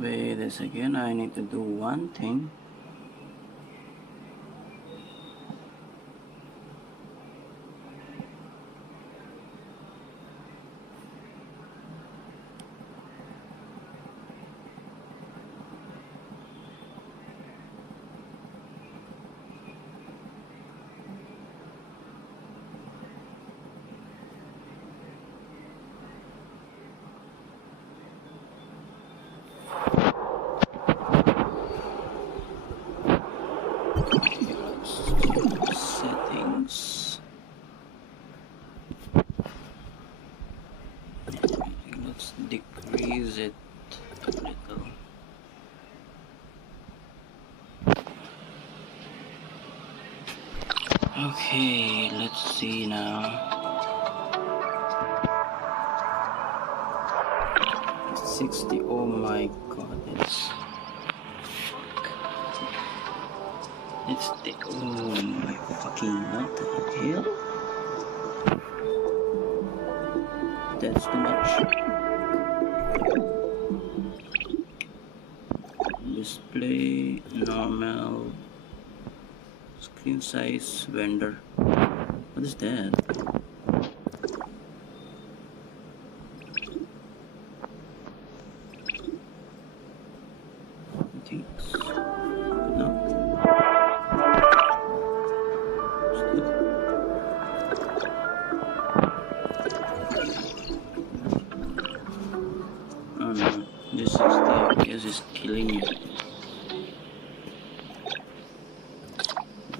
Wait a second, I need to do one thing. Settings. Let's decrease it a little. Okay, let's see now. 60. Oh my god, it's the oh my fucking what the hell? That's too much. Display normal. Screen size vendor. What is that? No. Oh no, this is the gas is killing me.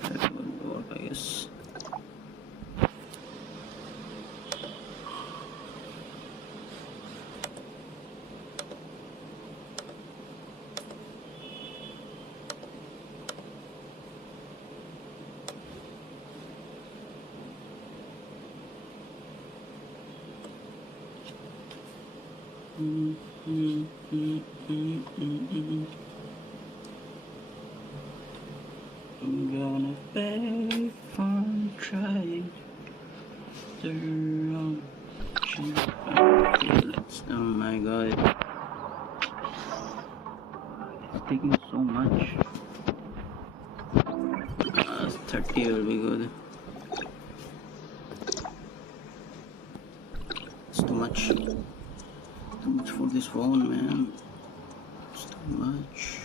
That would work, I guess. I'm gonna pay for trying the wrong let's, oh my god, it's taking so much. 30 will be good. It's too much. Too much for this phone, man. It's too much.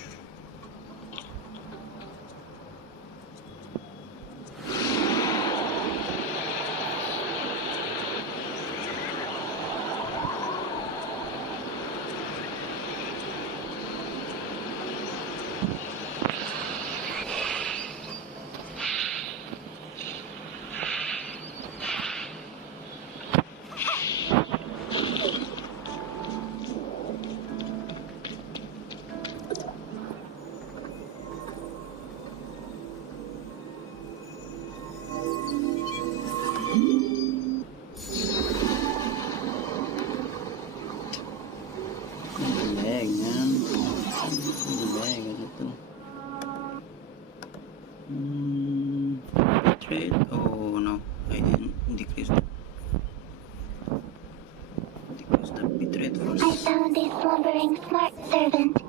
Oh no, I didn't decrease the bitrate first. I found a slumbering smart servant.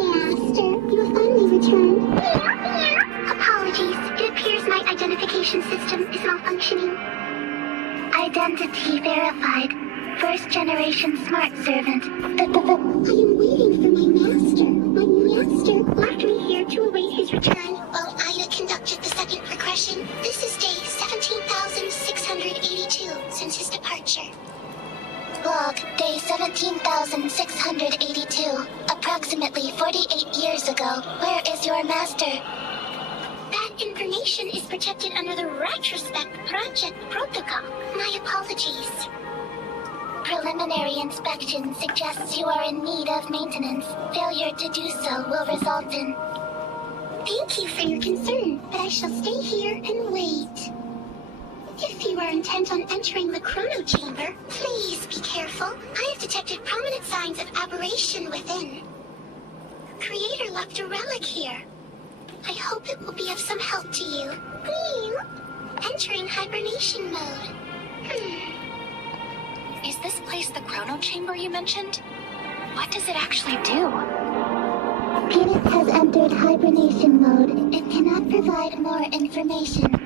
Master, you have finally returned. Apologies, it appears my identification system is malfunctioning. Identity verified. First generation smart servant. I am waiting for my master. My master locked me here to await his return while Ida conducted the second regression. This is day 17,682 since his departure. Log, day 17,682. Approximately 48 years ago. Where is your master? That information is protected under the Retrospect Project Protocol. My apologies. Preliminary inspection suggests you are in need of maintenance. Failure to do so will result in... Thank you for your concern, but I shall stay here and wait. If you are intent on entering the chrono chamber, please be careful. I have detected prominent signs of aberration within. Creator left a relic here. I hope it will be of some help to you. Entering hibernation mode. Is this place the chrono chamber you mentioned? What does it actually do? Peanut has entered hibernation mode. It cannot provide more information.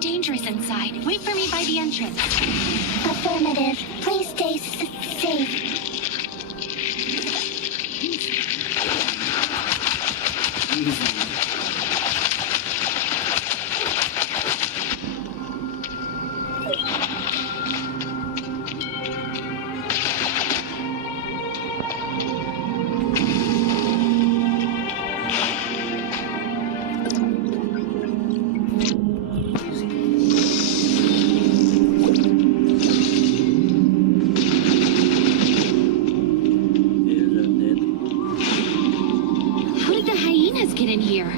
Dangerous inside. Wait for me by the entrance. Affirmative. Please stay safe. Get in here.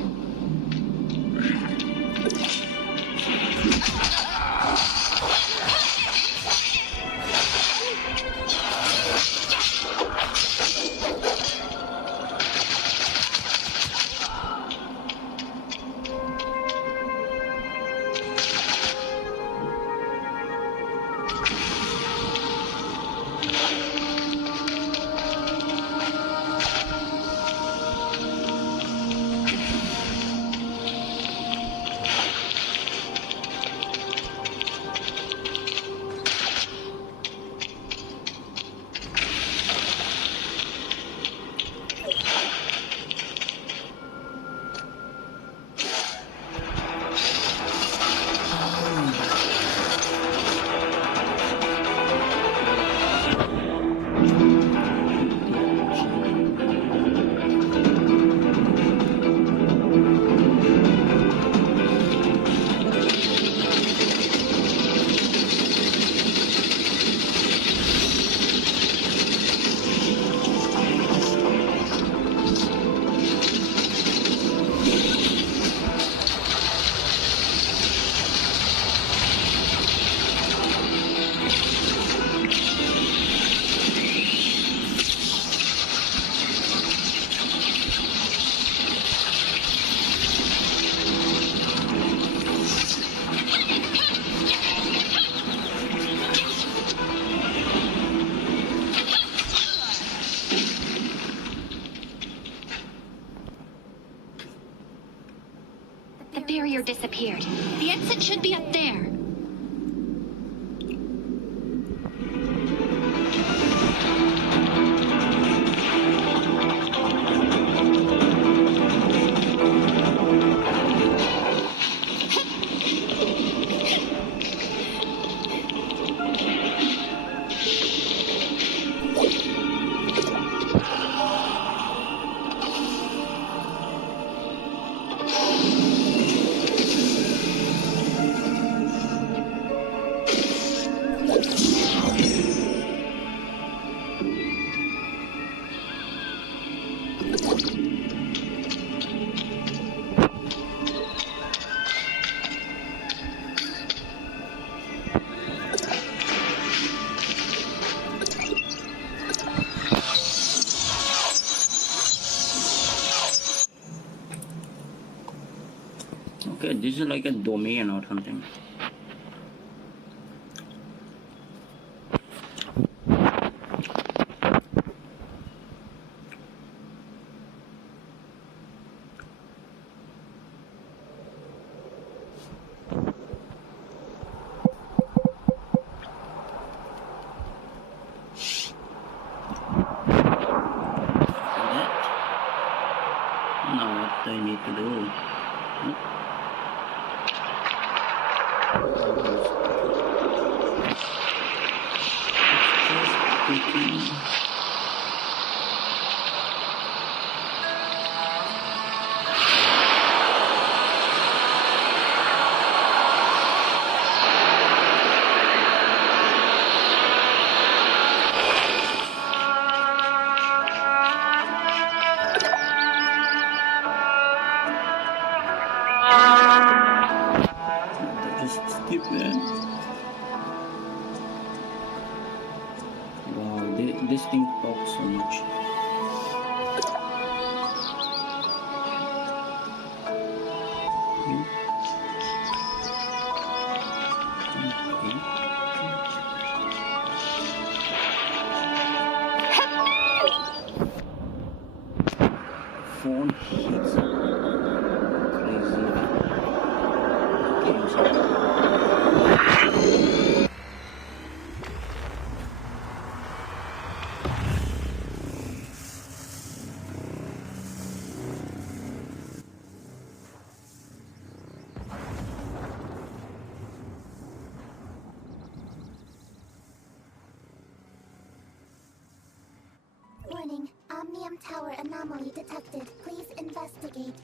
The barrier disappeared. The exit should be up there. Okay, this is like a domain or something. Now what I need to do? Just skip, man. Wow, this thing talks so much. Phone hits crazy. Warning, Omnium Tower anomaly detected. Please investigate.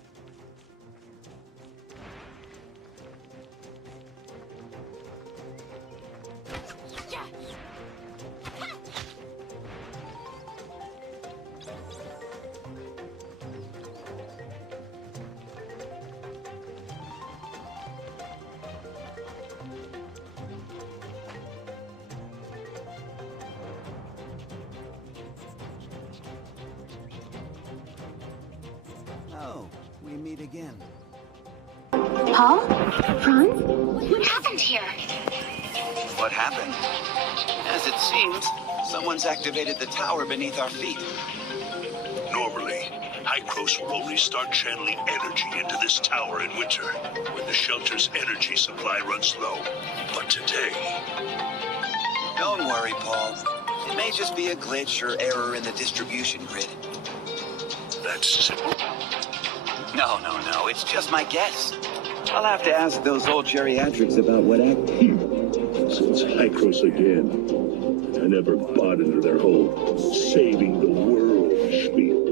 Oh, we meet again. Paul? Franz? What happened here? What happened? As it seems, someone's activated the tower beneath our feet. Normally, Hycros will only start channeling energy into this tower in winter, when the shelter's energy supply runs low. But today... Don't worry, Paul. It may just be a glitch or error in the distribution grid. That's simple. No, it's just my guess. I'll have to ask those old geriatrics about what So it's Hycros again. I never bought into their whole saving the world spiel.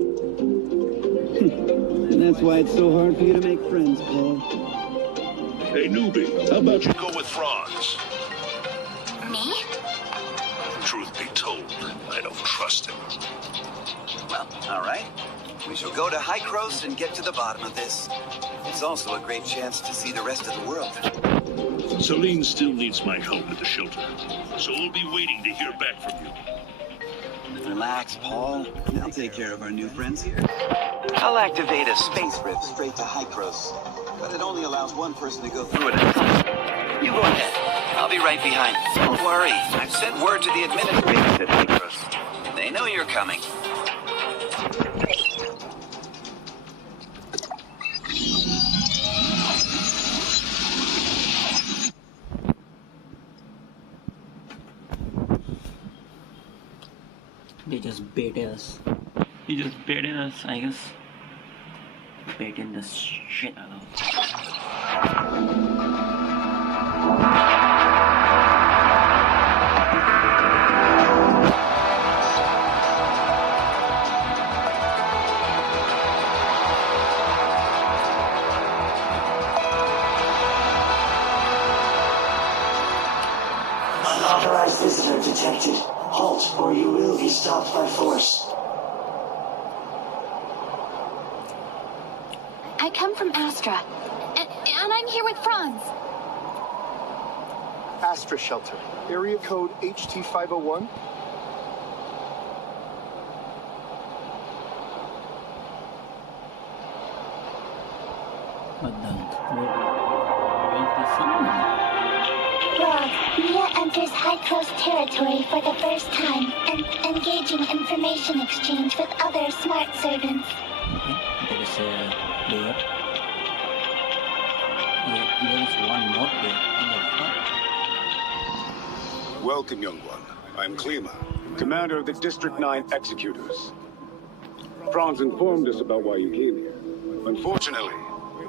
And that's why it's so hard for you to make friends, Paul. Hey, newbie, how about you go with Franz? Me? Truth be told, I don't trust him. Well, all right. We shall go to Hycros and get to the bottom of this. It's also a great chance to see the rest of the world. Celine still needs my help at the shelter, so we'll be waiting to hear back from you. Relax, Paul. I'll take care of our new friends here. I'll activate a space rift straight to Hycros, but it only allows one person to go through it at a time. You go ahead. I'll be right behind. Don't worry. I've sent word to the administrators at Hycros. They know you're coming. They just baited us. He just baited us, I guess. Baiting the shit out of us. Unauthorized visitor detected. Halt, or you will be stopped by force. I come from Astra, and I'm here with Franz. Astra Shelter, area code HT501. What the? Where's the sound? Log, Mia enters Hycros territory for the first time and engaging information exchange with other smart servants. Okay, there is a player. There is one more player in the front. Welcome, young one. I'm Klima, commander of the District 9 Executors. Franz informed us about why you came here. Unfortunately,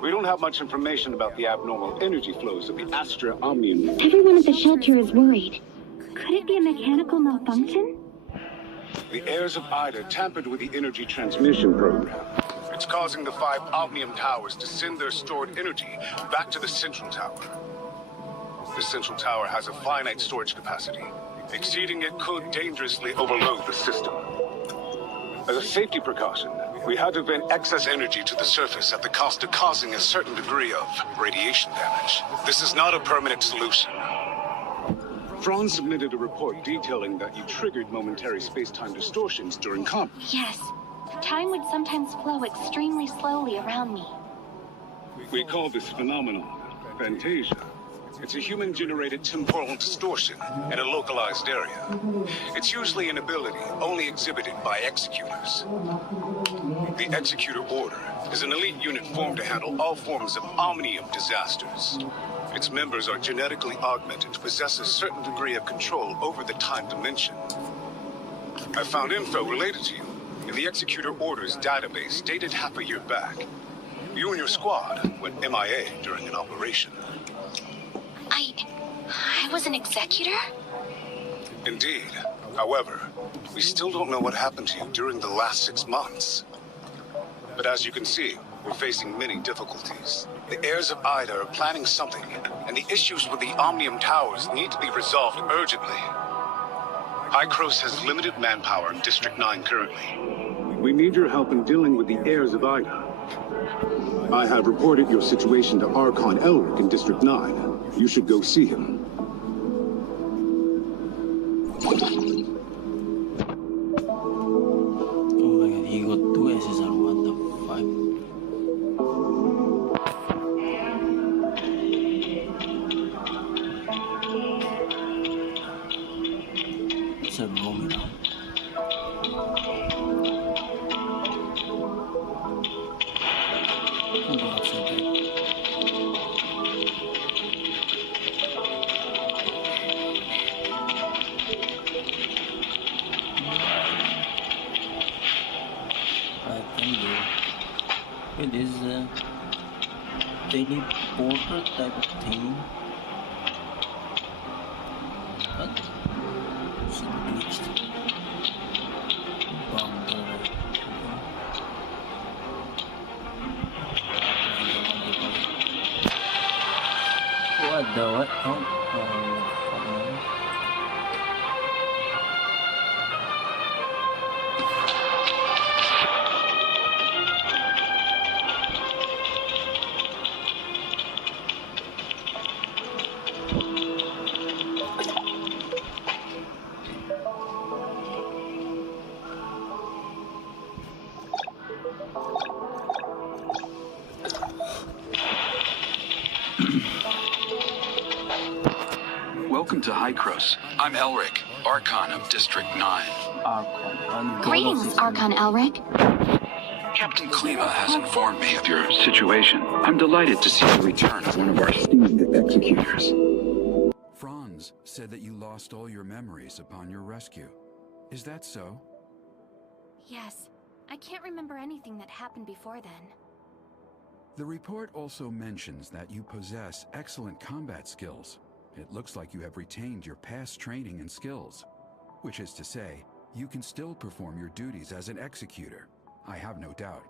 we don't have much information about the abnormal energy flows of the Astra Omnium. Everyone at the shelter is worried. Could it be a mechanical malfunction? The heirs of Ida tampered with the energy transmission program. It's causing the 5 Omnium towers to send their stored energy back to the central tower. The central tower has a finite storage capacity. Exceeding it could dangerously overload the system. As a safety precaution, We had to vent excess energy to the surface at the cost of causing a certain degree of radiation damage. This is not a permanent solution. Franz submitted a report detailing that you triggered momentary space-time distortions during combat. Yes. Time would sometimes flow extremely slowly around me. We call this phenomenon phantasia. It's a human-generated temporal distortion in a localized area. It's usually an ability only exhibited by executors. The Executor Order is an elite unit formed to handle all forms of omnium disasters. Its members are genetically augmented to possess a certain degree of control over the time dimension. I found info related to you in the Executor Order's database dated half a year back. You and your squad went MIA during an operation. I was an executor? Indeed. However, we still don't know what happened to you during the last 6 months. But as you can see, we're facing many difficulties. The heirs of Ida are planning something, and the issues with the Omnium Towers need to be resolved urgently. Hycros has limited manpower in District 9 currently. We need your help in dealing with the heirs of Ida. I have reported your situation to Archon Elric in District 9. You should go see him. Oh my god, he got 2 SSR, what the fuck? It's a roam now. Oh, that's so bad. It is a teleporter type of thing. What? It's glitched. What the what? Welcome to Hycros. I'm Elric, Archon of District 9. Archon. Greetings, Archon Elric. Captain Klima has informed me of your situation. I'm delighted to see the return of one of our esteemed executors. Franz said that you lost all your memories upon your rescue. Is that so? Yes. I can't remember anything that happened before then. The report also mentions that you possess excellent combat skills. It looks like you have retained your past training and skills. Which is to say, you can still perform your duties as an executor. I have no doubt.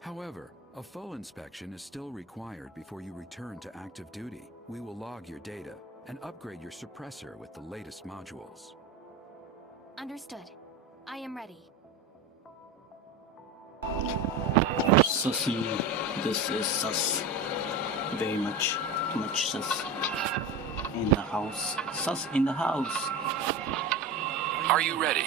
However, a full inspection is still required before you return to active duty. We will log your data and upgrade your suppressor with the latest modules. Understood. I am ready. Sussy. This is sus. Very much. Too much sus. In the house. Sus in the house. Are you ready?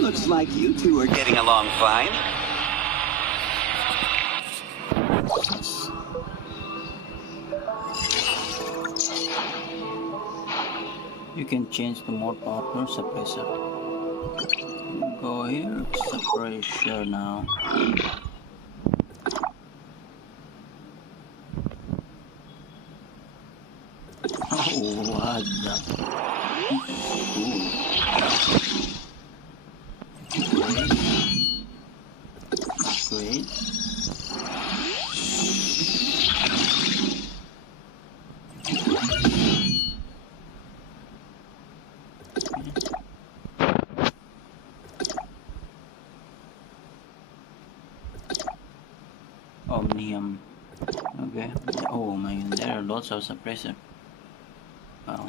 Looks like you two are getting along fine. You can change the mode partner suppressor. Go here, suppressor now. Oh, what the? Ooh. Omnium. Okay. Oh my god, there are lots of suppressor. Wow.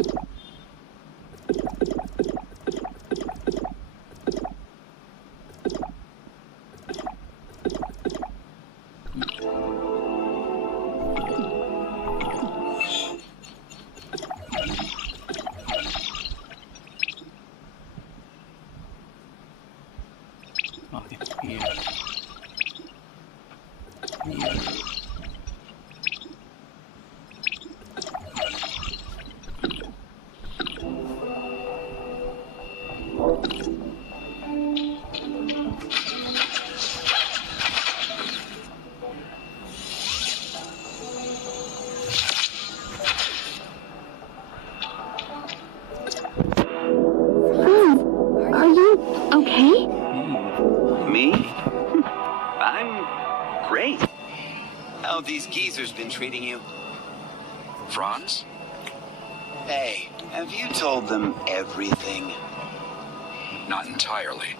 Okay, here. Here. Are you okay? Me? I'm great. How have these geezers been treating you? Franz? Hey, have you told them everything? Not entirely.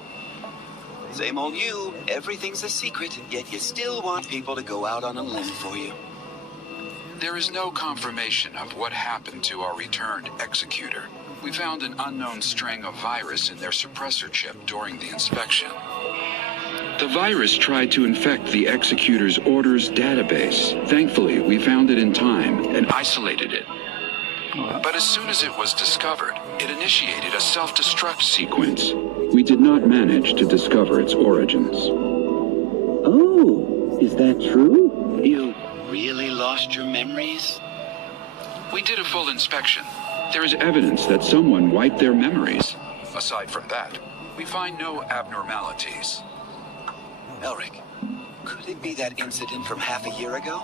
Same old you. Everything's a secret, yet you still want people to go out on a limb for you. There is no confirmation of what happened to our returned executor. We found an unknown string of virus in their suppressor chip during the inspection. The virus tried to infect the executor's orders database. Thankfully, we found it in time and isolated it. But as soon as it was discovered, it initiated a self-destruct sequence. We did not manage to discover its origins. Oh, is that true? You really lost your memories? We did a full inspection. There is evidence that someone wiped their memories. Aside from that, we find no abnormalities. Elric, could it be that incident from half a year ago?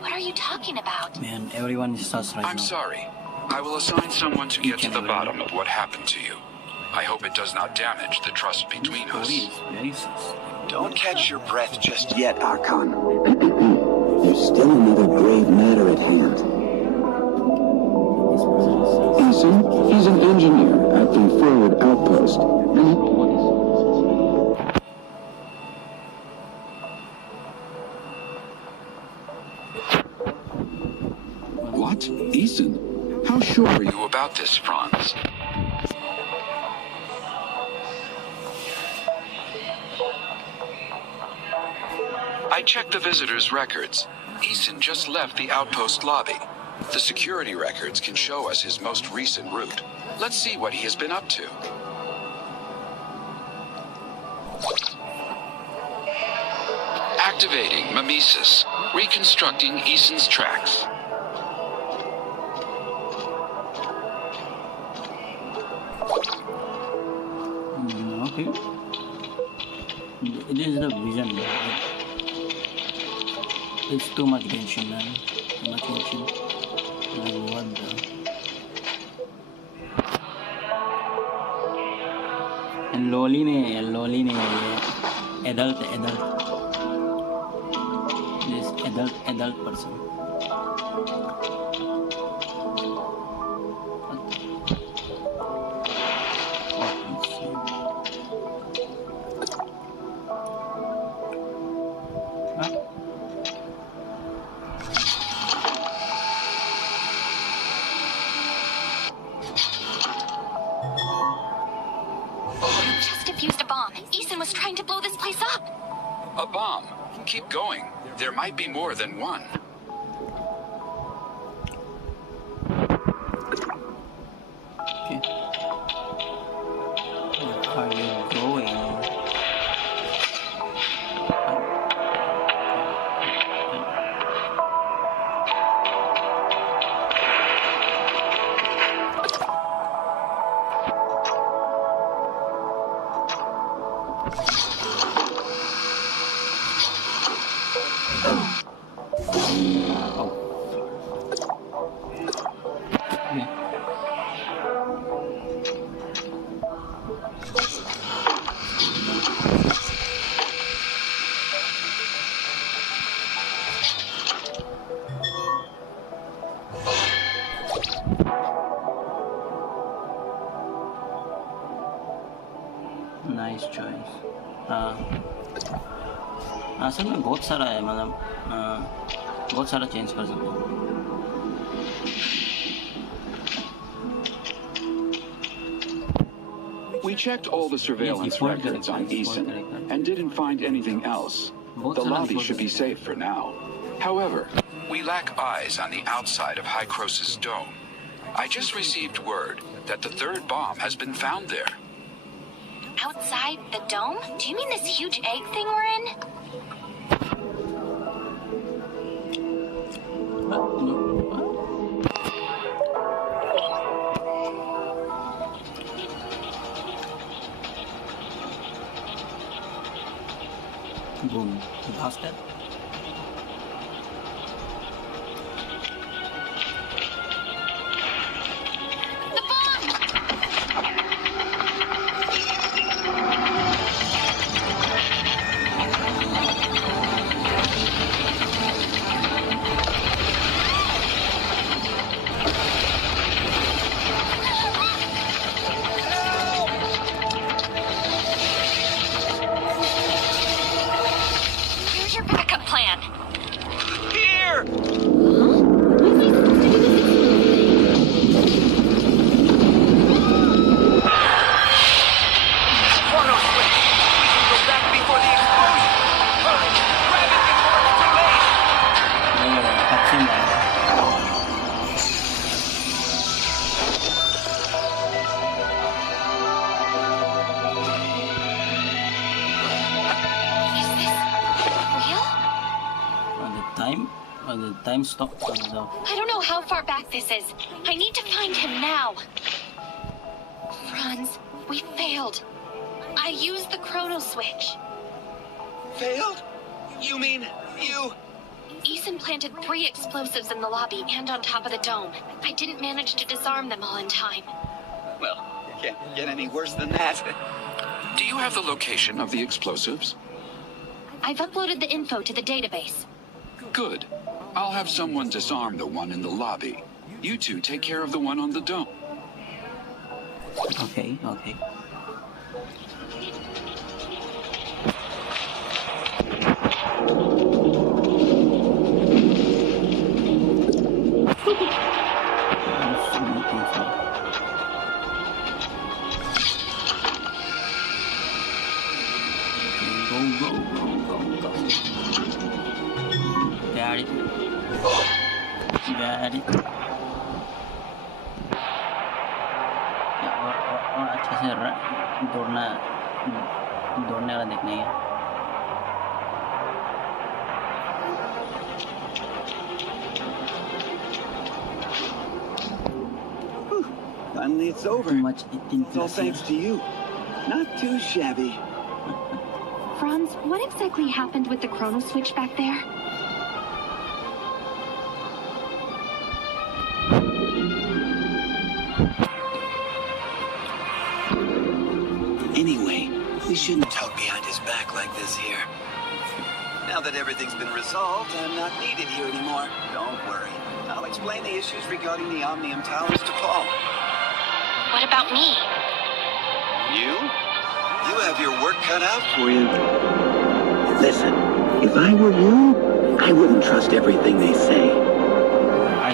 What are you talking about? Man, everyone is sus right I'm now. sorry. I will assign someone to get to the bottom of what happened to you. I hope it does not damage the trust between us. Story is very sus. Don't catch your breath just yet, Archon. There's still another grave matter at hand. This person is sus. Ensign, he's an engineer at the forward outpost. What? Ethan? How sure are you? You about this, Franz? I checked the visitor's records. Eason just left the outpost lobby. The security records can show us his most recent route. Let's see what he has been up to. Activating Mimesis. Reconstructing Eason's tracks. Okay. It is the vision. It's too much genshin, man. Too much genshin. Like, what the? And loli ne adult. This adult person. Just defused a bomb. Eason was trying to blow this place up. A bomb. Keep going. There might be more than one. Okay. Where are you going? Nice choice. असल में बहुत सारा है, मतलब बहुत सारा change कर सकते हो। We checked all the surveillance records on Eason and didn't find anything else. The lobby should be safe for now. However, we lack eyes on the outside of Hycrosis' dome. I just received word that the third bomb has been found there. Outside the dome? Do you mean this huge egg thing we're in? Boom. You passed that? Time stop. I don't know how far back this is. I need to find him now. Franz, we failed. I used the chrono switch. Failed? You mean you? Eason planted 3 explosives in the lobby and on top of the dome. I didn't manage to disarm them all in time. Well, can't get any worse than that. Do you have the location of the explosives? I've uploaded the info to the database. Good. I'll have someone disarm the one in the lobby. You two take care of the one on the dome. Okay, okay. Got it. और अच्छे से दौड़ने वाला देखना है। Finally, it's over. Too much eating. It's all thanks to you. Not too shabby. Franz, what exactly happened with the chrono switch back there? Anyway, we shouldn't talk behind his back like this here. Now that everything's been resolved, I'm not needed here anymore. Don't worry. I'll explain the issues regarding the Omnium Towers to Paul. What about me? You? You have your work cut out for you. Listen, if I were you, I wouldn't trust everything they say.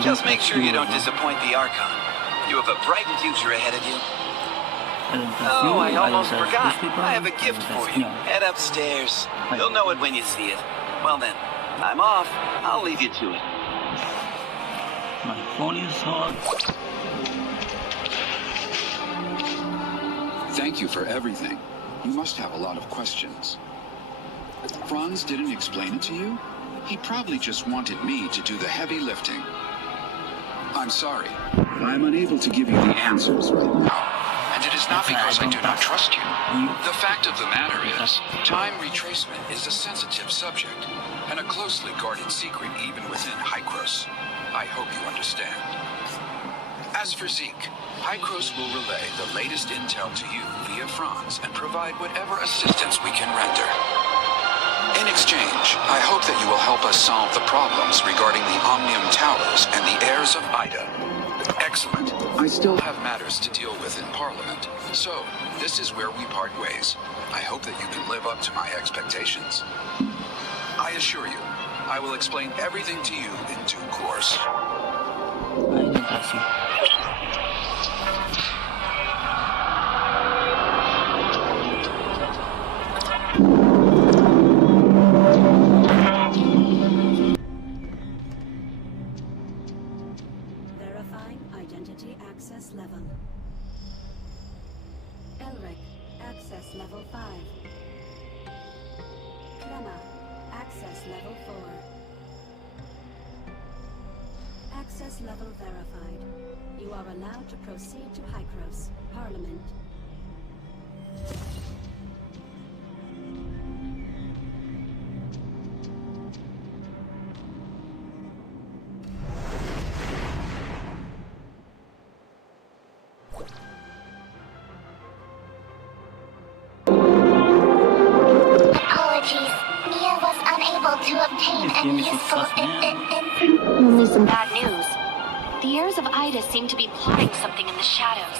Just make sure you don't disappoint the Archon. You have a bright future ahead of you. Oh, I almost forgot. I have a gift for you. Head upstairs. You'll know it when you see it. Well then, I'm off. I'll leave you to it. My phone is hot. Thank you for everything. You must have a lot of questions. Franz didn't explain it to you? He probably just wanted me to do the heavy lifting. I'm sorry. I'm unable to give you the answers right now. And it is not because I do not trust you. The fact of the matter is, time retracement is a sensitive subject, and a closely guarded secret even within Hycros. I hope you understand. As for Zeke, Hycros will relay the latest intel to you via Franz and provide whatever assistance we can render. In exchange, I hope that you will help us solve the problems regarding the Omnium Towers and the heirs of Ida. Excellent. I still have matters to deal with in Parliament, so this is where we part ways. I hope that you can live up to my expectations. I assure you, I will explain everything to you in due course. I don't trust you. Verifying identity access level. Elric, access level 5. Clemma, access level 4. Access level verified. You are allowed to proceed to Hykros, Parliament. Apologies. Mia was unable to obtain any useful Only some bad news. The heirs of Ida seem to be plotting something in the shadows.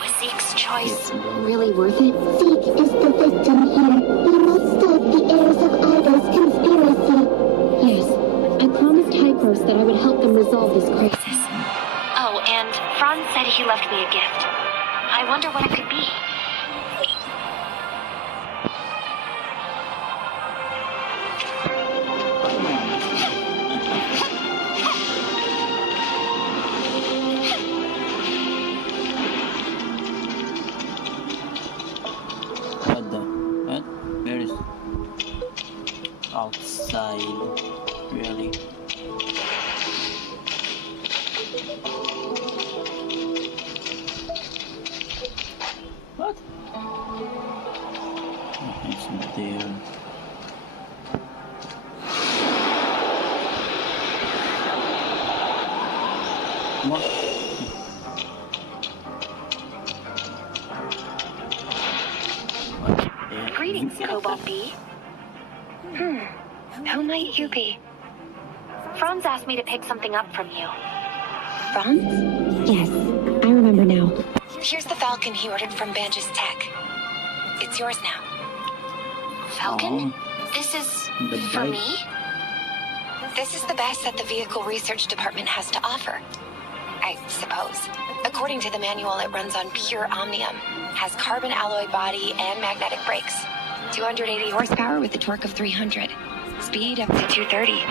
Was Zeke's choice really worth it? Zeke is the victim here. We must stop the heirs of Ida's conspiracy. Yes. I promised Hykros that I would help them resolve this crisis. Oh, and Franz said he left me a gift. I wonder what it could be. What the? What? Where is? Outside. Really? What? Oh, it's not there. What? Greetings, Cobalt B. Who might you be? Franz asked me to pick something up from you. Franz? Yes, I remember now. Here's the Falcon he ordered from Banj's Tech. It's yours now. Falcon? This is for me? This is the best that the Vehicle Research Department has to offer, I suppose. According to the manual, it runs on pure omnium, has carbon alloy body and magnetic brakes. 280 horsepower with a torque of 300. Speed up to 230.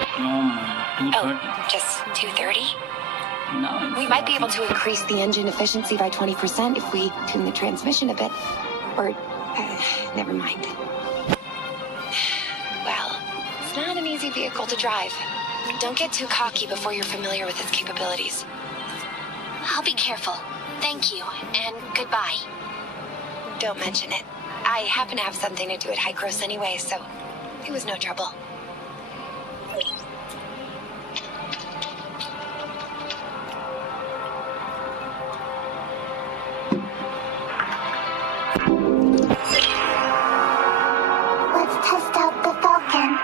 Oh, just 230? No. We might be able to increase the engine efficiency by 20% if we tune the transmission a bit. Or, never mind. Well, it's not an easy vehicle to drive. Don't get too cocky before you're familiar with its capabilities. I'll be careful. Thank you, and goodbye. Don't mention it. I happen to have something to do at Hykros anyway, so it was no trouble. Let's test out the Falcon.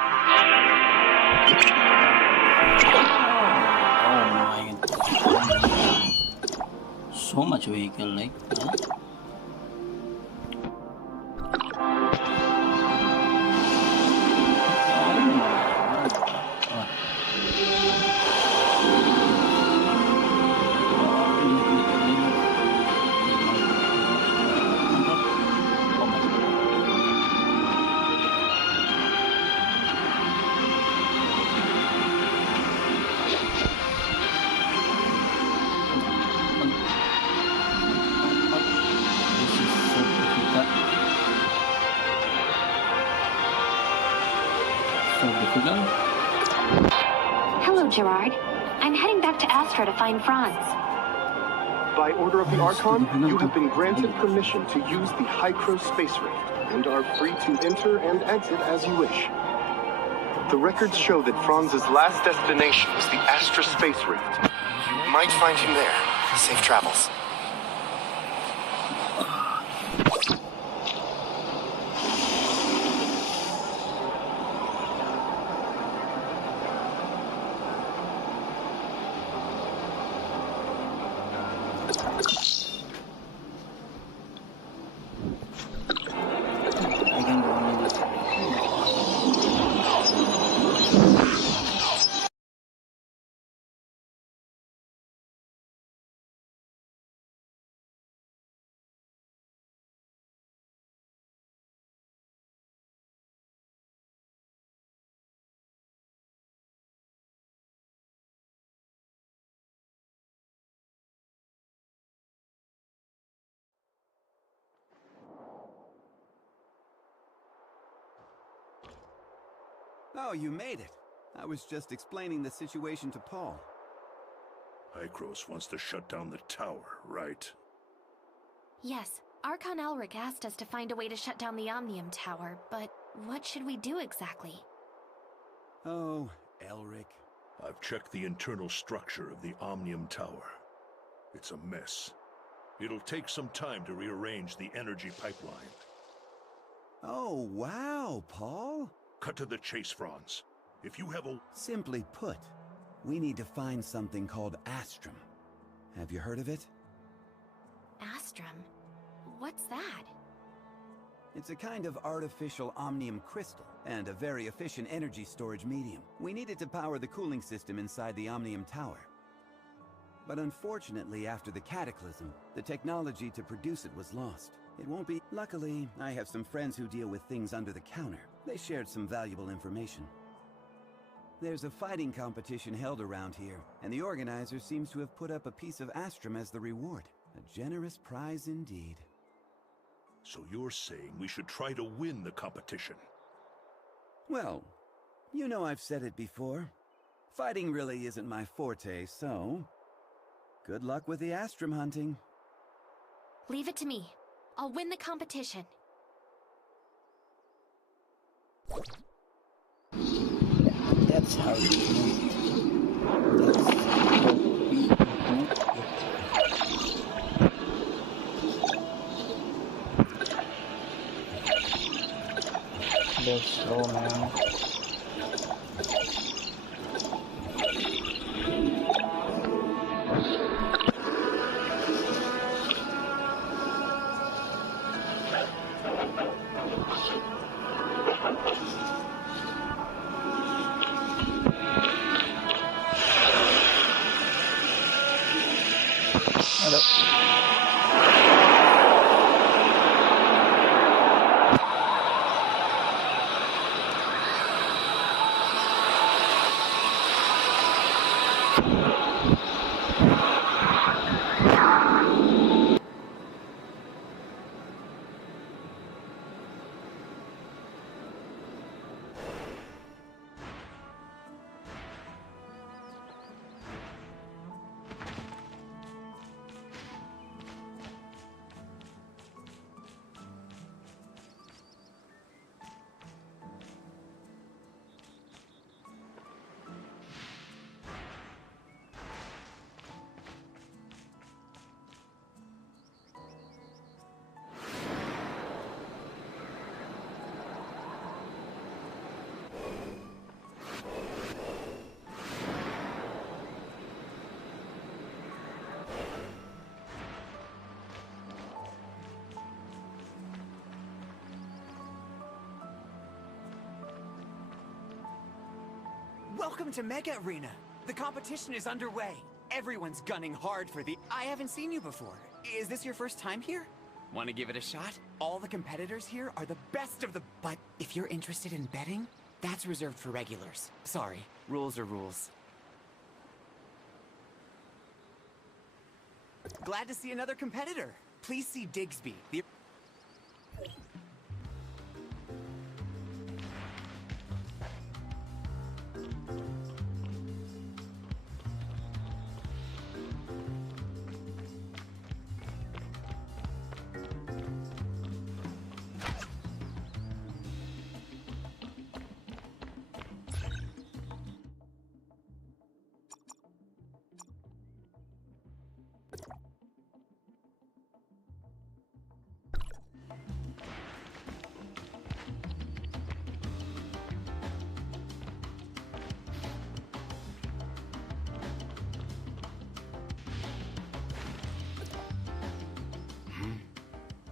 Oh my god. So much vehicle, like, huh? Hello, Gerard. I'm heading back to Astra to find Franz. By order of the Archon, you have been granted permission to use the Hykros space rift and are free to enter and exit as you wish. The records show that Franz's last destination was the Astra space rift. You might find him there. Safe travels. Oh, you made it. I was just explaining the situation to Paul. Hykros wants to shut down the tower, right? Yes, Archon Elric asked us to find a way to shut down the Omnium Tower, but what should we do exactly? Oh, Elric. I've checked the internal structure of the Omnium Tower. It's a mess. It'll take some time to rearrange the energy pipeline. Oh, wow, Paul. Cut to the chase, Franz. If you have a... Simply put, we need to find something called Astrum. Have you heard of it? Astrum? What's that? It's a kind of artificial omnium crystal, and a very efficient energy storage medium. We need it to power the cooling system inside the Omnium Tower. But unfortunately, after the cataclysm, the technology to produce it was lost. It won't be... Luckily, I have some friends who deal with things under the counter. They shared some valuable information. There's a fighting competition held around here, and the organizer seems to have put up a piece of Astrum as the reward. A generous prize indeed. So you're saying we should try to win the competition? Well, you know I've said it before. Fighting really isn't my forte, so... good luck with the Astrum hunting. Leave it to me. I'll win the competition. That's how you do it. That's how we do it. They're slow, man. Welcome to Mega Arena. The competition is underway. Everyone's gunning hard for the... I haven't seen you before. Is this your first time here? Want to give it a shot? All the competitors here are the best of the... But if you're interested in betting, that's reserved for regulars. Sorry, rules are rules. Glad to see another competitor. Please see Digsby.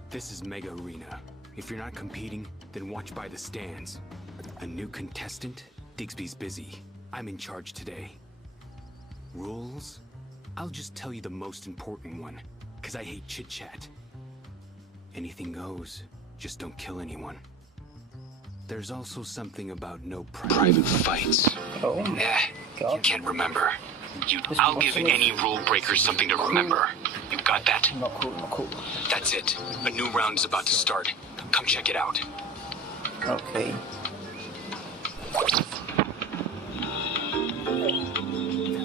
This is Mega Arena. If you're not competing, then watch by the stands. A new contestant? Digsby's busy. I'm in charge today. Rules? I'll just tell you the most important one, because I hate chit-chat. Anything goes, just don't kill anyone. There's also something about no private fights. Oh, you can't remember. I'll give any rule breaker something to remember. You got that? Not cool, not cool. That's it. A new round is about to start. Come check it out. Okay.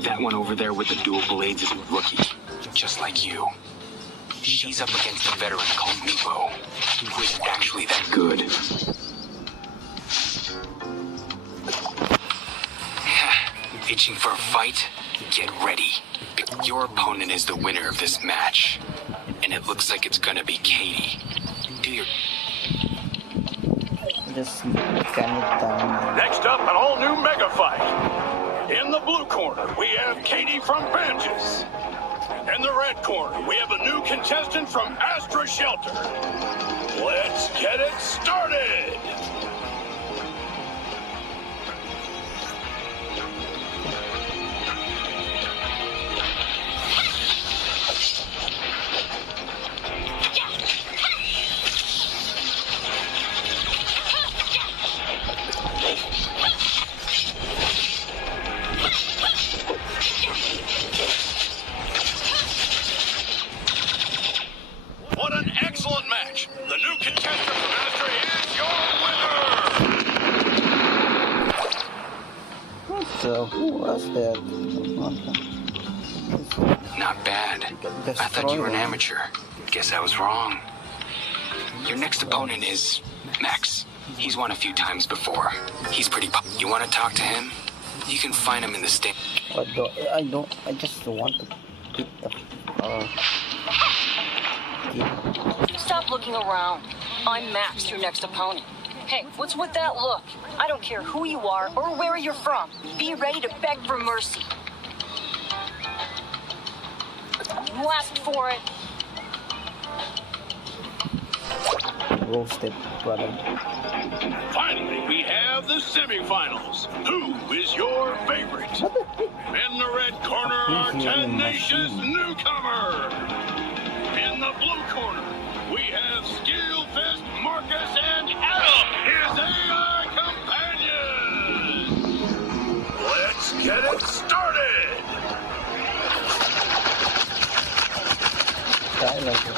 That one over there with the dual blades is a rookie, just like you. She's up against a veteran called Nuvo, who isn't actually that good. Itching for a fight? Get ready. Your opponent is the winner of this match, and it looks like it's gonna be Katie. Do your... Just scan it down. Next up, an all-new mega fight. In the blue corner, we have Katie from Banges. In the red corner, we have a new contestant from Astra Shelter. Let's get it started! What an excellent match! The new contestant from Astra is your winner! So, who was that? Not bad. I thought you were an amateur. Guess I was wrong. Your next opponent is Max. He's won a few times before. He's pretty You want to talk to him? You can find him in the stand. I just want to get the... Stop looking around. I'm Max, your next opponent. Hey, what's with that look? I don't care who you are or where you're from. Be ready to beg for mercy. You asked for it. Roasted, brother. Finally, we have the semifinals. Who is your favorite? In the red corner, our tenacious newcomer. In the blue corner, we have Skillfist, Marcus, and Adam, his AI companions. Let's get it started. I like it,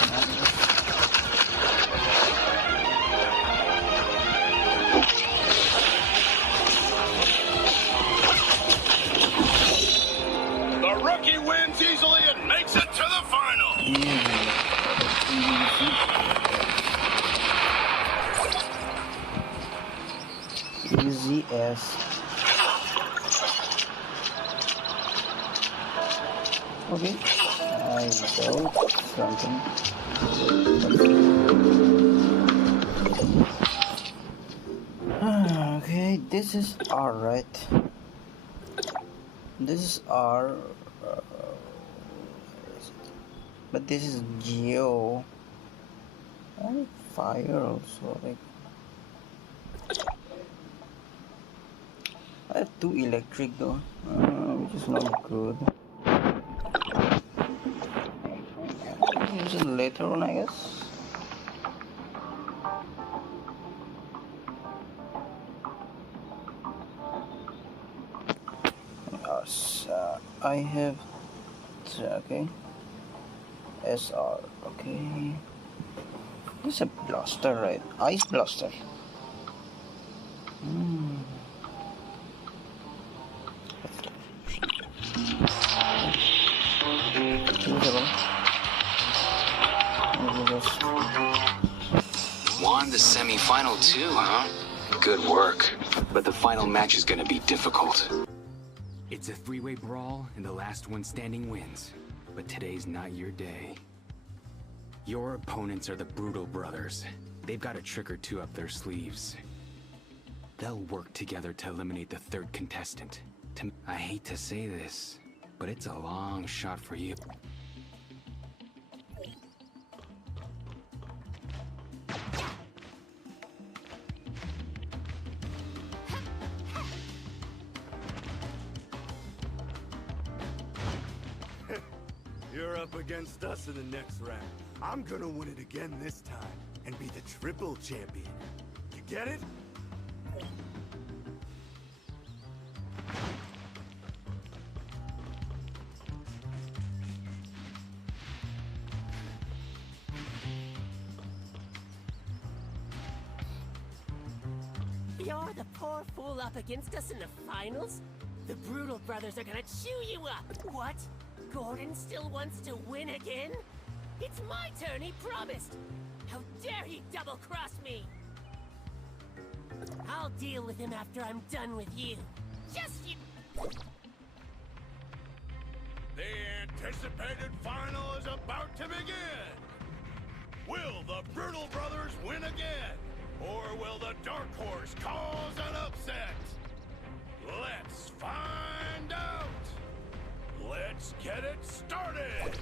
The rookie wins easily and makes it to the final. Easy as. Okay, I built something. Okay, this is alright. This is our. But this is Geo. And fire also, like. I have 2 electric though, which is not good. Use it later on, I guess. Yes, I have. Okay. SR. Okay. This is a blaster, right? Ice blaster. Won the semi-final too, huh? Good work. But the final match is gonna be difficult. It's a 3-way brawl, and the last one standing wins. But today's not your day. Your opponents are the Brutal Brothers. They've got a trick or two up their sleeves. They'll work together to eliminate the third contestant. I hate to say this, but it's a long shot for you. You're up against us in the next round. I'm gonna win it again this time and be the triple champion. You get it? You're the poor fool up against us in the finals? The Brutal Brothers are gonna chew you up! What? Gordon still wants to win again? It's my turn, he promised! How dare he double-cross me! I'll deal with him after I'm done with you. Just you... The anticipated final is about to begin! Will the Brutal Brothers win again? Or will the Dark Horse cause an upset? Let's find out! Let's get it started!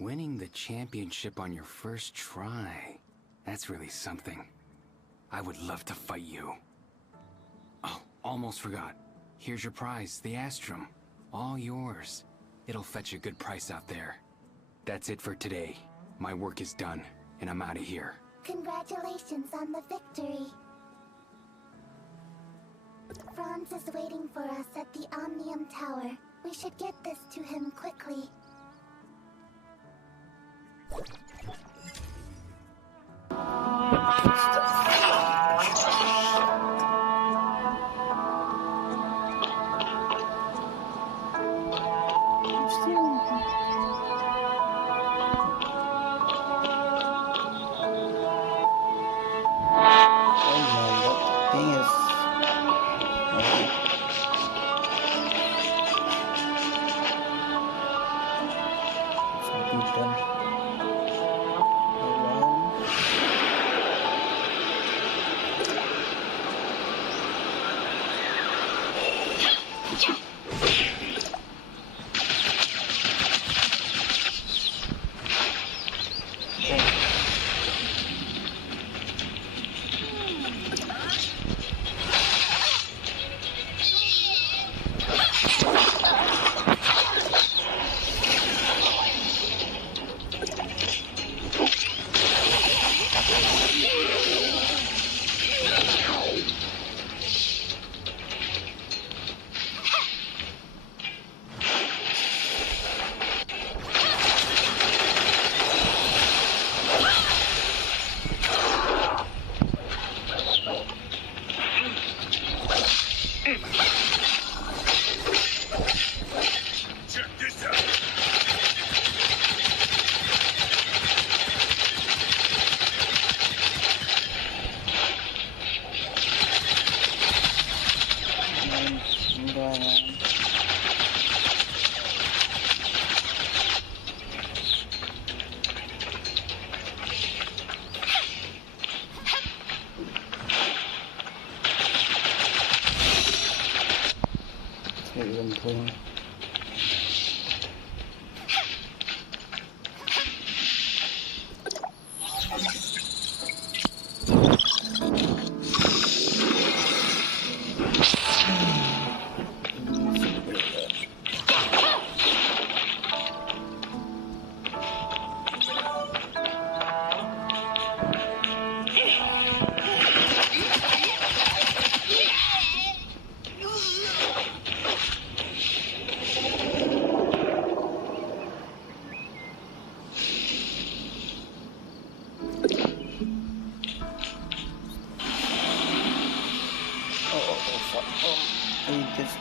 Winning the championship on your first try. That's really something. I would love to fight you. Oh, almost forgot. Here's your prize, the Astrum. All yours. It'll fetch a good price out there. That's it for today. My work is done, and I'm out of here. Congratulations on the victory. Franz is waiting for us at the Omnium Tower. We should get this to him quickly.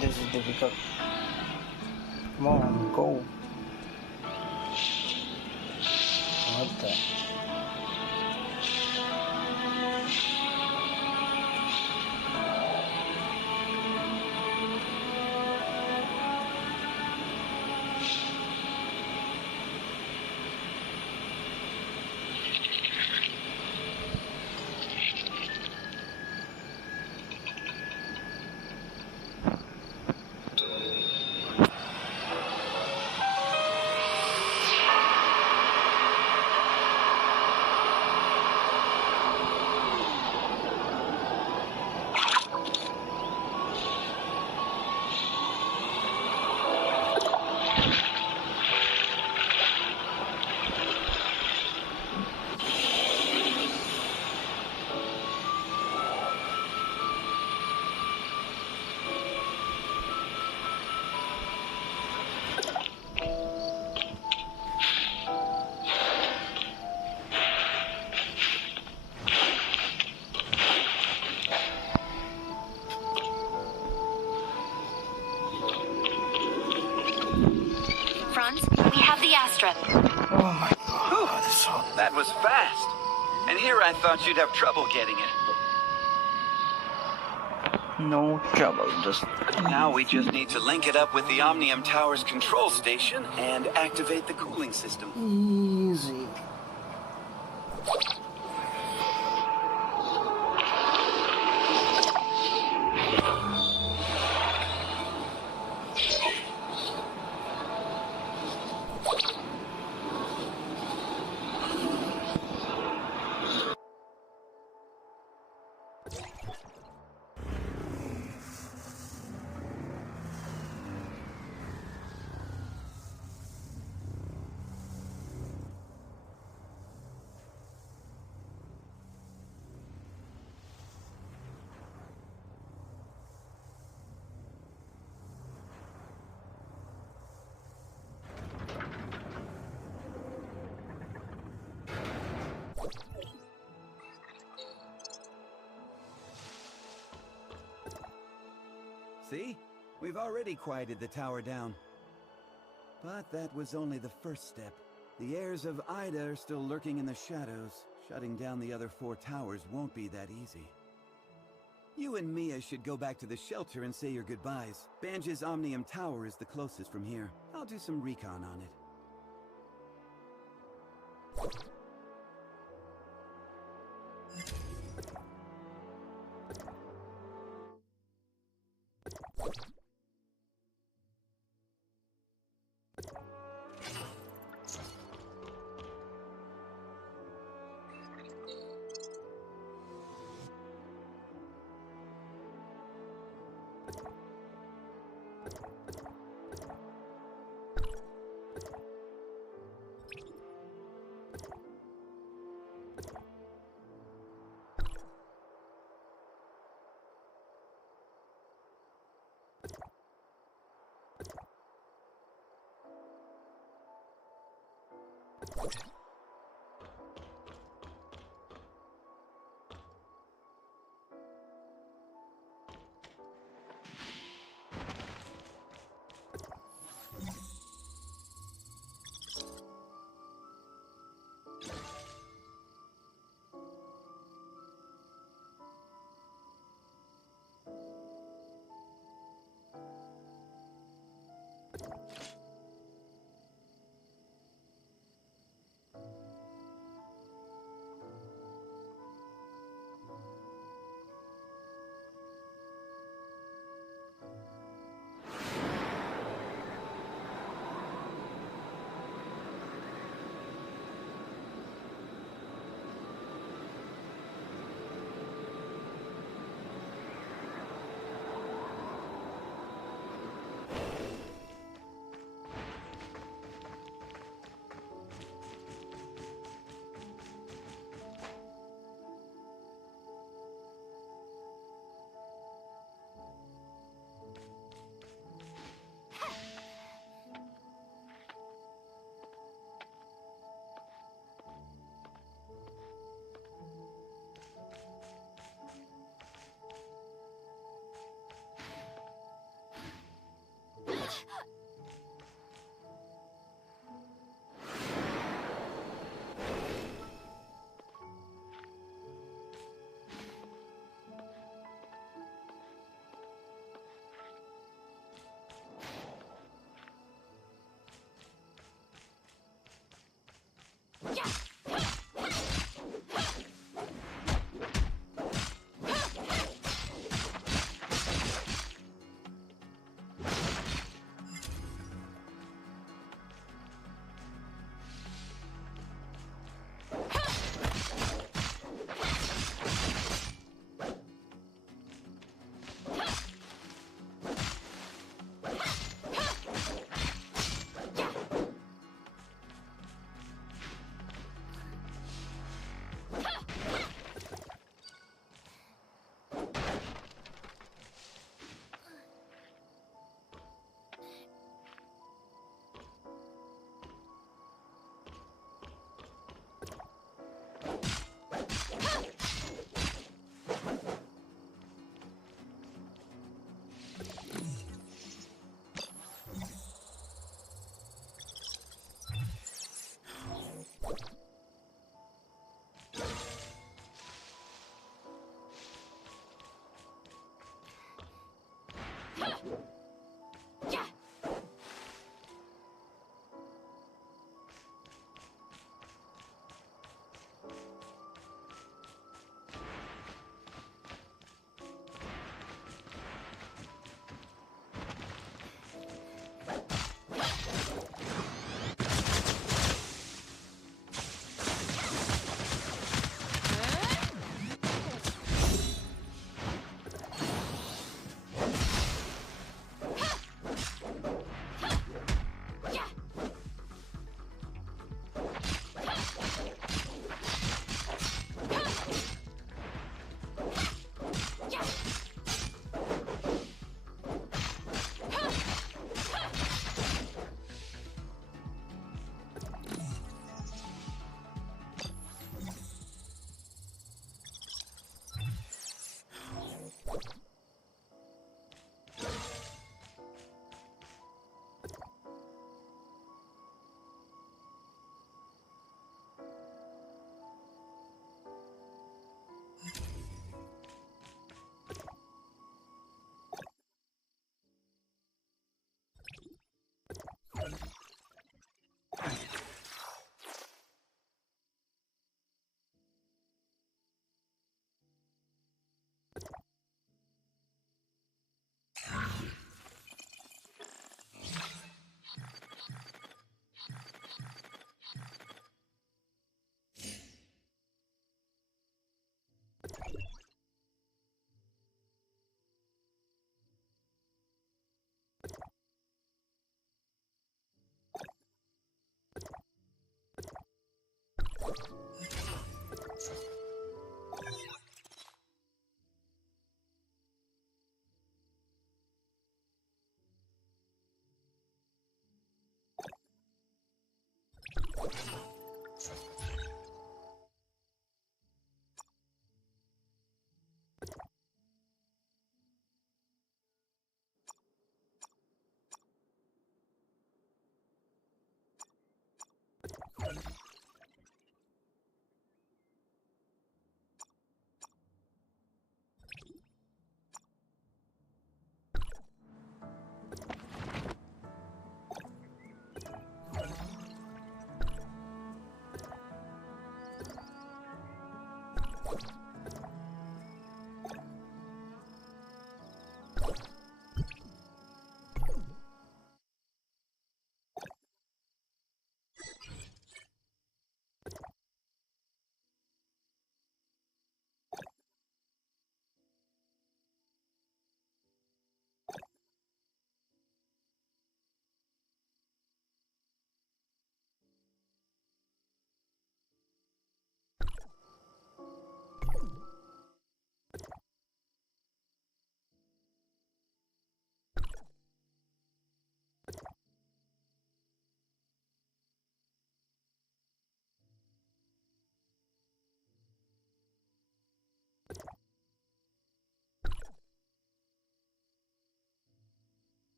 This is difficult. Come on, go. What the? Franz. We have the Astra. Oh my god. That was fast. And here I thought you'd have trouble getting it. No trouble, just... Now we just need to link it up with the Omnium Tower's control station and activate the cooling system. Easy. See? We've already quieted the tower down. But that was only the first step. The heirs of Ida are still lurking in the shadows. Shutting down the other 4 towers won't be that easy. You and Mia should go back to the shelter and say your goodbyes. Banj's Omnium Tower is the closest from here. I'll do some recon on it.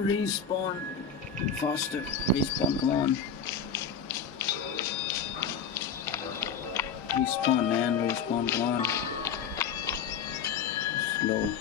Respawn. Faster. Respawn, come on. Respawn, man. Respawn, come on. Slow.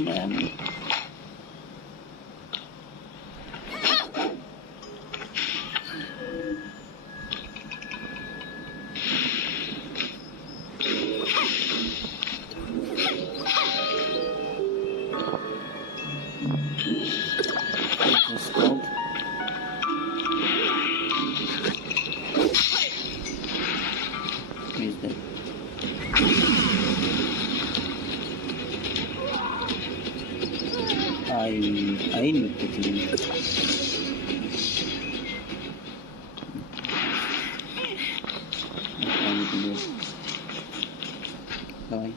Man. I need to clean. What I need to do? Bye.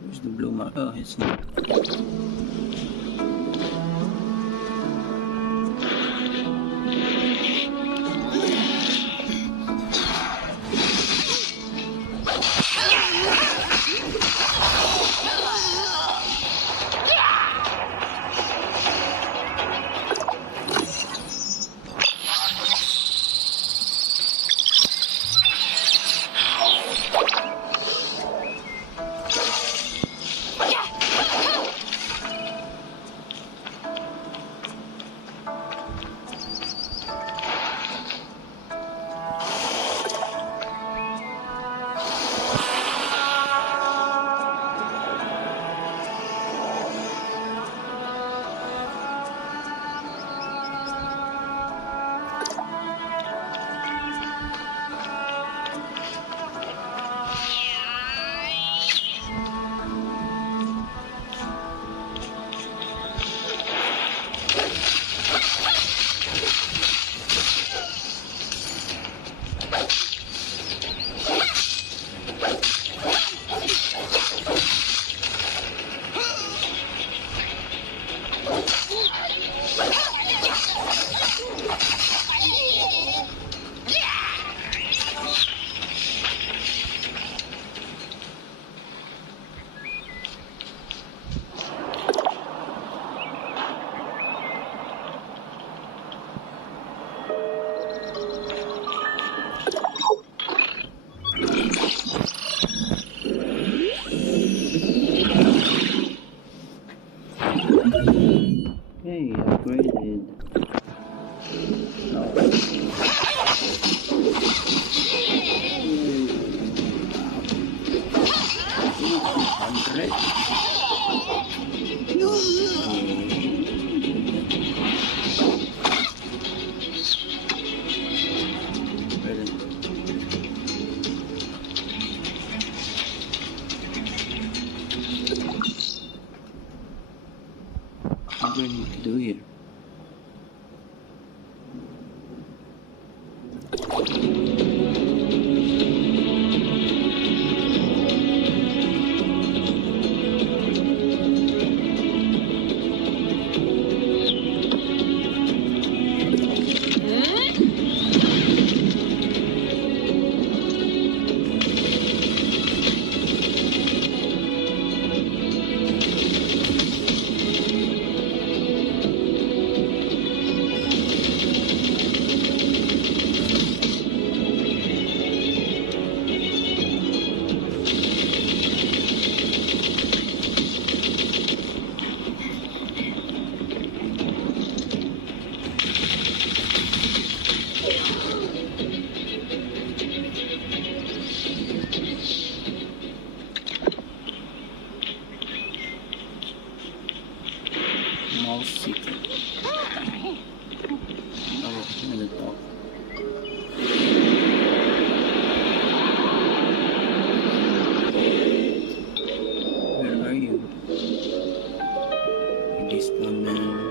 Where's the blue mark? Oh, it's not. 100. What do I need to do here? Mouse secret. Oh, in the top. Where are you? This one, man.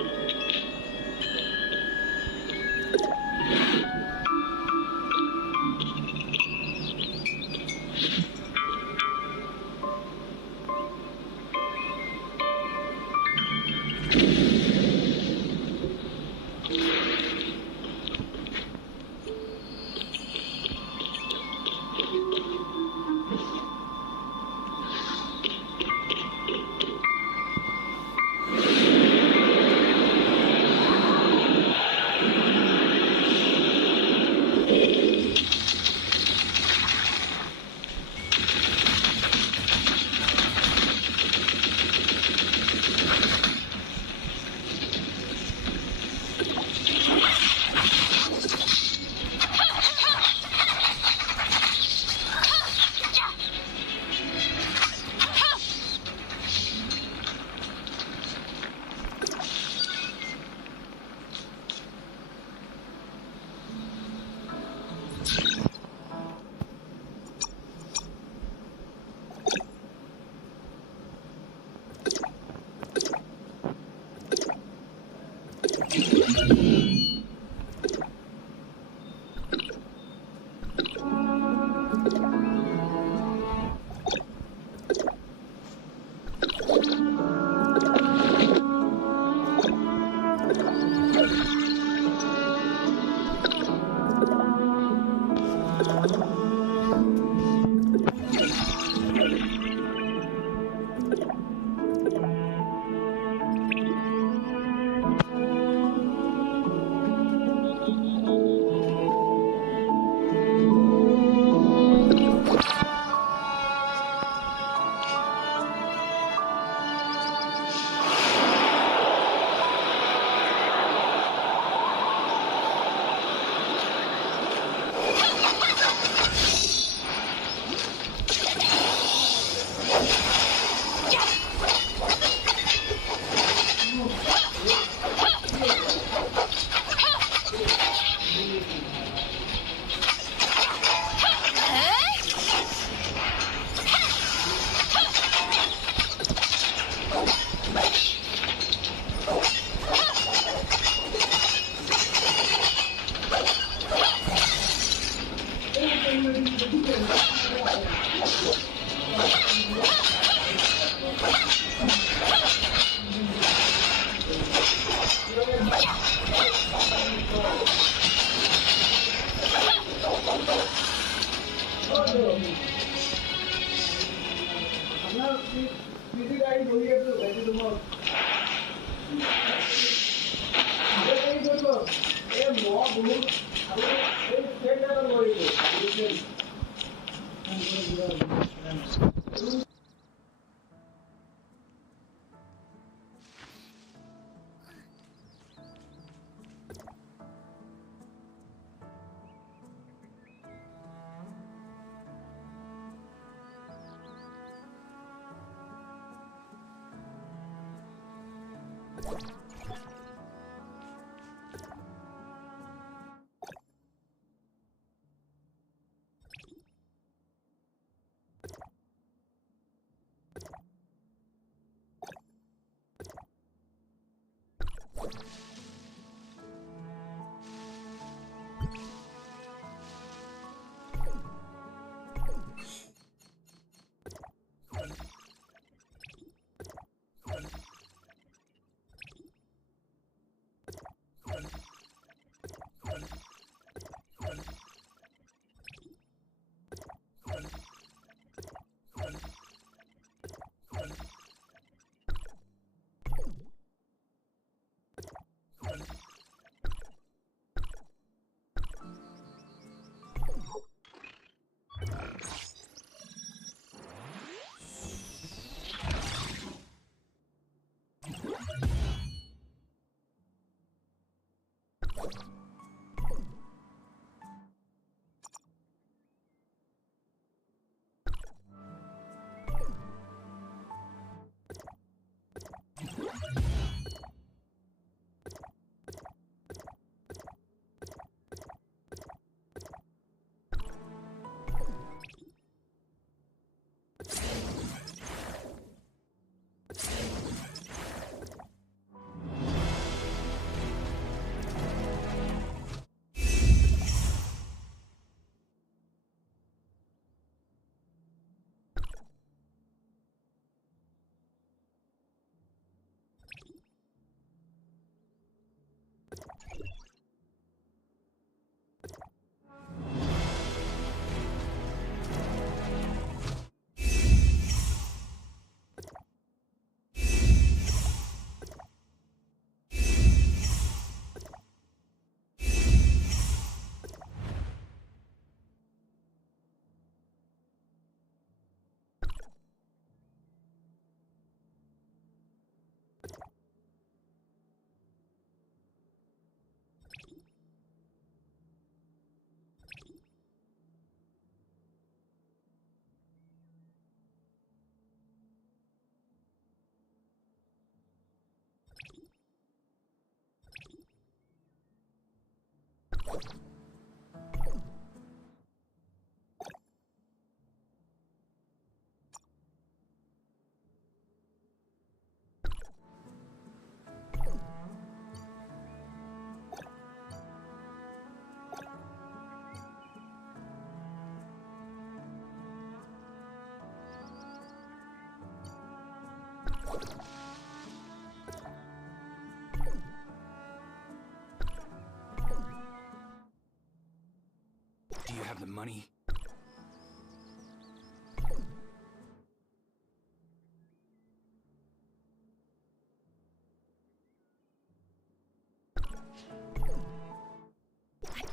Do you have the money?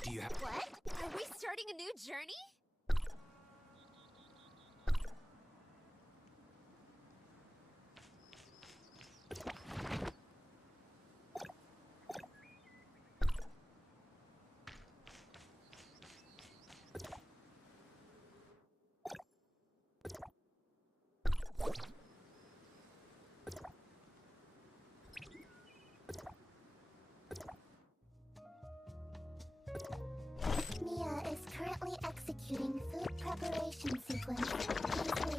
Do you have... What? Are we starting a new journey? Mia is currently executing food preparation sequence. Please wait.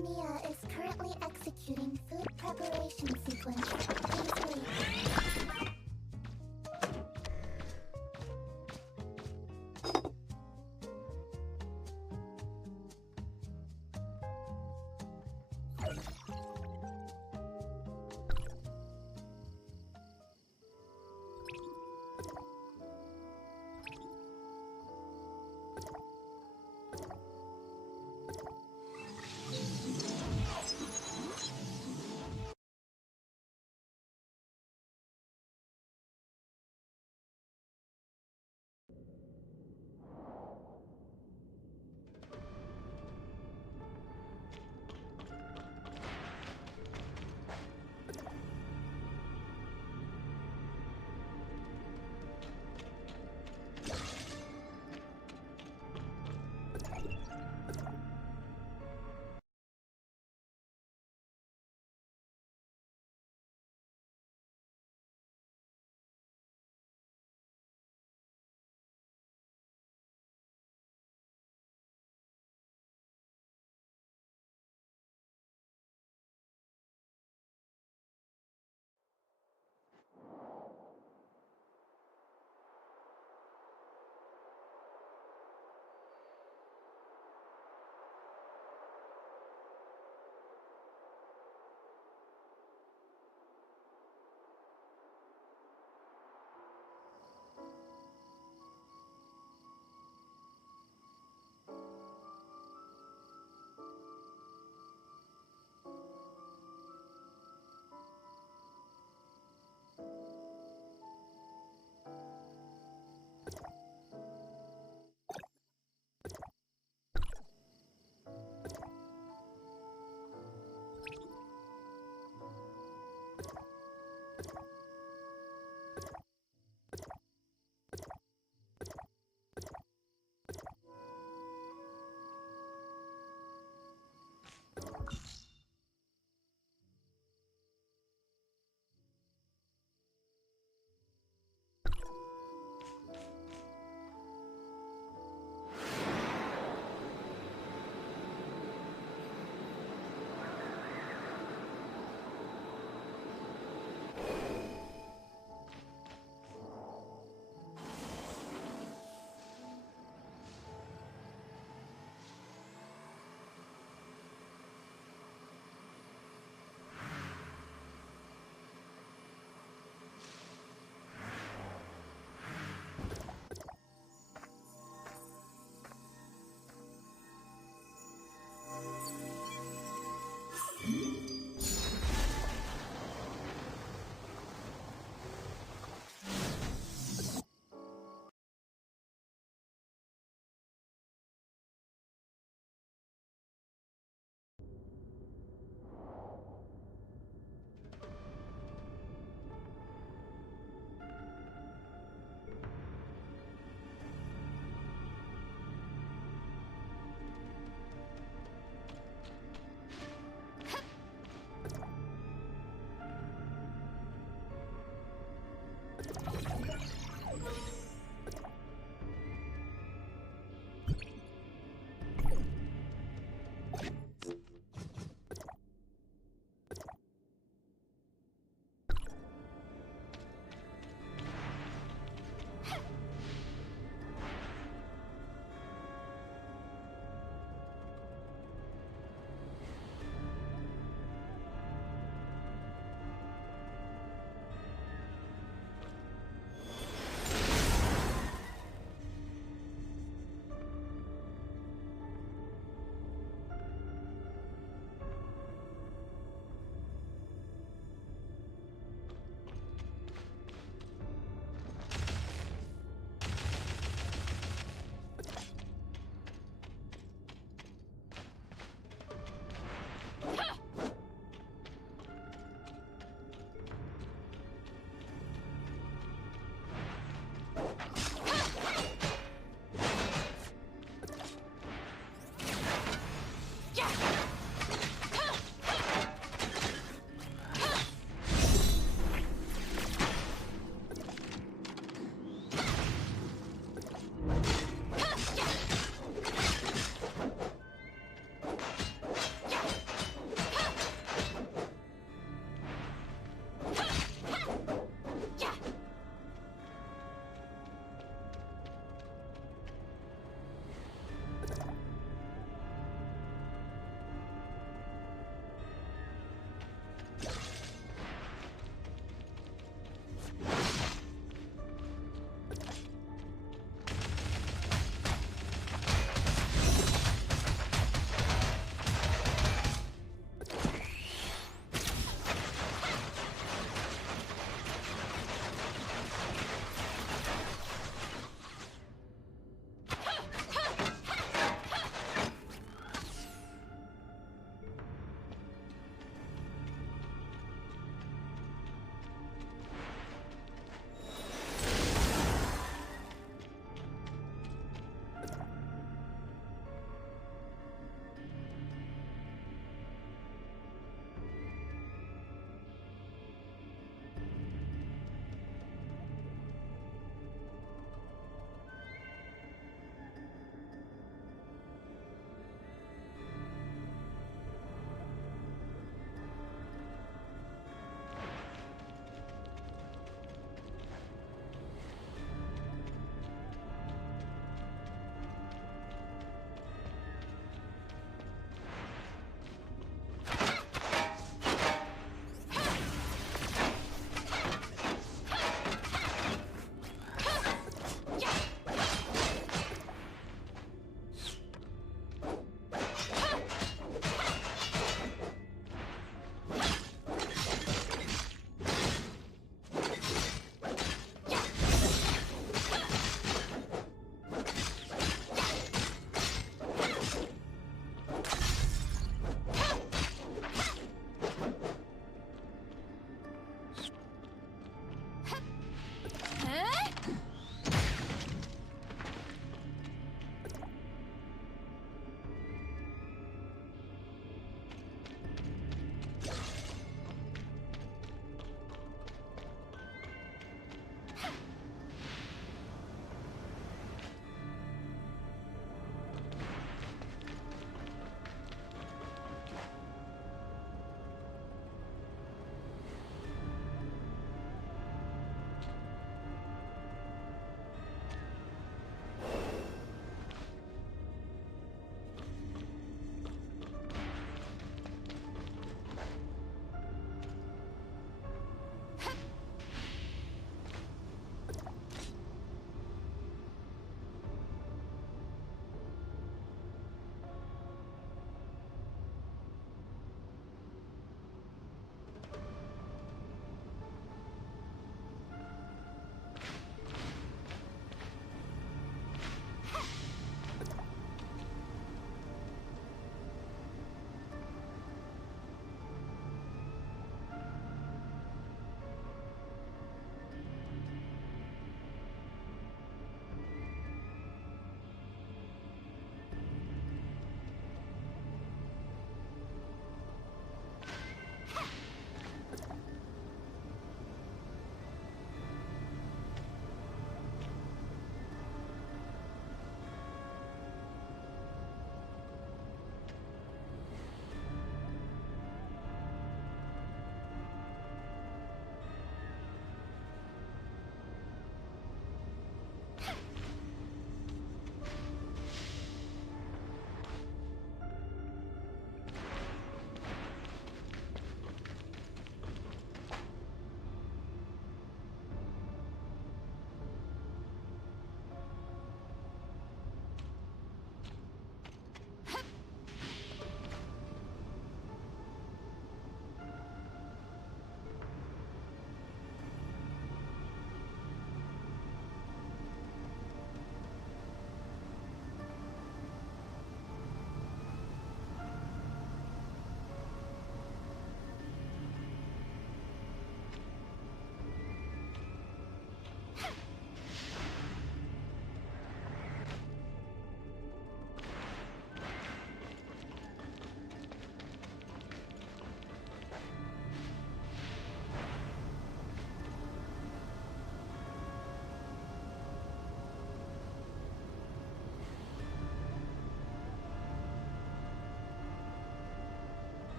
Mia is currently executing food preparation sequence. Please wait.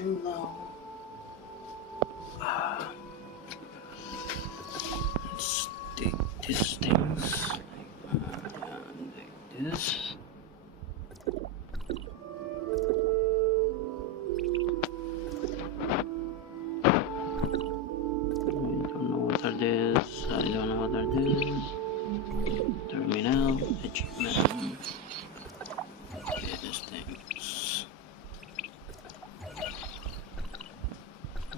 chill now. Let's take these things like this. I don't know what are these. Terminal, achievement. Okay, these things.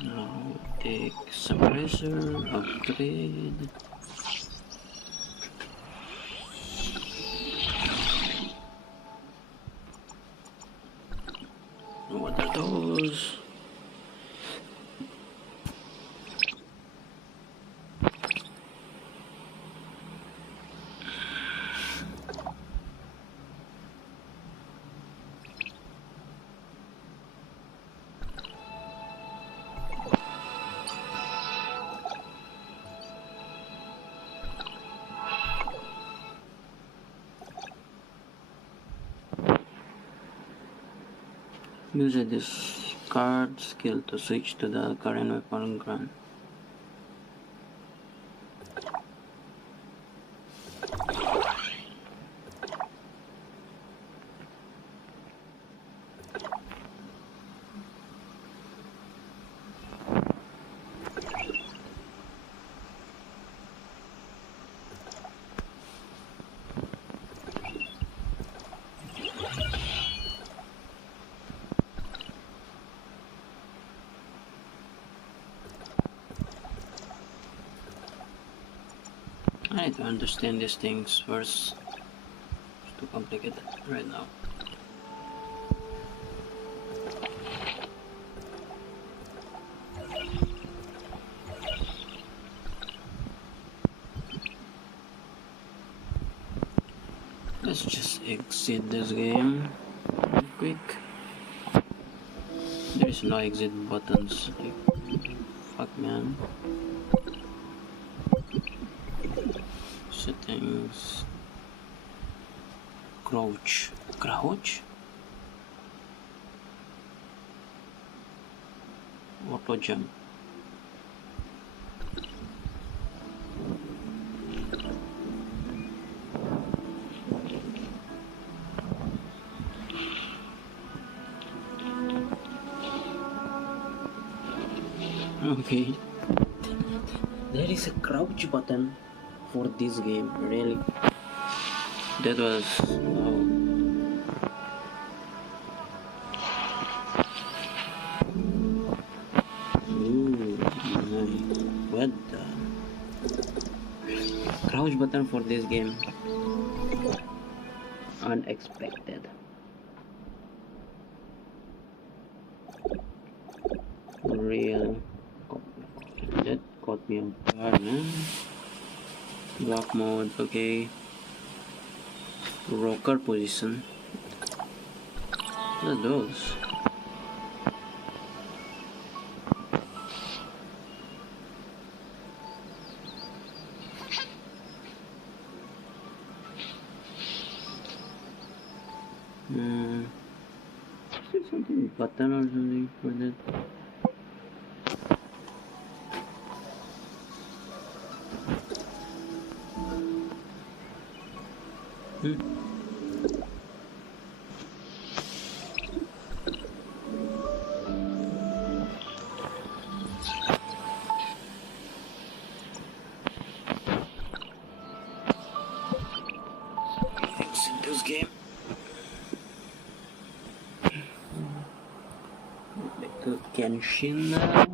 Now take suppressor, upgrade. What are those? Use a discard skill to switch to the current weapon grant. I need to understand these things first. It's too complicated right now. Let's just exit this game real quick. There is no exit buttons. Like, fuck man. Settings. Crouch. Crouch? Auto jump. Okay. There is a crouch button for this game, really? That was wow. Ooh, nice. What the crouch button for this game? Unexpected. Real. That caught me off guard, man. Block mode, okay. Rocker position. What are those? Is there something button or something for that? Fixing this game. Back to Genshin now.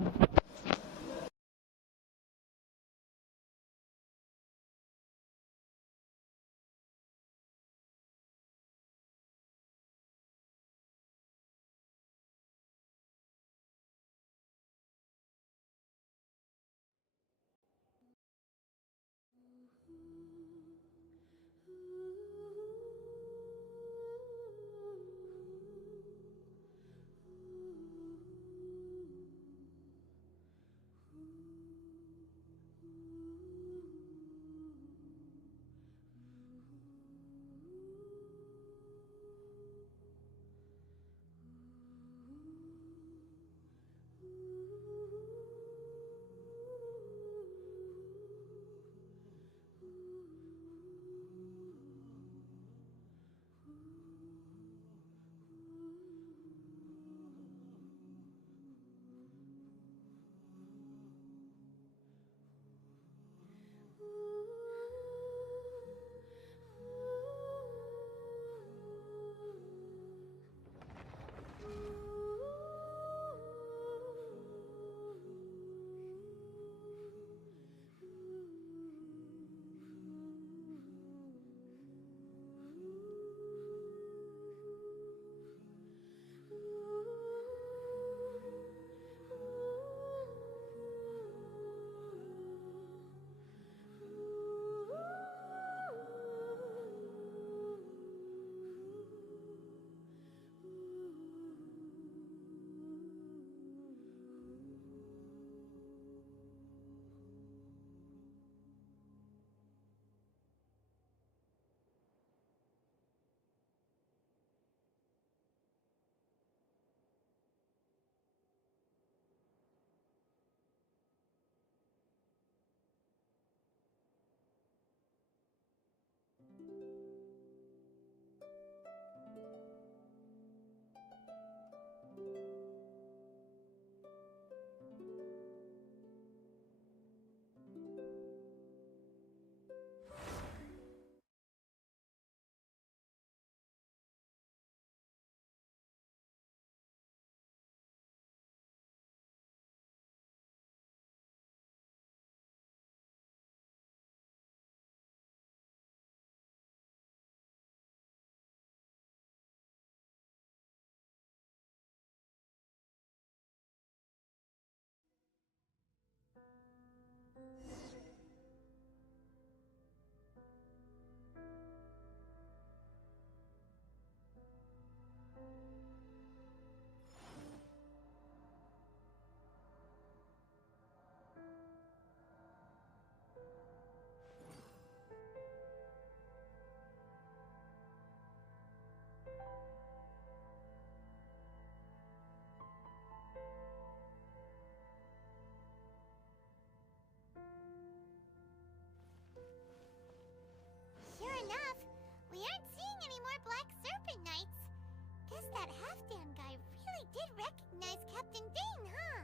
that half-damn guy really did recognize Captain Dane, huh?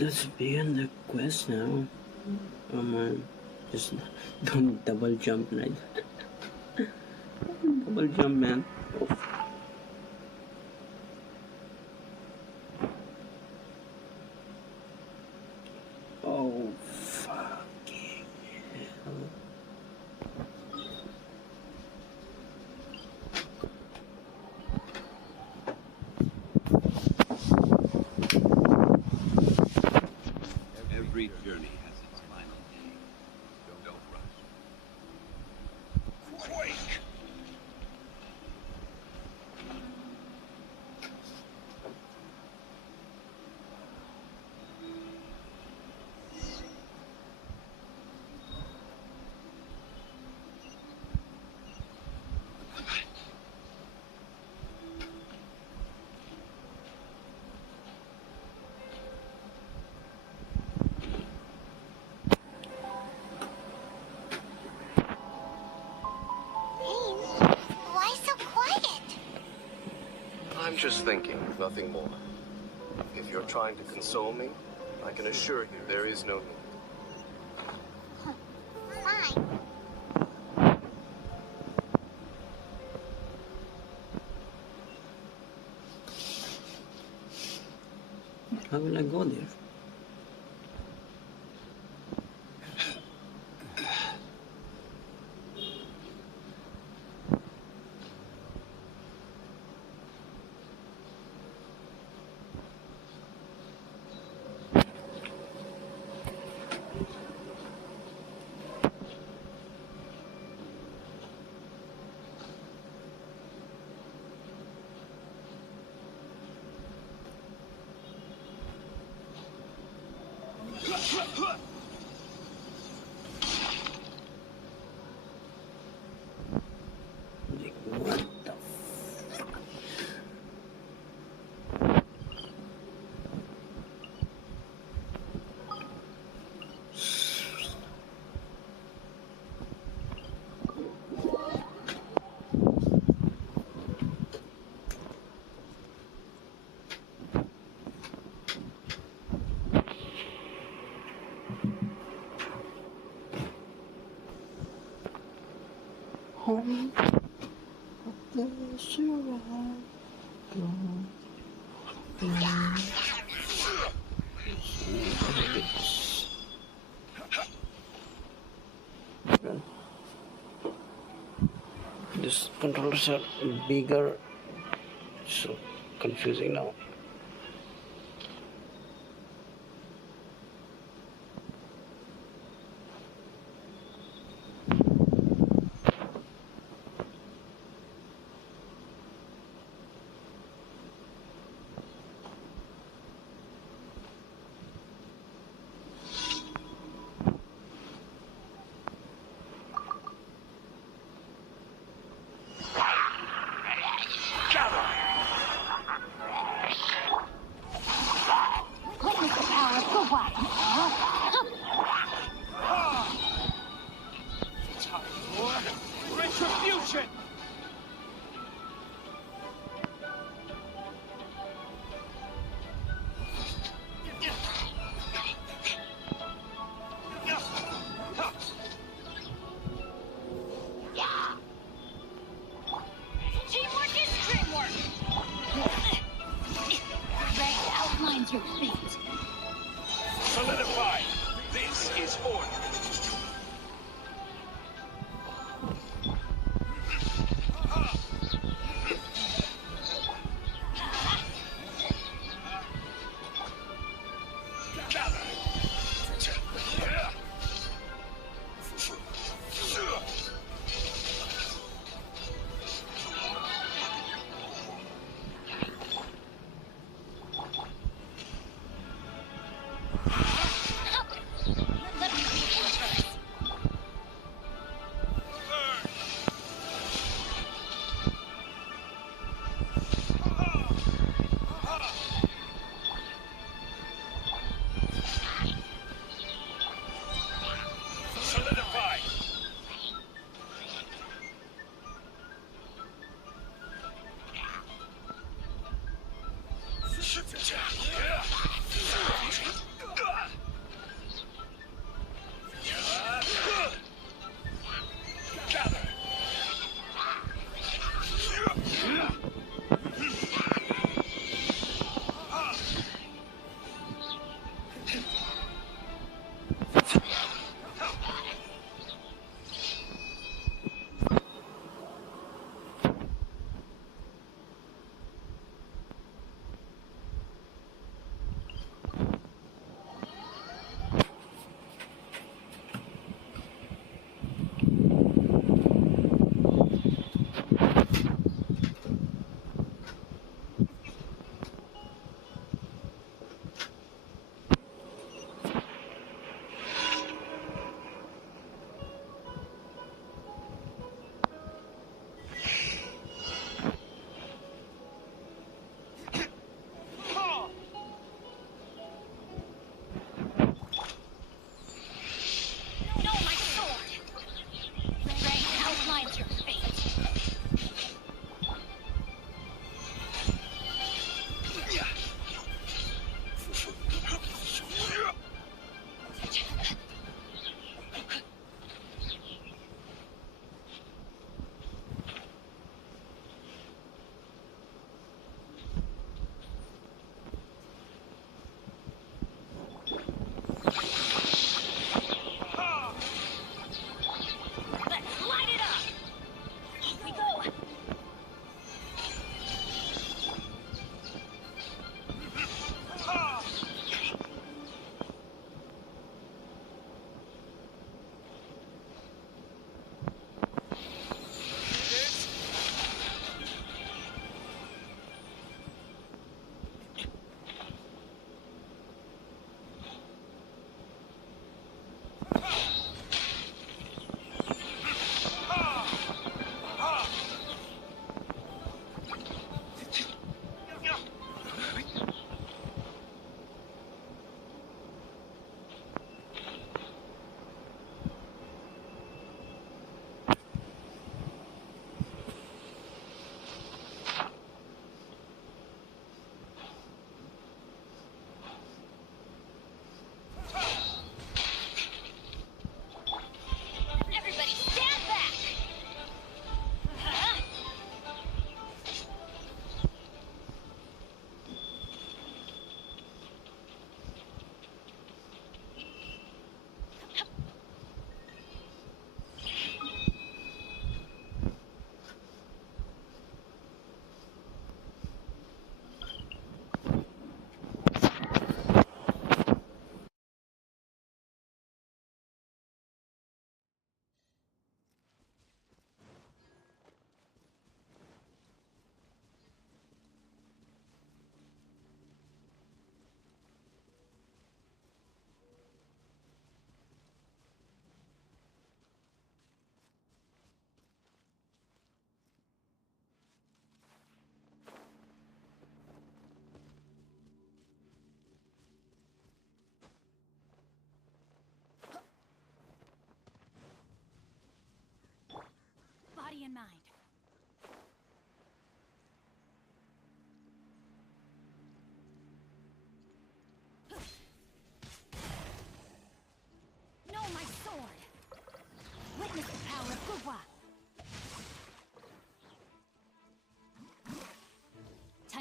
Let's begin the quest now. Oh man, just don't double jump like that. Double jump, man. Oh, fucking hell. Every journey has its final day. Don't rush. Quake! Why so quiet? I'm just thinking, nothing more. If you're trying to console me, I can assure you there is no need. Fine. How will I go there? Home of the survival. These controllers are bigger, so confusing now. Witness the power of the one. Time for retribution! Teamwork is dreamwork. Red outlines your fate. Solidify! This is order! Let me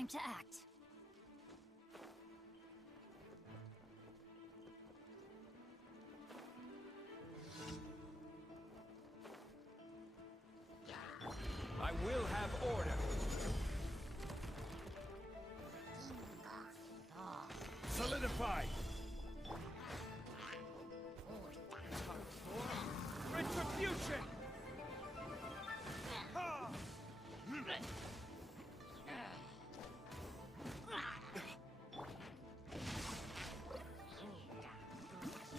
Time to act. I will have order. Solidify. Retribution.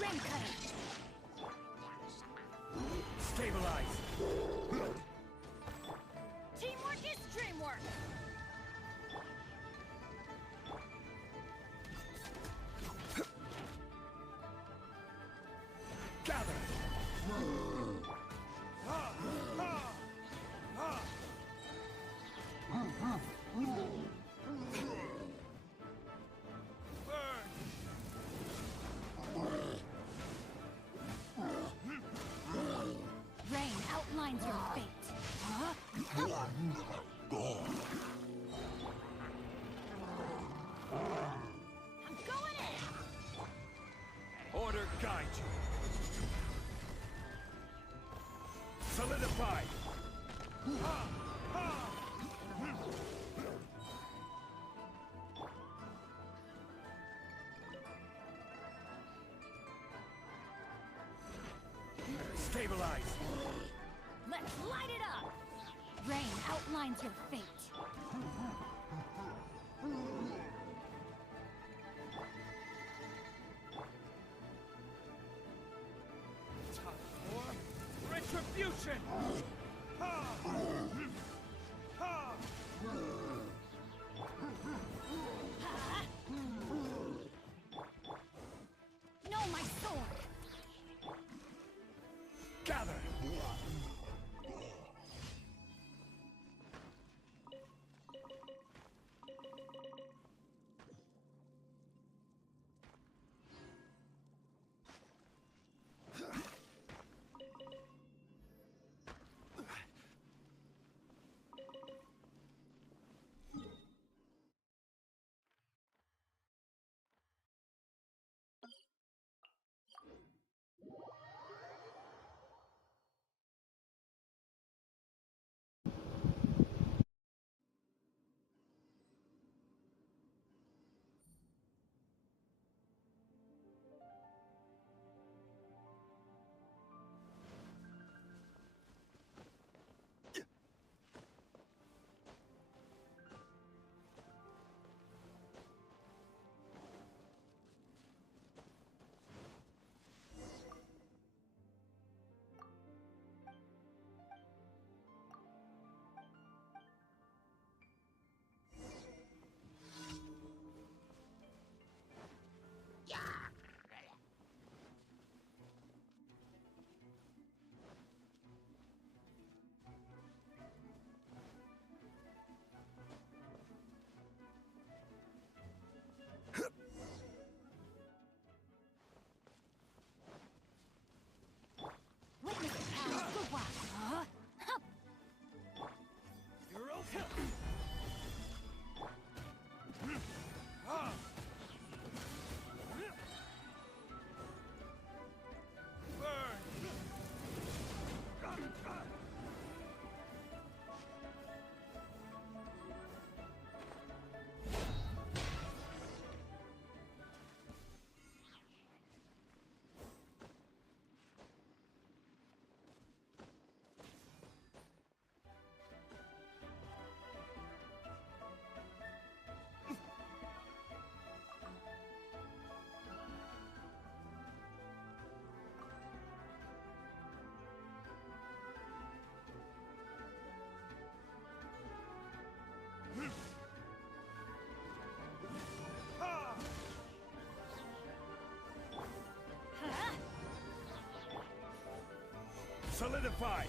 Rain cutter. Stabilize. Teamwork is dreamwork. Gather. Rain outlines your fate. Huh? I'm going in! Order guide you. Solidify. Stabilize. Let's light it up! Rain outlines your fate. Retribution! No, my sword! Gather! Witness the power of the wild. Huh? You're okay. Solidify.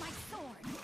my sword!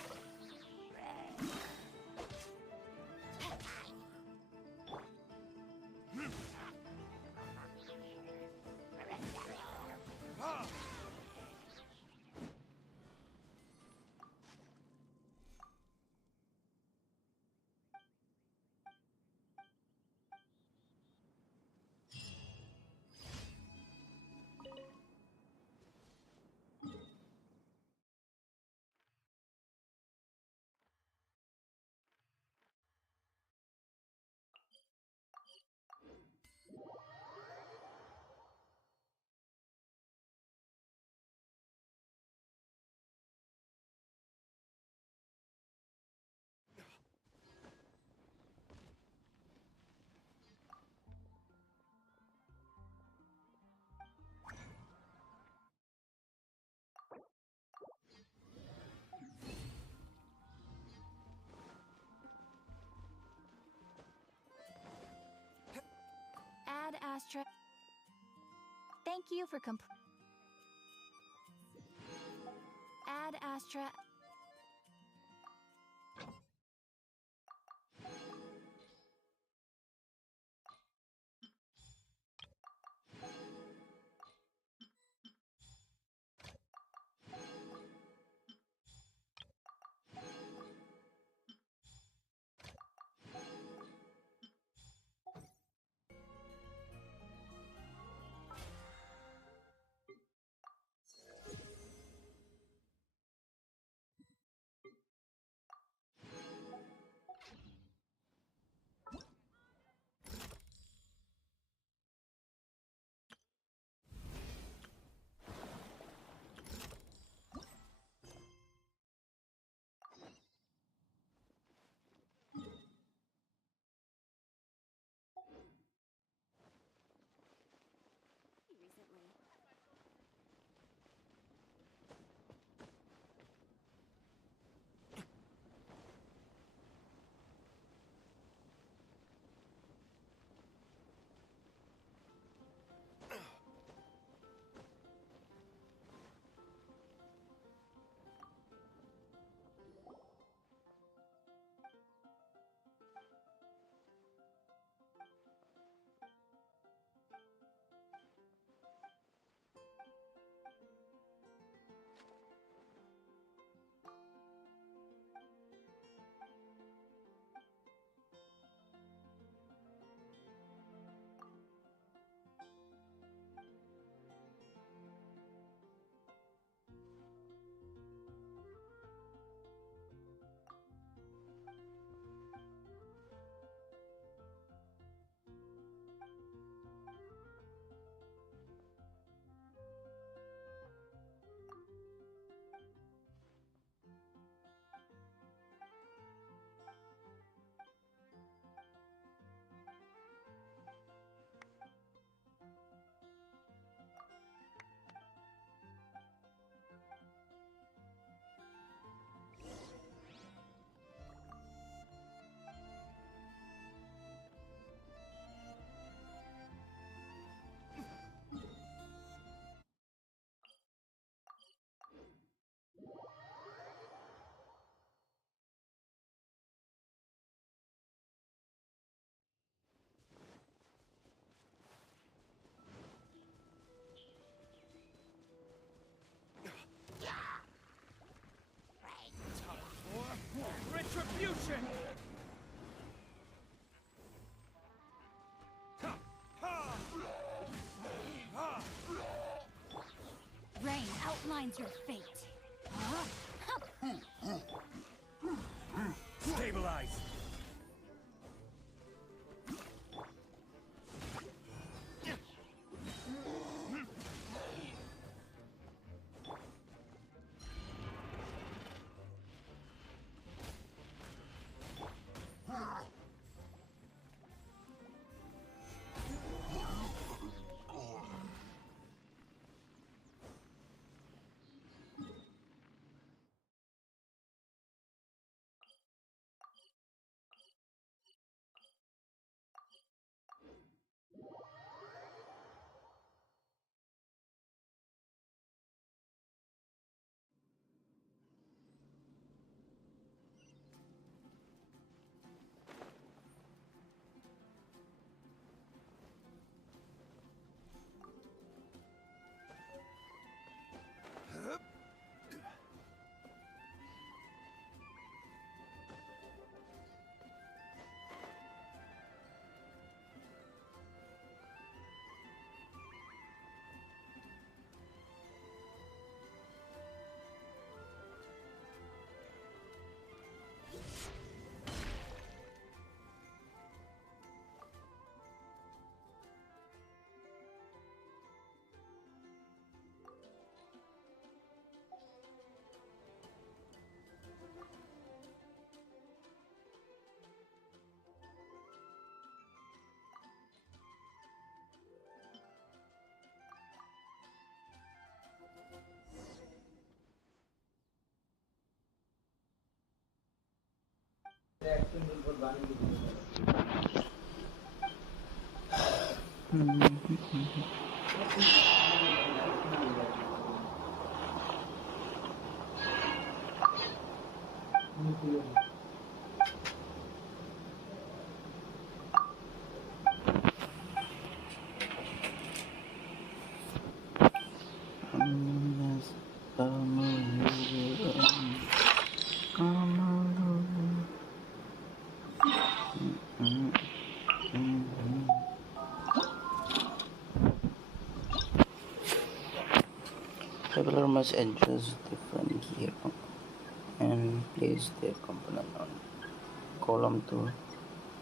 Ad Astra. Thank you for Ad Astra. Retribution! Rain outlines your fate. Stabilize! Traveler must adjust different gear and place their component on column to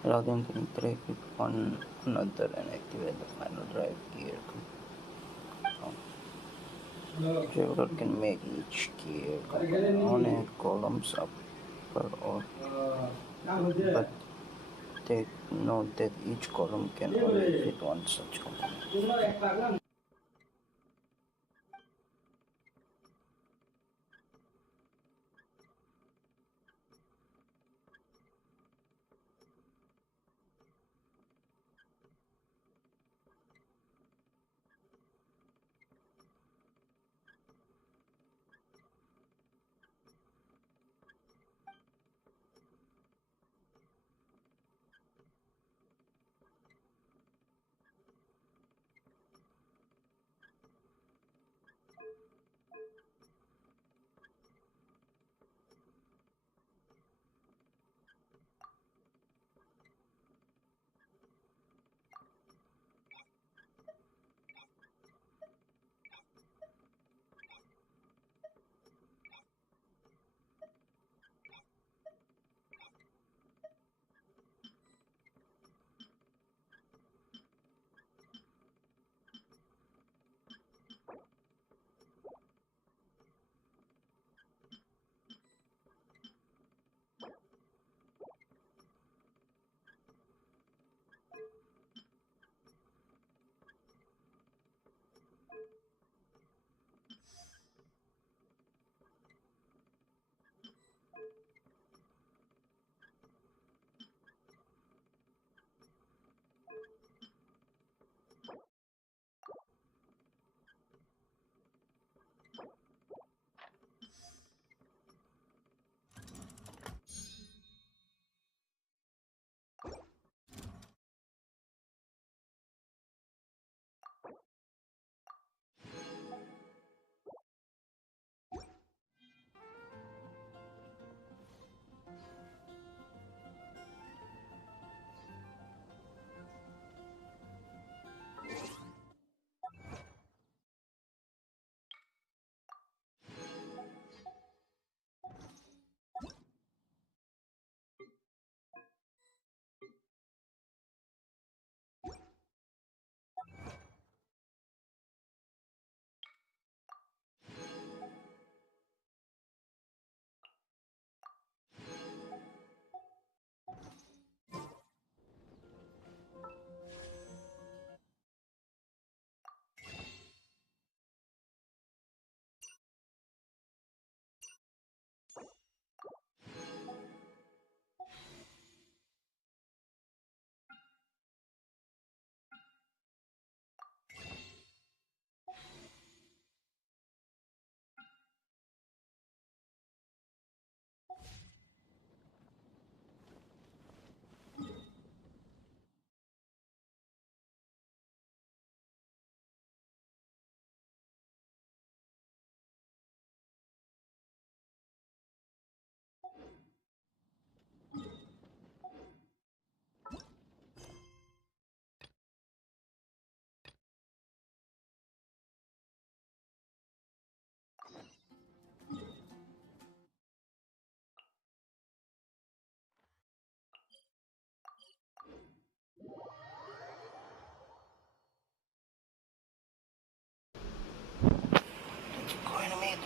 allow them to interact with one another and activate the final drive gear. Traveler can make each gear component on a column's upper or but take note that each column can only fit one such component.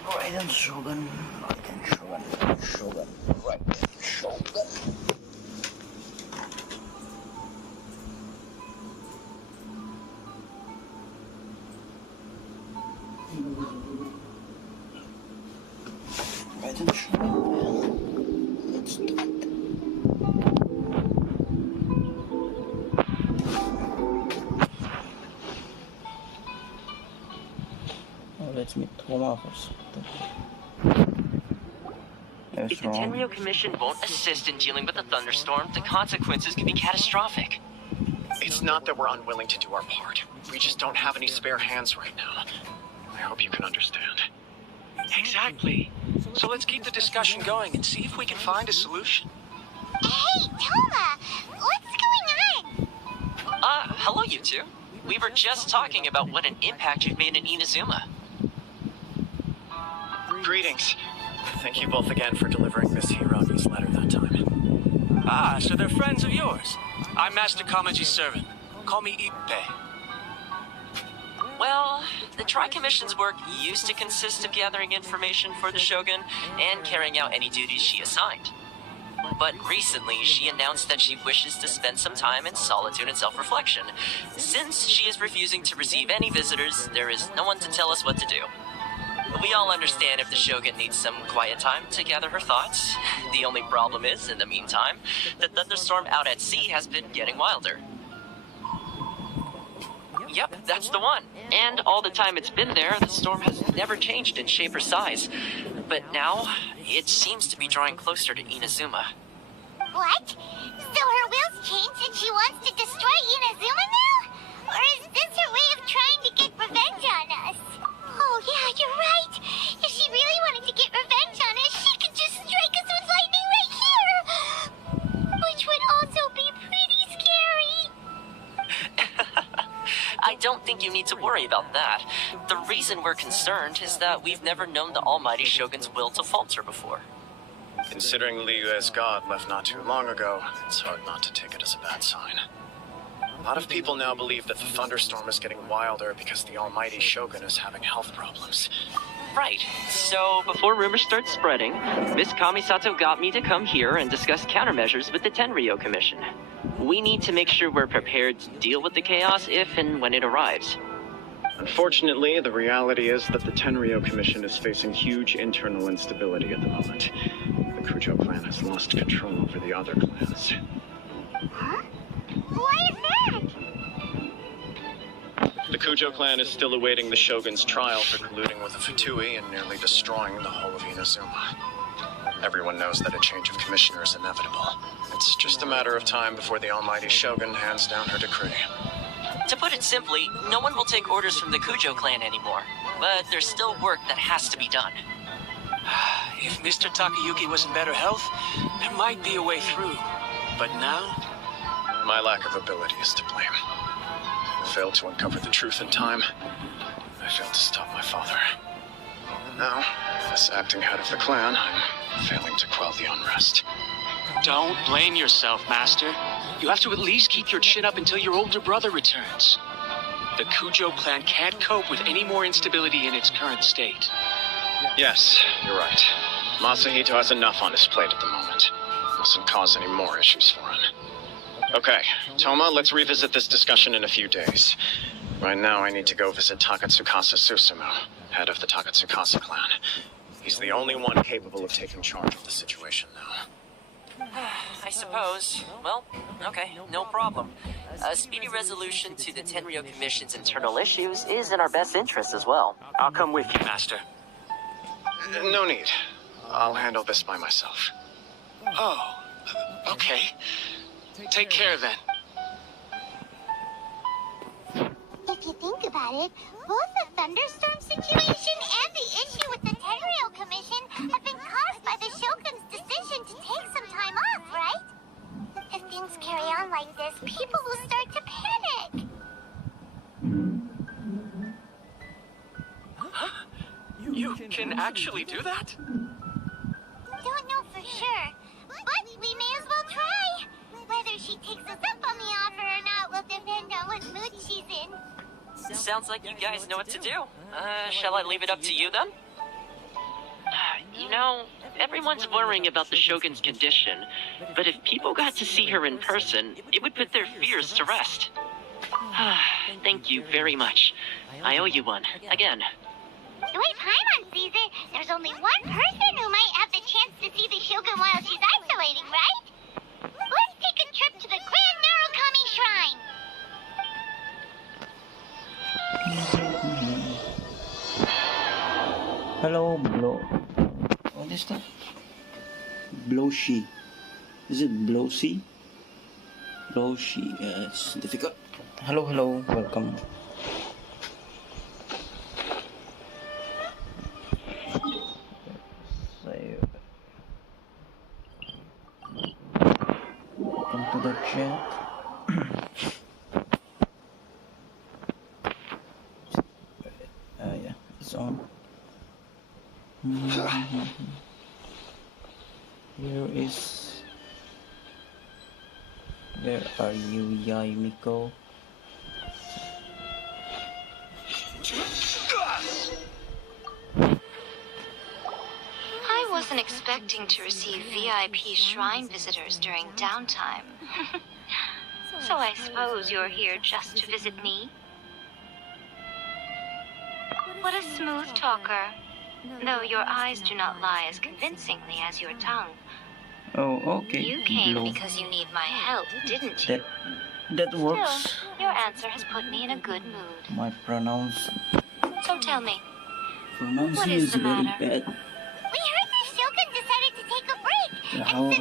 Raiden Shogun, Shogun, Raiden Shogun. Raiden Shogun, let's do it. If the Tenryo Commission won't assist in dealing with the thunderstorm, the consequences could be catastrophic. It's not that we're unwilling to do our part. We just don't have any spare hands right now. I hope you can understand. Exactly. So let's keep the discussion going and see if we can find a solution. Hey, Toma! What's going on? Hello you two. We were just talking about what an impact you've made in Inazuma. Greetings. Thank you both again for delivering Miss Hiragi's letter that time. Ah, so they're friends of yours. I'm Master Kamaji's servant. Call me Ippei. Well, the Tri-Commission's work used to consist of gathering information for the Shogun and carrying out any duties she assigned. But recently, she announced that she wishes to spend some time in solitude and self-reflection. Since she is refusing to receive any visitors, there is no one to tell us what to do. We all understand if the Shogun needs some quiet time to gather her thoughts. The only problem is, in the meantime, the thunderstorm out at sea has been getting wilder. Yep, that's the one. And all the time it's been there, the storm has never changed in shape or size. But now, it seems to be drawing closer to Inazuma. What? So her will's changed and she wants to destroy Inazuma now? Or is this her way of trying to get revenge on us? Oh yeah, you're right. If she really wanted to get revenge on us, she could just strike us with lightning right here! Which would also be pretty scary. I don't think you need to worry about that. The reason we're concerned is that we've never known the Almighty Shogun's will to falter before. Considering Liu as god left not too long ago, it's hard not to take it as a bad sign. A lot of people now believe that the thunderstorm is getting wilder because the Almighty Shogun is having health problems. Right. So, before rumors start spreading, Miss Kamisato got me to come here and discuss countermeasures with the Tenryo Commission. We need to make sure we're prepared to deal with the chaos if and when it arrives. Unfortunately, the reality is that the Tenryo Commission is facing huge internal instability at the moment. The Kujo clan has lost control over the other clans. Huh? Why is that? The Kujo clan is still awaiting the Shogun's trial for colluding with the Fatui and nearly destroying the whole of Inazuma. Everyone knows that a change of commissioner is inevitable. It's just a matter of time before the Almighty Shogun hands down her decree. To put it simply, no one will take orders from the Kujo clan anymore. But there's still work that has to be done. If Mr. Takayuki was in better health, there might be a way through. But now? My lack of ability is to blame. I failed to uncover the truth in time. I failed to stop my father. Now, as acting head of the clan, I'm failing to quell the unrest. Don't blame yourself, Master. You have to at least keep your chin up until your older brother returns. The Kujo clan can't cope with any more instability in its current state. Yes, you're right. Masahito has enough on his plate at the moment. Mustn't cause any more issues for him. Okay, Toma, let's revisit this discussion in a few days. Right now, I need to go visit Takatsukasa Susumu, head of the Takatsukasa clan. He's the only one capable of taking charge of the situation now. I suppose. Well, okay, no problem. A speedy resolution to the Tenryo Commission's internal issues is in our best interest as well. I'll come with you, Master. No need. I'll handle this by myself. Oh, okay. Take care then. If you think about it, both the thunderstorm situation and the issue with the Tenryo Commission have been caused by the Shogun's decision to take some time off, right? If things carry on like this, people will start to panic. You can actually do that? Don't know for sure, but we may as well try. Whether she takes us up on the offer or not will depend on what mood she's in. Sounds like you guys know what to do. Shall I leave it up to you then? You know, everyone's worrying about the Shogun's condition, but if people got to see her in person, it would put their fears to rest. Thank you very much. I owe you one, again. Wait, Paimon, Caesar. There's only one person who might have the chance to see the Shogun while she's isolating, right? Let's take a trip to the Grand Narukami Shrine. Blowshy. Is it Blowsy? Blowshy. It's difficult. Hello, hello. Welcome. Welcome to the chat. Yeah, it's on. Where are you, Yaimiko? I wasn't expecting to receive VIP shrine visitors during downtime. So I suppose you're here just to visit me? What a smooth talker. Though your eyes do not lie as convincingly as your tongue. Oh, okay. You came because you need my help, didn't you? That works. Still, your answer has put me in a good mood. My pronounce. So tell me, Pronunciation is very bad. We heard the Shogun decided to take a break. How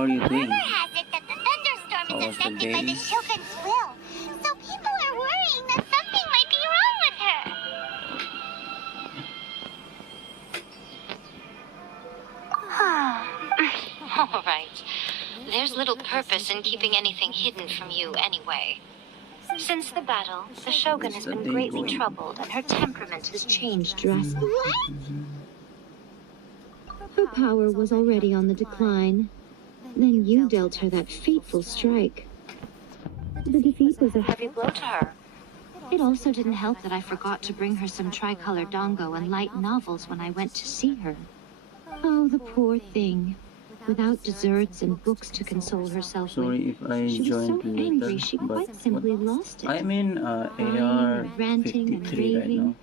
are you doing? Rumor has it that the thunderstorm is affected by the Shogun's will. So people are worrying that something might be wrong with her. All right. There's little purpose in keeping anything hidden from you anyway. Since the battle, the Shogun has been greatly troubled and her temperament has changed drastically. What? Her power was already on the decline. Then you dealt her that fateful strike. The defeat was a heavy blow to her. It also didn't help that I forgot to bring her some tricolor dongo and light novels when I went to see her. Oh, the poor thing. Without desserts and books to console herself Sorry if I she was joined so later, angry she but quite simply lost it. I'm in AR ranting and 53 right now.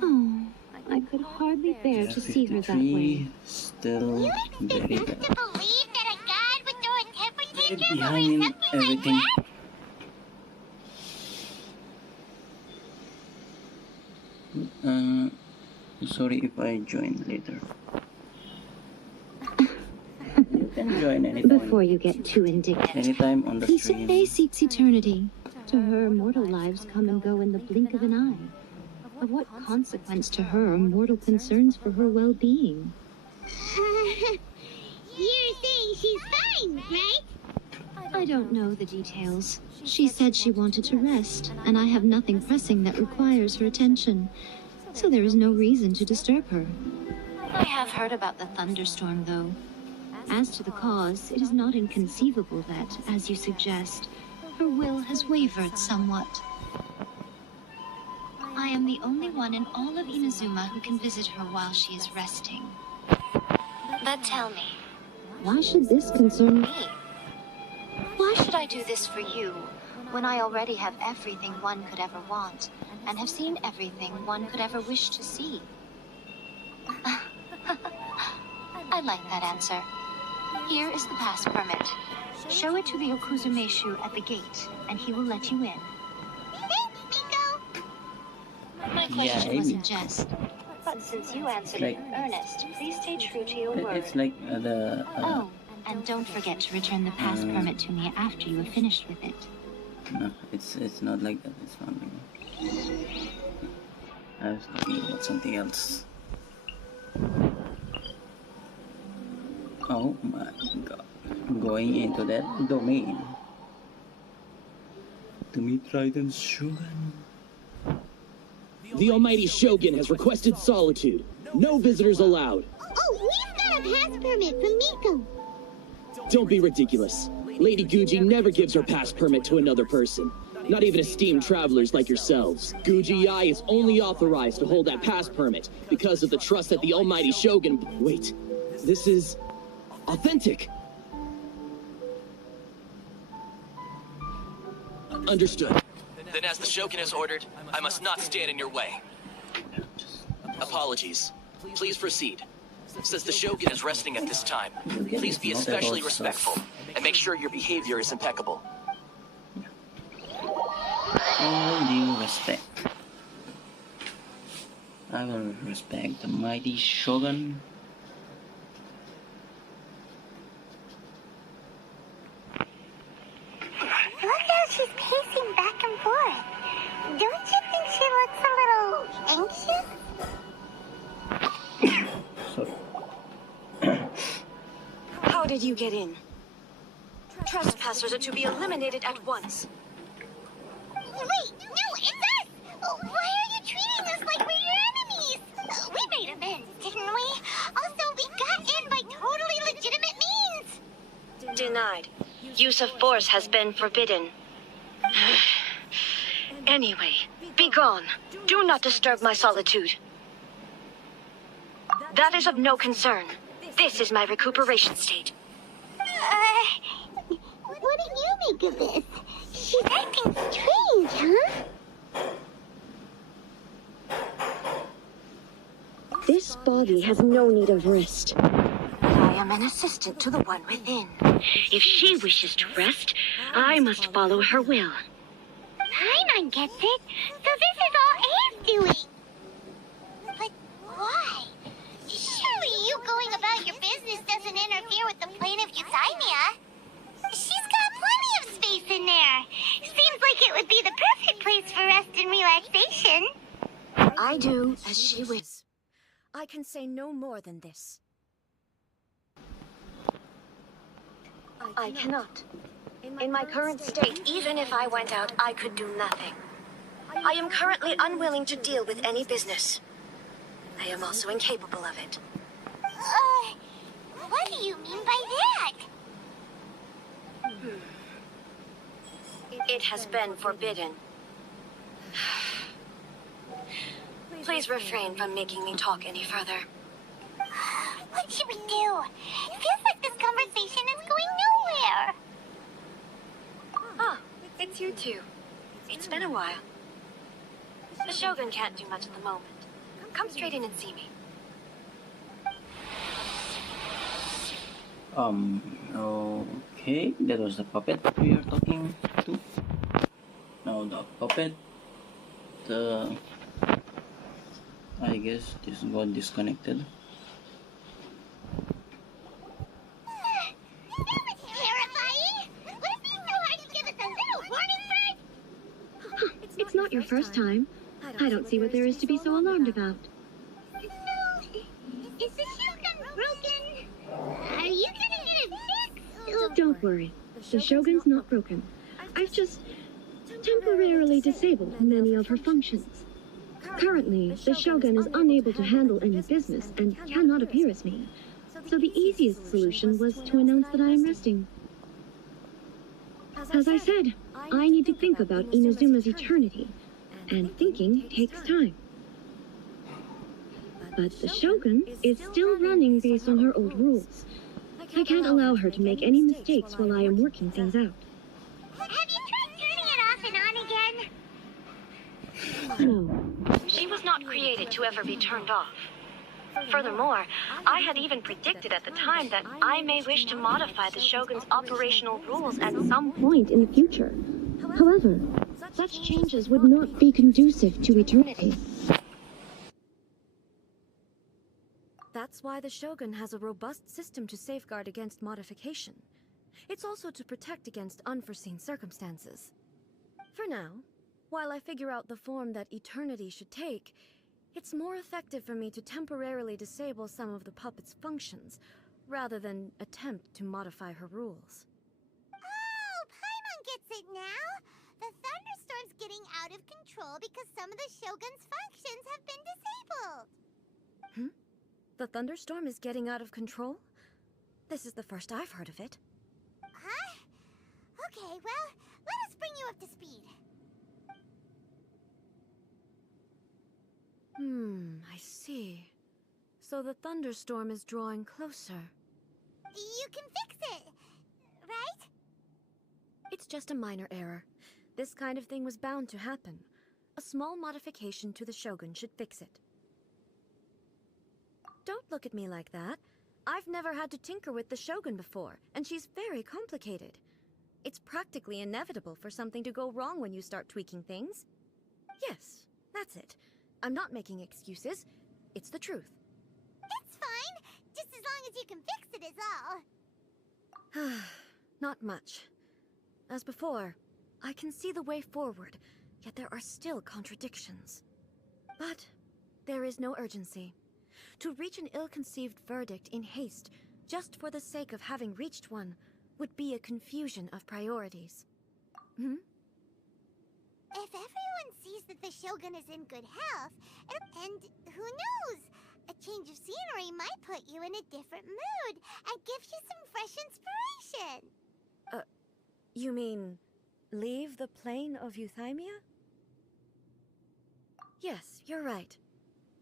Oh, I could hardly bear to see her that way. Still very bad. To believe that a god would throw a temper tantrum over Behind something everything. Sorry if I join later. You can join anytime. Before you get too indignant. Anytime on the Peace stream. of Fae seeks eternity. To her, mortal lives come and go in the blink of an eye. Of what consequence to her are mortal concerns for her well-being? You're saying she's fine, right? I don't know the details. She said she wanted to rest, and I have nothing pressing that requires her attention. So there is no reason to disturb her. I have heard about the thunderstorm, though. As to the cause, it is not inconceivable that, as you suggest, her will has wavered somewhat. I am the only one in all of Inazuma who can visit her while she is resting. But tell me, why should this concern me? Why should I do this for you, when I already have everything one could ever want, and have seen everything one could ever wish to see? I like that answer. Here is the pass permit. Show it to the Okuzumeshu at the gate, and he will let you in. Thanks, Miko. My question was in jest. But since you answered Like- in earnest, please stay true to your word. It's like the. Oh, and don't forget to return the pass permit to me after you have finished with it. No, it's not like that. It's not like that. I was thinking about something else. Oh my god. Going into that domain. To meet Trident's Shogun. The almighty Shogun has requested solitude. No visitors allowed. Oh, we've got a pass permit from Miko. Don't be ridiculous. Lady Guji never gives her pass permit to another person. Not even esteemed travelers like yourselves. Guji-ai is only authorized to hold that pass permit because of the trust that the almighty Shogun... Wait, this is... authentic. Understood. Then as the Shogun has ordered, I must not stand in your way. Apologies. Please proceed. Since the Shogun is resting at this time, please be especially respectful, and make sure your behavior is impeccable. All due respect. I will respect the mighty Shogun. she's pacing back and forth. Don't you think she looks a little anxious? Sorry. How did you get in? Trespassers are to be eliminated at once. Wait, no, it's us! Why are you treating us like we're your enemies? We made amends, didn't we? Also, we got in by totally legitimate means. Denied. Use of force has been forbidden. Anyway, be gone. Do not disturb my solitude. That is of no concern. This is my recuperation state. What do you make of this? She's acting strange, huh? This body has no need of rest. I am an assistant to the one within. If she wishes to rest, I must follow her will. Paimon gets it. So this is all A's doing. But why? Surely you going about your business doesn't interfere with the plane of Euthymia. She's got plenty of space in there. Seems like it would be the perfect place for rest and relaxation. I do as she wishes. I can say no more than this. I cannot. In my current state, even if I went out, I could do nothing. I am currently unwilling to deal with any business. I am also incapable of it. What do you mean by that? It has been forbidden. Please refrain from making me talk any further. What should we do? It feels like this conversation is going nowhere. Ah, it's you two. It's been a while. The Shogun can't do much at the moment. Come straight in and see me. Okay, that was the puppet we are talking to. Now the puppet, I guess this got disconnected. It's not your first time. I don't see what there is to be so alarmed about. No, is the Shogun broken? Are you gonna get it fixed? Don't worry. The Shogun's not broken. I've just temporarily disabled many of her functions. Currently, the Shogun is unable to handle any business and cannot appear as me. So the easiest solution was to announce that I am resting. As I said, I need to think about Inuzuma's eternity, and thinking takes time. But the Shogun is still running based on her old rules. I can't allow her to make any mistakes while I am working things out. Have you tried turning it off and on again? No, she was not created to ever be turned off. Furthermore, I had even predicted at the time that I may wish to modify the Shogun's operational rules at some point in the future. However, such changes would not be conducive to eternity. That's why the Shogun has a robust system to safeguard against modification. It's also to protect against unforeseen circumstances. For now, while I figure out the form that eternity should take, it's more effective for me to temporarily disable some of the puppet's functions, rather than attempt to modify her rules. Oh, Paimon gets it now! The thunderstorm's getting out of control because some of the Shogun's functions have been disabled! The thunderstorm is getting out of control? This is the first I've heard of it. Huh? Okay, well, let us bring you up to speed. I see. So the thunderstorm is drawing closer. You can fix it, right? It's just a minor error. This kind of thing was bound to happen. A small modification to the Shogun should fix it. Don't look at me like that. I've never had to tinker with the Shogun before, and she's very complicated. It's practically inevitable for something to go wrong when you start tweaking things. Yes, that's it. I'm not making excuses. It's the truth. It's fine, just as long as you can fix it is all. Not much. As before, I can see the way forward, yet there are still contradictions. But there is no urgency. To reach an ill-conceived verdict in haste, just for the sake of having reached one, would be a confusion of priorities. Hmm? If everyone sees that the Shogun is in good health, and who knows? A change of scenery might put you in a different mood and give you some fresh inspiration. You mean leave the plane of Euthymia? Yes, you're right.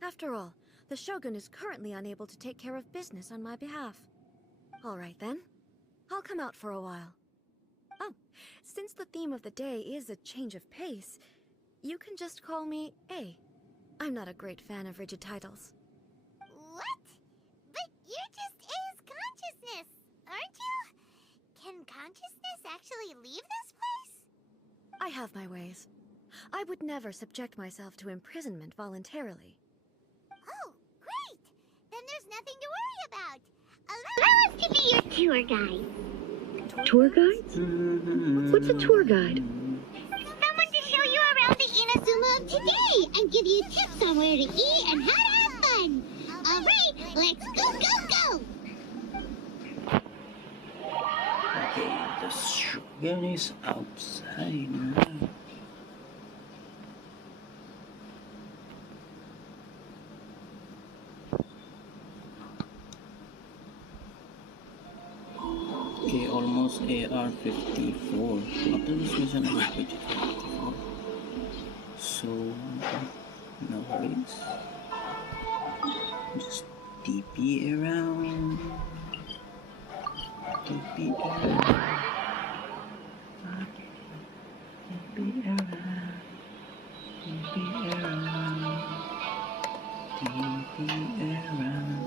After all, the Shogun is currently unable to take care of business on my behalf. All right then. I'll come out for a while. Oh, since the theme of the day is a change of pace, you can just call me A. I'm not a great fan of rigid titles. What? But you're just A's consciousness, aren't you? Can consciousness actually leave this place? I have my ways. I would never subject myself to imprisonment voluntarily. Oh, great! Then there's nothing to worry about. Allow us to be your tour guide. Tour guide? What's a tour guide? Someone to show you around the Inazuma of today and give you tips on where to eat and how to have fun. All right, let's go, go, go! Okay, the Shogun is outside now. Okay, almost AR-54. After this mission, I will put it 54. So, no worries. Just TP around. TP around. TP around. TP around. TP around.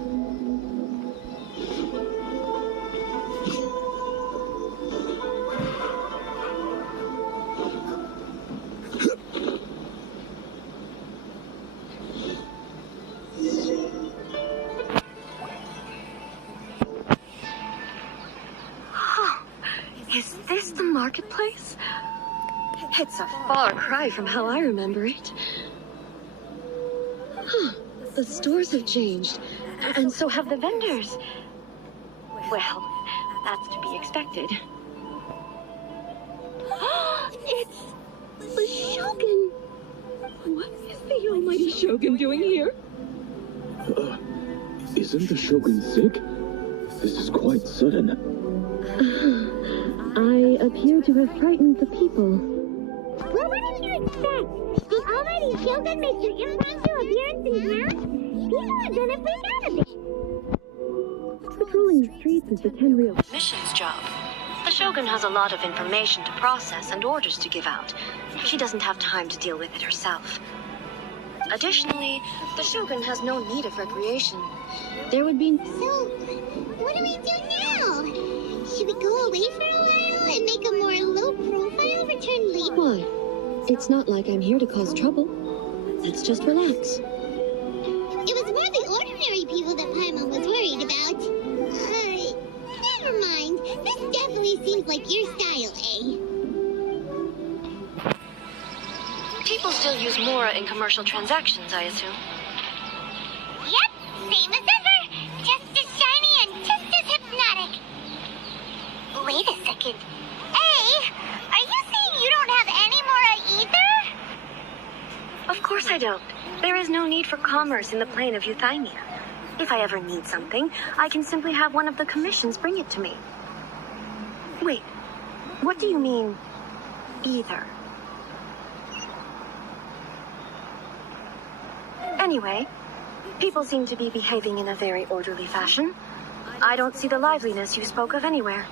Is this the marketplace? It's a far cry from how I remember it. Huh. The stores have changed, and so have the vendors. Well, that's to be expected. It's the Shogun! What is the almighty Shogun doing here? Isn't the Shogun sick? This is quite sudden. I appear to have frightened the people. Well, what did you expect? The almighty Shogun makes an impromptu appearance in town? People are gonna freak out a bit. Patrolling the streets is the Tenryou mission's job. The Shogun has a lot of information to process and orders to give out. She doesn't have time to deal with it herself. Additionally, the Shogun has no need of recreation. There would be... So, what do we do now? Should we go away for a while and make a more low-profile return later? Why? It's not like I'm here to cause trouble. Let's just relax. It was more the ordinary people that Paimon was worried about. Never mind. This definitely seems like your style, eh? People still use Mora in commercial transactions, I assume. Yep, same as ever. Just as shiny and just as hypnotic. Wait a second. Hey, are you saying you don't have any Mora either? Of course I don't. There is no need for commerce in the plane of Euthymia. If I ever need something, I can simply have one of the commissions bring it to me. Wait, what do you mean, either? Anyway, people seem to be behaving in a very orderly fashion. I don't see the liveliness you spoke of anywhere.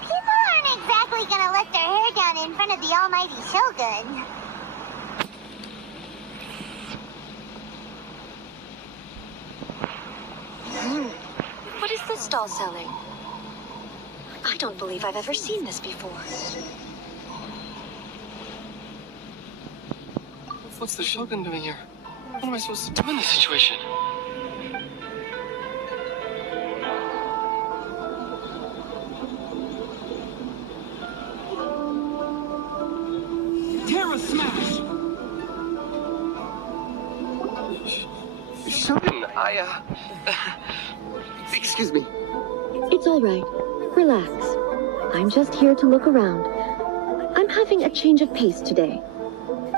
People aren't exactly gonna let their hair down in front of the almighty Shogun. What is this stall selling? I don't believe I've ever seen this before. What's the Shogun doing here? What am I supposed to do in this situation? Excuse me. It's all right. Relax. I'm just here to look around. I'm having a change of pace today.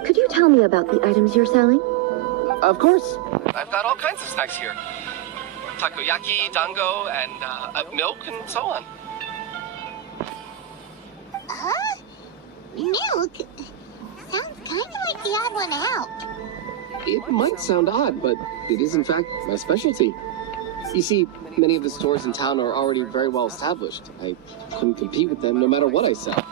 Could you tell me about the items you're selling? Of course. I've got all kinds of snacks here. Takoyaki, dango, and milk, and so on. Huh? Milk? Sounds kind of like the odd one out. It might sound odd, but it is in fact my specialty. You see, many of the stores in town are already very well established. I couldn't compete with them no matter what I sell.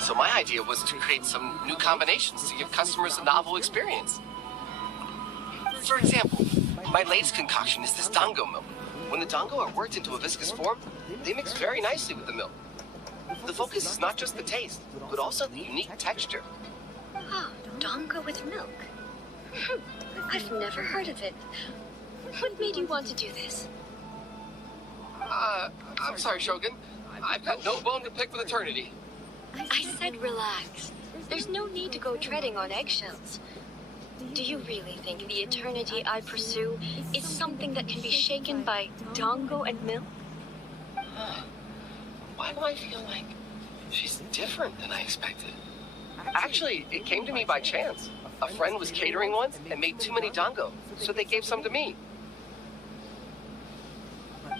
So my idea was to create some new combinations to give customers a novel experience. For example, my latest concoction is this dango milk. When the dango are worked into a viscous form, they mix very nicely with the milk. The focus is not just the taste, but also the unique texture. Oh, dango with milk. I've never heard of it. What made you want to do this? I'm sorry, Shogun. I've got no bone to pick with eternity. I said relax. There's no need to go treading on eggshells. Do you really think the eternity I pursue is something that can be shaken by dango and milk? Why do I feel like she's different than I expected? Actually, it came to me by chance. A friend was catering once and made too many dango, so they gave some to me.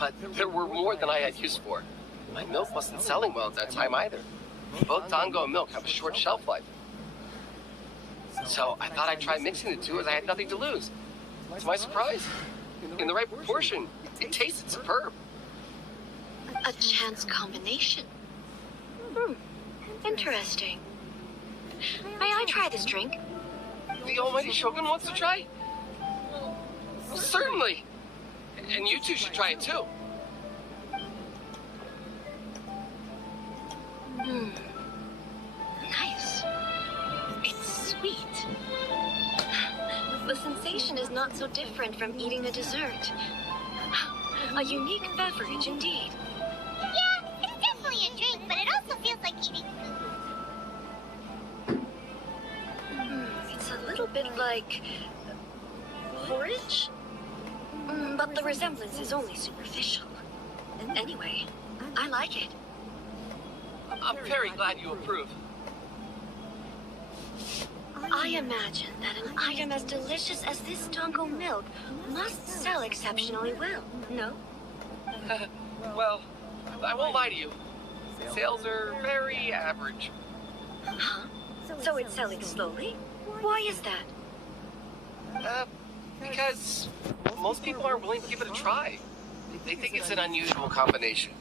But there were more than I had use for. My milk wasn't selling well at that time either. Both dango and milk have a short shelf life. So I thought I'd try mixing the two as I had nothing to lose. To my surprise, in the right proportion, it tasted superb. A chance combination. Interesting. May I try this drink? The almighty Shogun wants to try? Well, certainly. And you two should try it too. Nice. It's sweet. The sensation is not so different from eating a dessert. A unique beverage indeed. Yeah, it's definitely a drink, but it also feels like eating food. It's a little bit like porridge, but the resemblance is only superficial. Anyway, I like it. I'm very glad you approve. I imagine that an item as delicious as this dango milk must sell exceptionally well, no? Well, I won't lie to you. Sales are very average. Huh? So it's selling slowly? Why is that? Because most people aren't willing to give it a try. They think it's an unusual combination.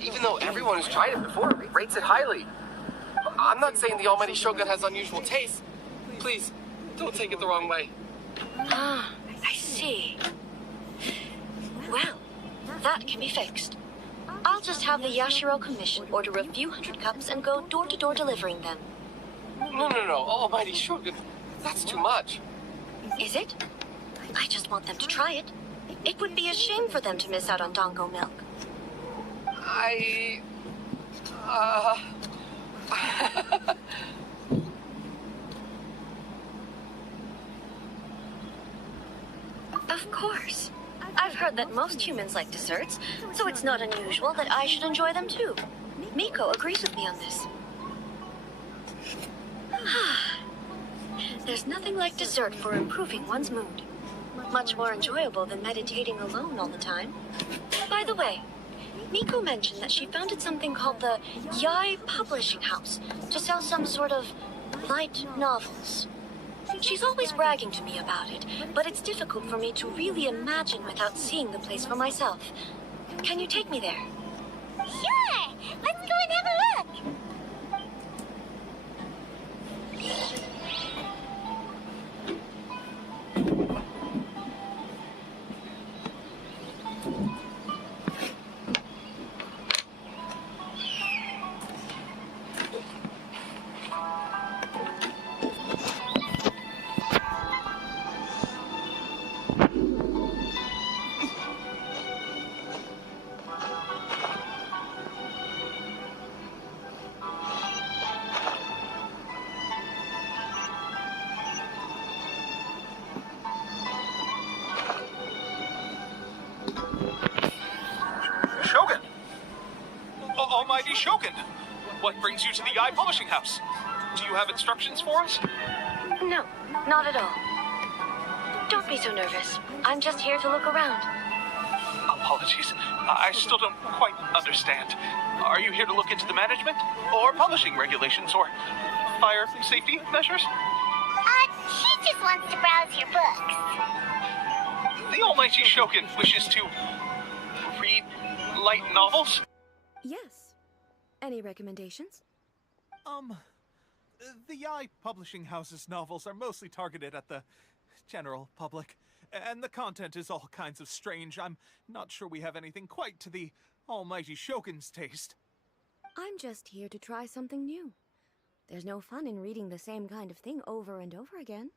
Even though everyone who's tried it before rates it highly. I'm not saying the almighty Shogun has unusual taste. Please, don't take it the wrong way. Ah, I see. Well, that can be fixed. I'll just have the Yashiro Commission order a few hundred cups and go door-to-door delivering them. No, almighty Shogun. That's too much. Is it? I just want them to try it. It would be a shame for them to miss out on dango milk. Of course. I've heard that most humans like desserts, so it's not unusual that I should enjoy them too. Miko agrees with me on this. There's nothing like dessert for improving one's mood. Much more enjoyable than meditating alone all the time. By the way, Miko mentioned that she founded something called the Yai Publishing House to sell some sort of light novels. She's always bragging to me about it, but it's difficult for me to really imagine without seeing the place for myself. Can you take me there? Sure! Let's go and have a look! Shogun! What brings you to the Eye Publishing House? Do you have instructions for us? No, not at all. Don't be so nervous. I'm just here to look around. Apologies. I still don't quite understand. Are you here to look into the management? Or publishing regulations? Or fire safety measures? She just wants to browse your books. The almighty Shogun wishes to read light novels? Yes. Any recommendations? The Eye Publishing House's novels are mostly targeted at the general public, and the content is all kinds of strange. I'm not sure we have anything quite to the almighty Shogun's taste. I'm just here to try something new. There's no fun in reading the same kind of thing over and over again.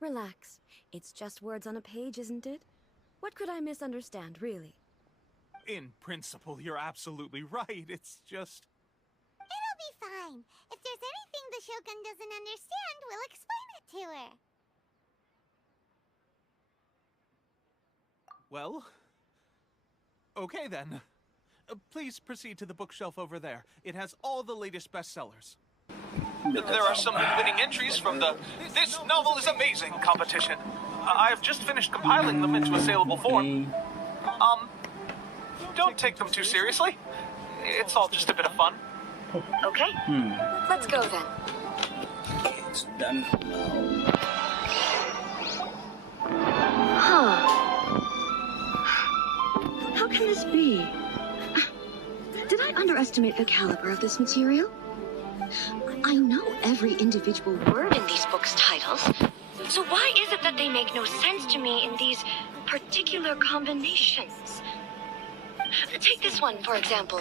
Relax. It's just words on a page, isn't it? What could I misunderstand, really? In principle, you're absolutely right. It's just... It'll be fine. If there's anything the Shogun doesn't understand, we'll explain it to her. Well... okay then. Please proceed to the bookshelf over there. It has all the latest bestsellers. There are some winning entries from the This Novel is Amazing competition. I've just finished compiling them into a saleable form. Don't take them too seriously. It's all just a bit of fun. Okay. Let's go then. It's done now. Huh. How can this be? Did I underestimate the caliber of this material? I know every individual word in these books' titles. So why is it that they make no sense to me in these particular combinations? Take this one, for example.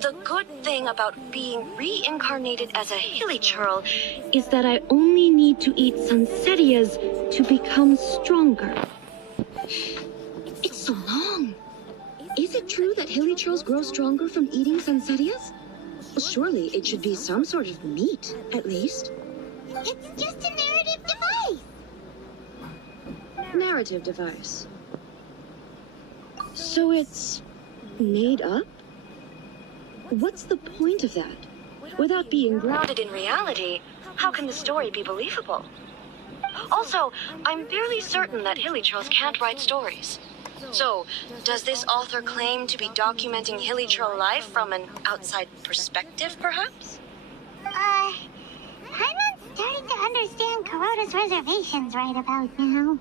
The good thing about being reincarnated as a hilichurl is that I only need to eat sunsettias to become stronger. It's so long. Is it true that hilichurls grow stronger from eating sunsettias? Surely it should be some sort of meat, at least. It's just a narrative device. Narrative device. So it's made up? What's the point of that? Without being grounded in reality, how can the story be believable? Also, I'm fairly certain that hilichurls can't write stories. So, does this author claim to be documenting hilichurl life from an outside perspective, perhaps? Paimon's starting to understand Kuroda's reservations right about now.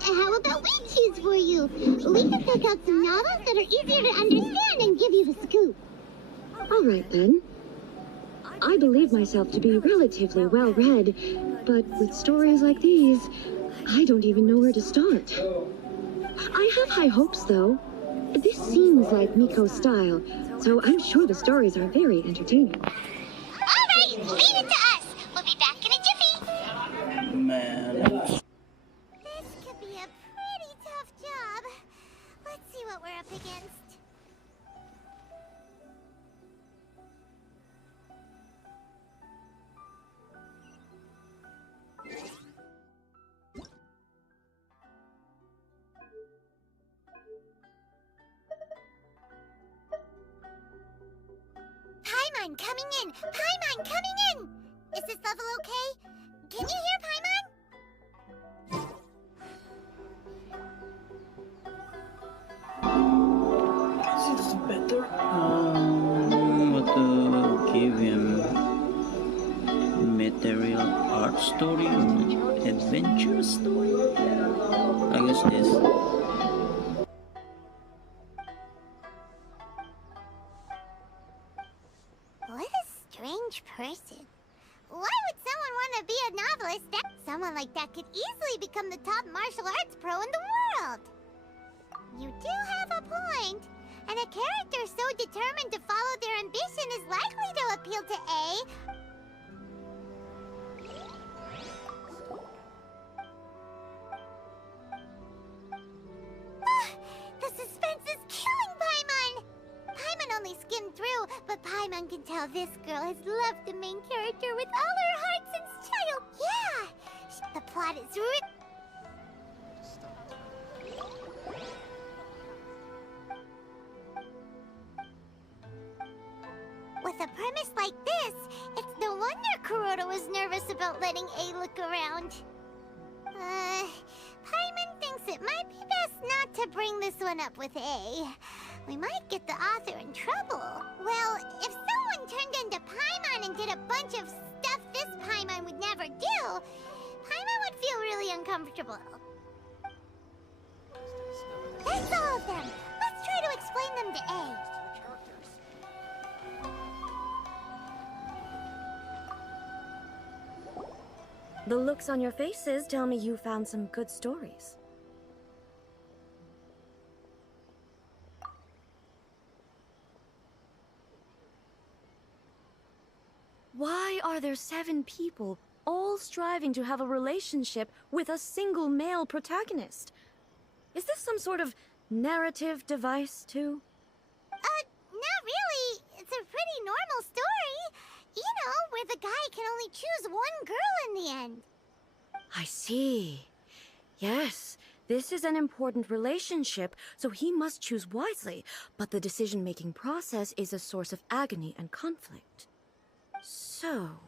How about we choose for you? We can pick out some novels that are easier to understand and give you the scoop. All right, then. I believe myself to be relatively well-read, but with stories like these, I don't even know where to start. I have high hopes, though. This seems like Miko's style, so I'm sure the stories are very entertaining. All right, leave it to us. We'll be back in a jiffy. Man. This could be a pretty tough job. Let's see what we're up against. Paimon coming in! Paimon coming in! Is this level okay? Can you hear Paimon? Is this better? What give him material art story or adventure story? I guess this. What a strange person. Why would someone want to be a novelist? Someone like that could easily become the top martial arts pro in the world. You do have a point. And a character so determined to follow their ambition is likely to appeal to A. The suspense is killing Paimon! Paimon only skimmed through, but Paimon can tell this girl has loved the main character with all her hearts and style. Yeah! The plot is With a premise like this, it's no wonder Kuroda was nervous about letting A look around. Paimon thinks it might be best not to bring this one up with A. We might get the author in trouble. Well, if someone turned into Paimon and did a bunch of stuff this Paimon would never do, Paimon would feel really uncomfortable. That's all of them. Let's try to explain them to A. The looks on your faces tell me you found some good stories. Why are there 7 people all striving to have a relationship with a single male protagonist? Is this some sort of narrative device, too? Not really. It's a pretty normal story. You know, where the guy can only choose one girl in the end. I see. Yes, this is an important relationship, so he must choose wisely, but the decision-making process is a source of agony and conflict. So,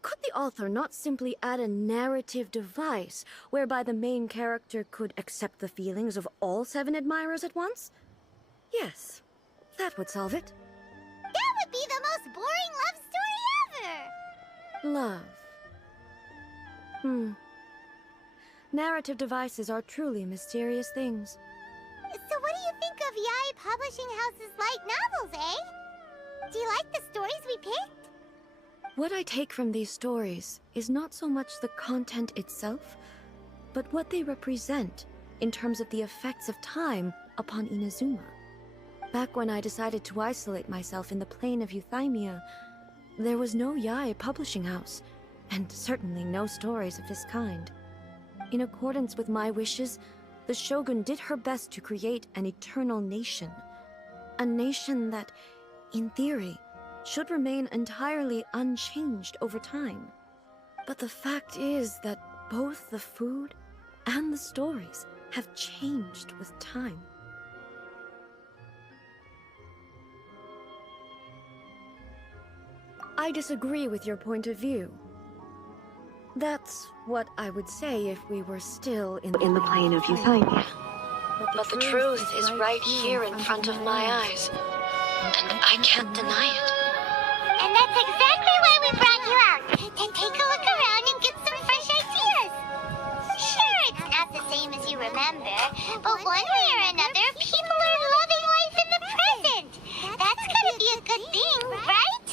could the author not simply add a narrative device whereby the main character could accept the feelings of all 7 admirers at once? Yes, that would solve it. That would be the most boring love story ever! Love. Narrative devices are truly mysterious things. So what do you think of Yae Publishing House's light novels, eh? Do you like the stories we picked? What I take from these stories is not so much the content itself, but what they represent in terms of the effects of time upon Inazuma. Back when I decided to isolate myself in the plane of Euthymia, there was no Yae Publishing House, and certainly no stories of this kind. In accordance with my wishes, the Shogun did her best to create an eternal nation. A nation that, in theory, should remain entirely unchanged over time. But the fact is that both the food and the stories have changed with time. I disagree with your point of view. That's what I would say if we were still in the plane of Euthymia. But the truth is right here in front of my eyes, and I can't deny it. And that's exactly why we brought you out, to take a look around and get some fresh ideas. Sure, it's not the same as you remember, but one way or another, people are loving life in the present. That's gotta be a good thing, right?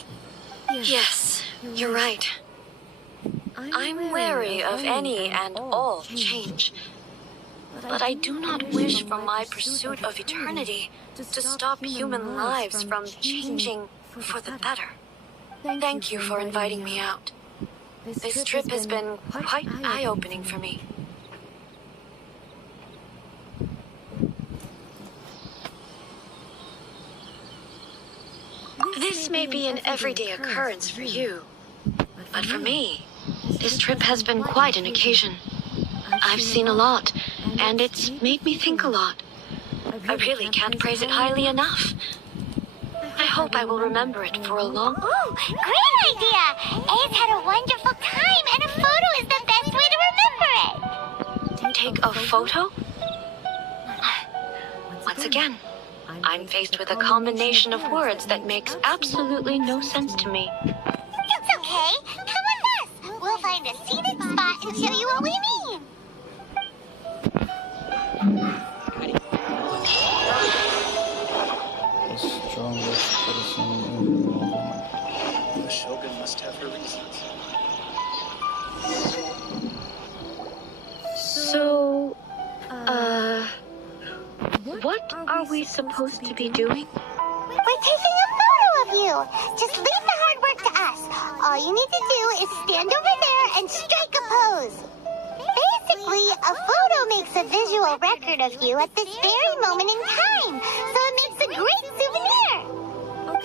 Yes, you're right. I'm wary of any and all change. But I do not wish for my pursuit of eternity to stop human lives from changing for the better. Thank you for inviting me out. This trip has been quite eye-opening for me. This may be an everyday occurrence for you, but for me, this trip has been quite an occasion. I've seen a lot, and it's made me think a lot. I really can't praise it highly enough. I hope I will remember it for a long... Ooh, great idea! A's had a wonderful time, and a photo is the best way to remember it! Take a photo? Once again, I'm faced with a combination of words that makes absolutely no sense to me. It's okay. Come with us. We'll find a scenic spot and show you what we mean. The strongest person in the world. The Shogun must have her reasons. So, what are we supposed to be doing? We're taking a photo of you. Just leave the hard work to us. All you need to do is stand over there and strike a pose. Basically, a photo makes a visual record of you at this very moment in time, so it makes a great souvenir.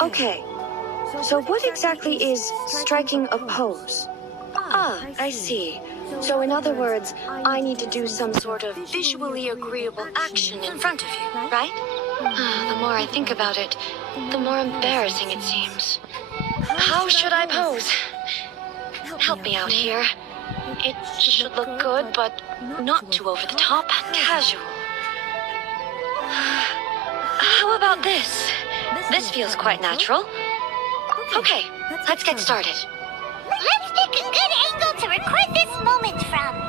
Okay, so what exactly is striking a pose? Ah, I see. So in other words, I need to do some sort of visually agreeable action in front of you, right? The more I think about it, the more embarrassing it seems. How should I pose? Help me out here. It should look good, but not too over the top and casual. How about this? This feels quite natural. Okay, let's get started. Let's pick a good angle to record this moment from.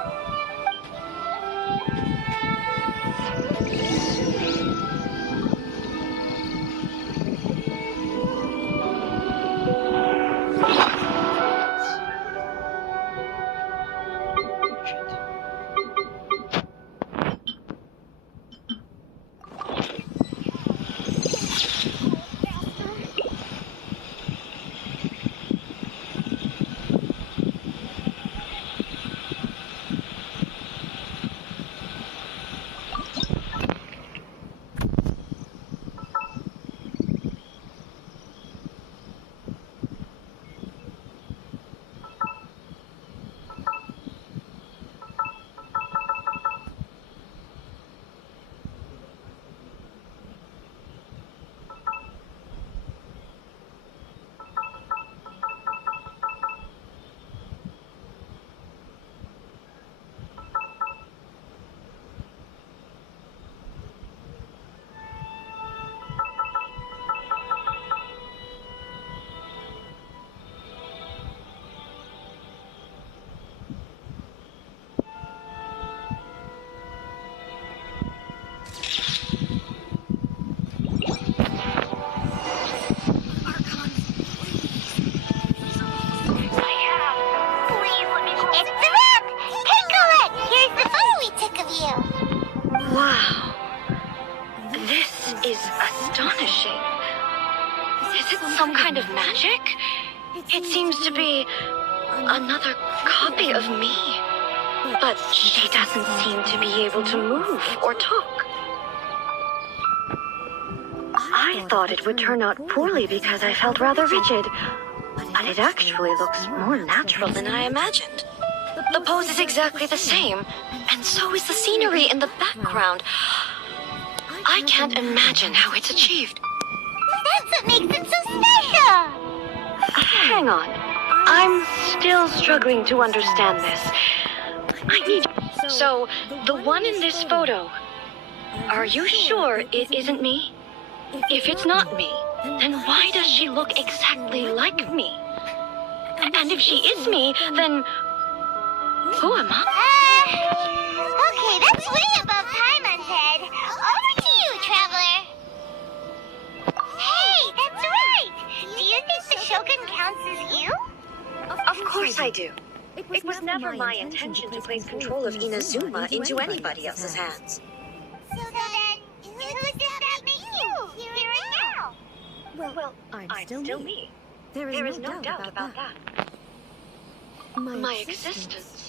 Wow. This is astonishing. Is it some kind of magic? It seems to be another copy of me. But she doesn't seem to be able to move or talk. I thought it would turn out poorly because I felt rather rigid. But it actually looks more natural than I imagined. The pose is exactly the same, and so is the scenery in the background. I can't imagine how it's achieved. That's what makes it so special! Hang on. I'm still struggling to understand this. I need... So, the one in this photo, are you sure it isn't me? If it's not me, then why does she look exactly like me? And if she is me, then... Who am I? Okay, that's way above Paimon's head. Over to you, Traveler. Hey, that's right! Do you think the Shogun counts as you? Of course I do. It was never my intention to place control of Inazuma into anybody else's hands. So then, who does that make you, here and now? Well, I'm still me. There is no doubt about that. My existence.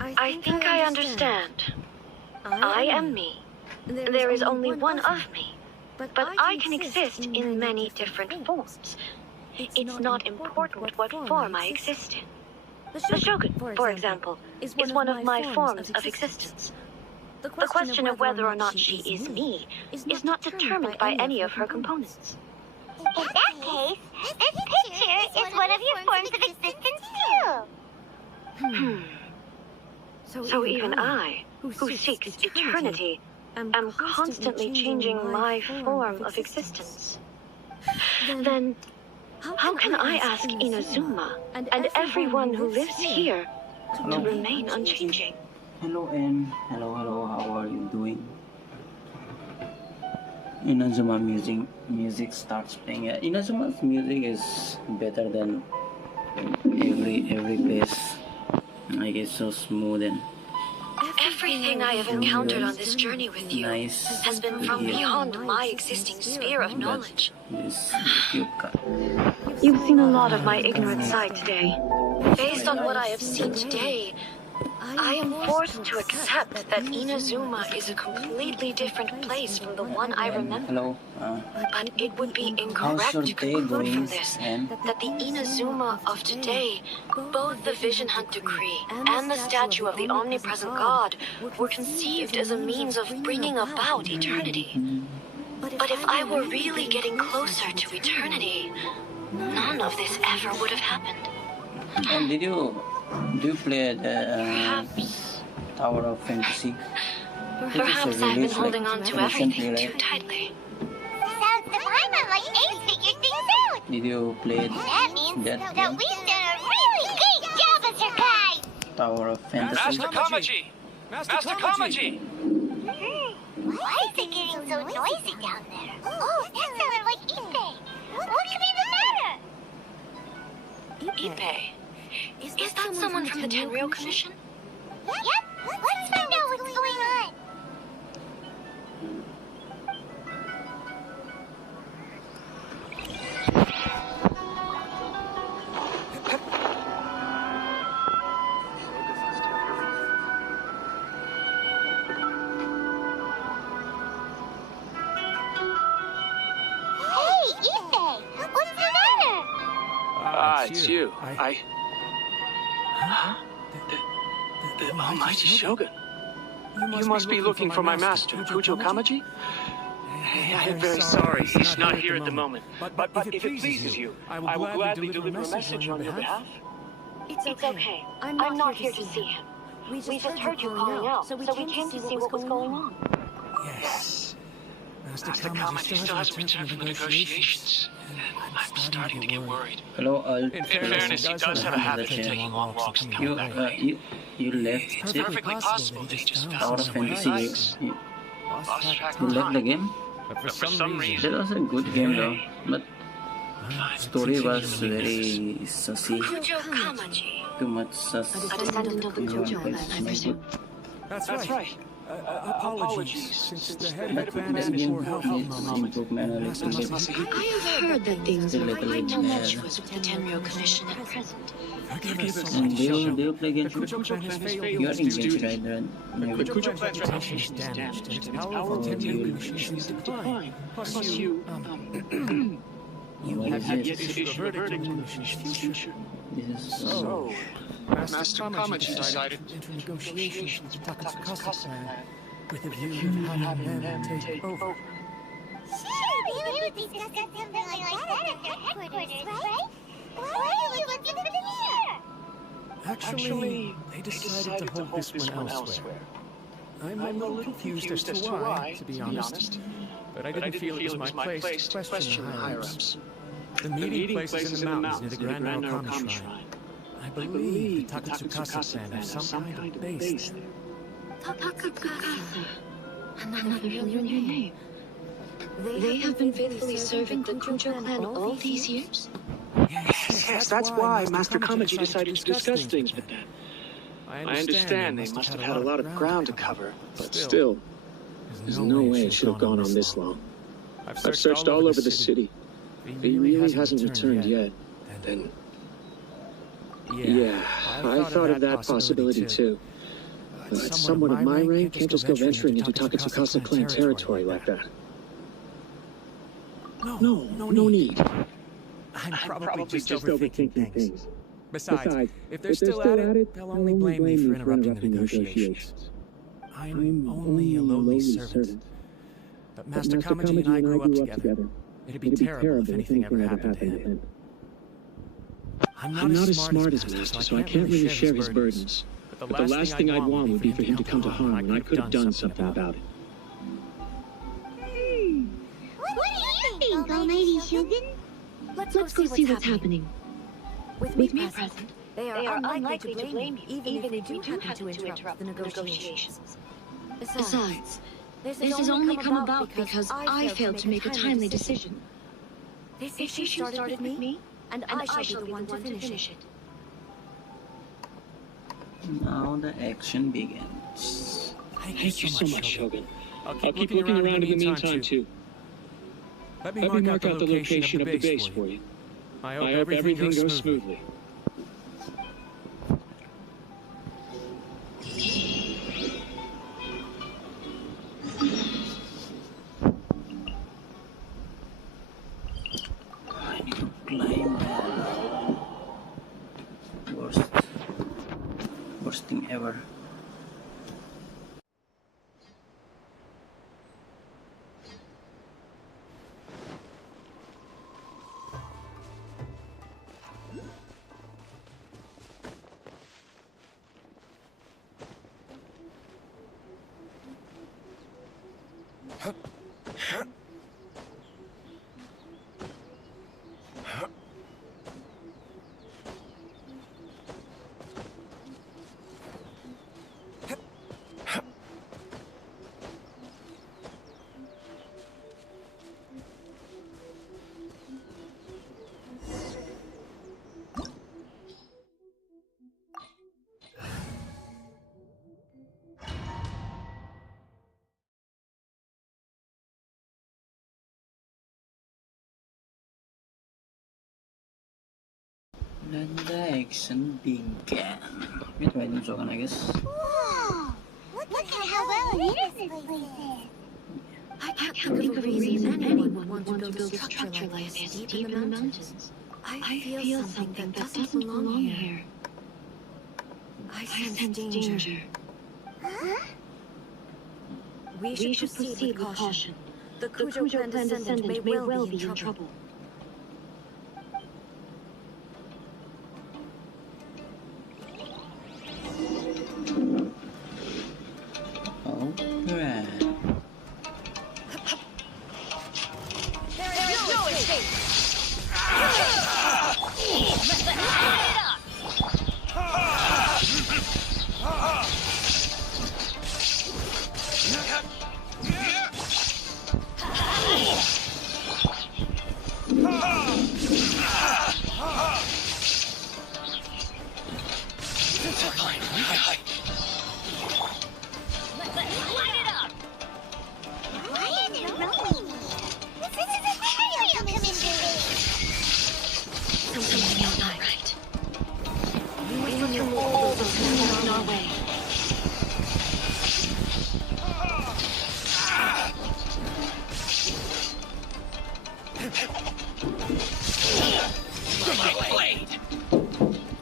I think I understand. I am me. There is only one of me. But I can exist in many different forms. It's not important what form I exist in. The Shogun, for example, is one of my forms of existence. The question of whether or not she is me is not determined by any of her components. In that case, this picture is one of your forms of existence too. So even I, who seeks eternity, am constantly changing my form of existence. Then, how can I ask Inazuma and everyone who lives here to remain unchanging? Hello, Anne. Hello, how are you doing? Inazuma music starts playing. Inazuma's music is better than every place. Like it's so smooth and everything I have encountered on this journey with you has been from beyond my existing sphere of knowledge. You've seen a lot of my ignorant side today. Based on what I have seen today, I am forced to accept that Inazuma is a completely different place from the one I remember. Hello. But it would be How's incorrect your to day conclude going, from this Anne? that the Inazuma of today, both the Vision Hunt Decree and the statue of the Omnipresent God, were conceived as a means of bringing about eternity. But if I were really getting closer to eternity, none of this ever would have happened. And do you play the Tower of Fantasy? Perhaps I've been holding on to everything too tightly. Sounds divine when like Ace figured things out. Did you play That means that that game? we've done a really great job, Mr. Kai. Tower of Fantasy? Master Kamaji! Master Kamaji! Why is it getting so noisy down there? Oh, that sounded like Ippei. What could be the matter? Ippei? Is that someone from the Tenryou Commission? Yep. Let's find out what's going on. Hey, Ippei. What's the matter? It's you. The Almighty Shogun. You must be looking for my master, Kujo Kamaji? I am very sorry, he's not here at the moment. But if it pleases you, I will gladly deliver a message on your behalf. It's okay. I'm not here to see him. We just heard you calling out, so we came to see what was going on. Yes. Master Kamaji still hasn't returned from the negotiations. I'm starting to get worried. Hello, In fairness, he does have a habit of taking long walks and coming back late. You left It's perfectly possible they just Tower passed of away. Fantasy. Lost track You of left the time. game? But for some reason, That was a good game though, but story was very sussy. Kujo Kamaji. Too much sus. A descendant of the Kujo clan, I presume. That's right. Apologies, since the head But of the clan that had a game poor health needs moment. improvement a little bit. I have heard that things A are little quite bit tumultuous with the Tenryou Commission at present. Forgive us, And do you play The Genshin? Kujo clan has failed You are in in its Genshin, duty. right? The Kujo clan's reputation is damaged, and its powerful Tenryou Commission is in decline. Plus you, What have is yet it? to issue a verdict on the Commission's future. This is So, Master Kamaji decided to enter negotiations with the Takatsukasa clan with a view of having them take over. Sure, they would be discussing something like that at their headquarters, right? Why are you looking for them here? Actually, they decided to hold this one elsewhere. I'm a little confused as to why, to be honest. But I didn't feel it was my place to question the higher-ups. The meeting place is in the mountains near the Garena Kami Shrine. I believe the Takatsukasa clan have some kind of base there. Takatsukasa. Another familiar name. They have been faithfully serving the Kujo clan all these years? Yes, that's why Master Kamaji decided to discuss things with them. I understand they must have had a lot of ground to cover, but still, there's no way it should have gone on this long. I've searched all over the city. If he really hasn't returned yet, then... Yeah, I thought of that possibility too. But someone of my rank can't just go venturing into Takatsukasa clan territory like that. No need. I'm probably just overthinking things. Besides, if they're still at it, they'll only blame me for interrupting the negotiations. I'm only a lowly servant. But Master Kamaji and I grew up together. It'd be terrible if anything ever happened to him. I'm not as smart as Master, so I can't really share his burdens. But the last thing I'd want would be for him to come to harm when I could have done something about it. What do you think, Almighty Shogun? Let's go see what's happening. With me present, they are unlikely to blame you, even if we do happen to interrupt the negotiations. Besides, this has only come about because I failed to make a timely decision. This issue started with me, and I shall be the one to finish it. Now the action begins. Thank you so much, Shogun. I'll keep looking around in the meantime, too. Let me mark out the location of the base for you. I hope everything goes smoothly. worst thing ever. Then the action began. Wait, wait, I'm joking, I guess. Whoa! Look at how well lit this place is. I can't think of a reason anyone would want to build a structure like this deep in the mountains. I feel something that doesn't belong here. I sense danger. Huh? We should proceed with caution. The Kujo clan descendant may well be in trouble. Alright. There is no escape!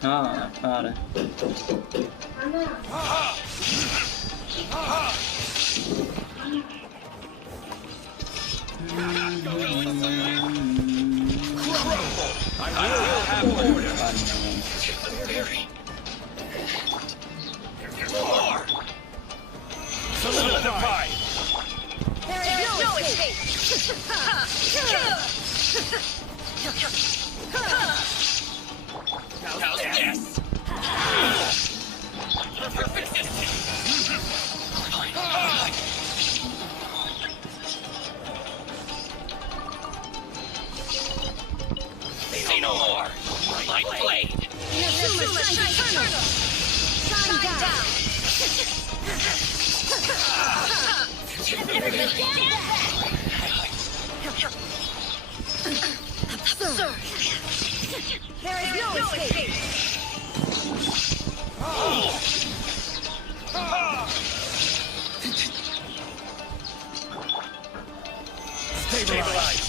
Ah, got it. I will have order. More. Solidify. There is no escape! How's this? Perfect distance. Say no more. My blade. Inazuma shine eternal! Shine down! Everybody stand back! Sir! There is no escape! Stabilize.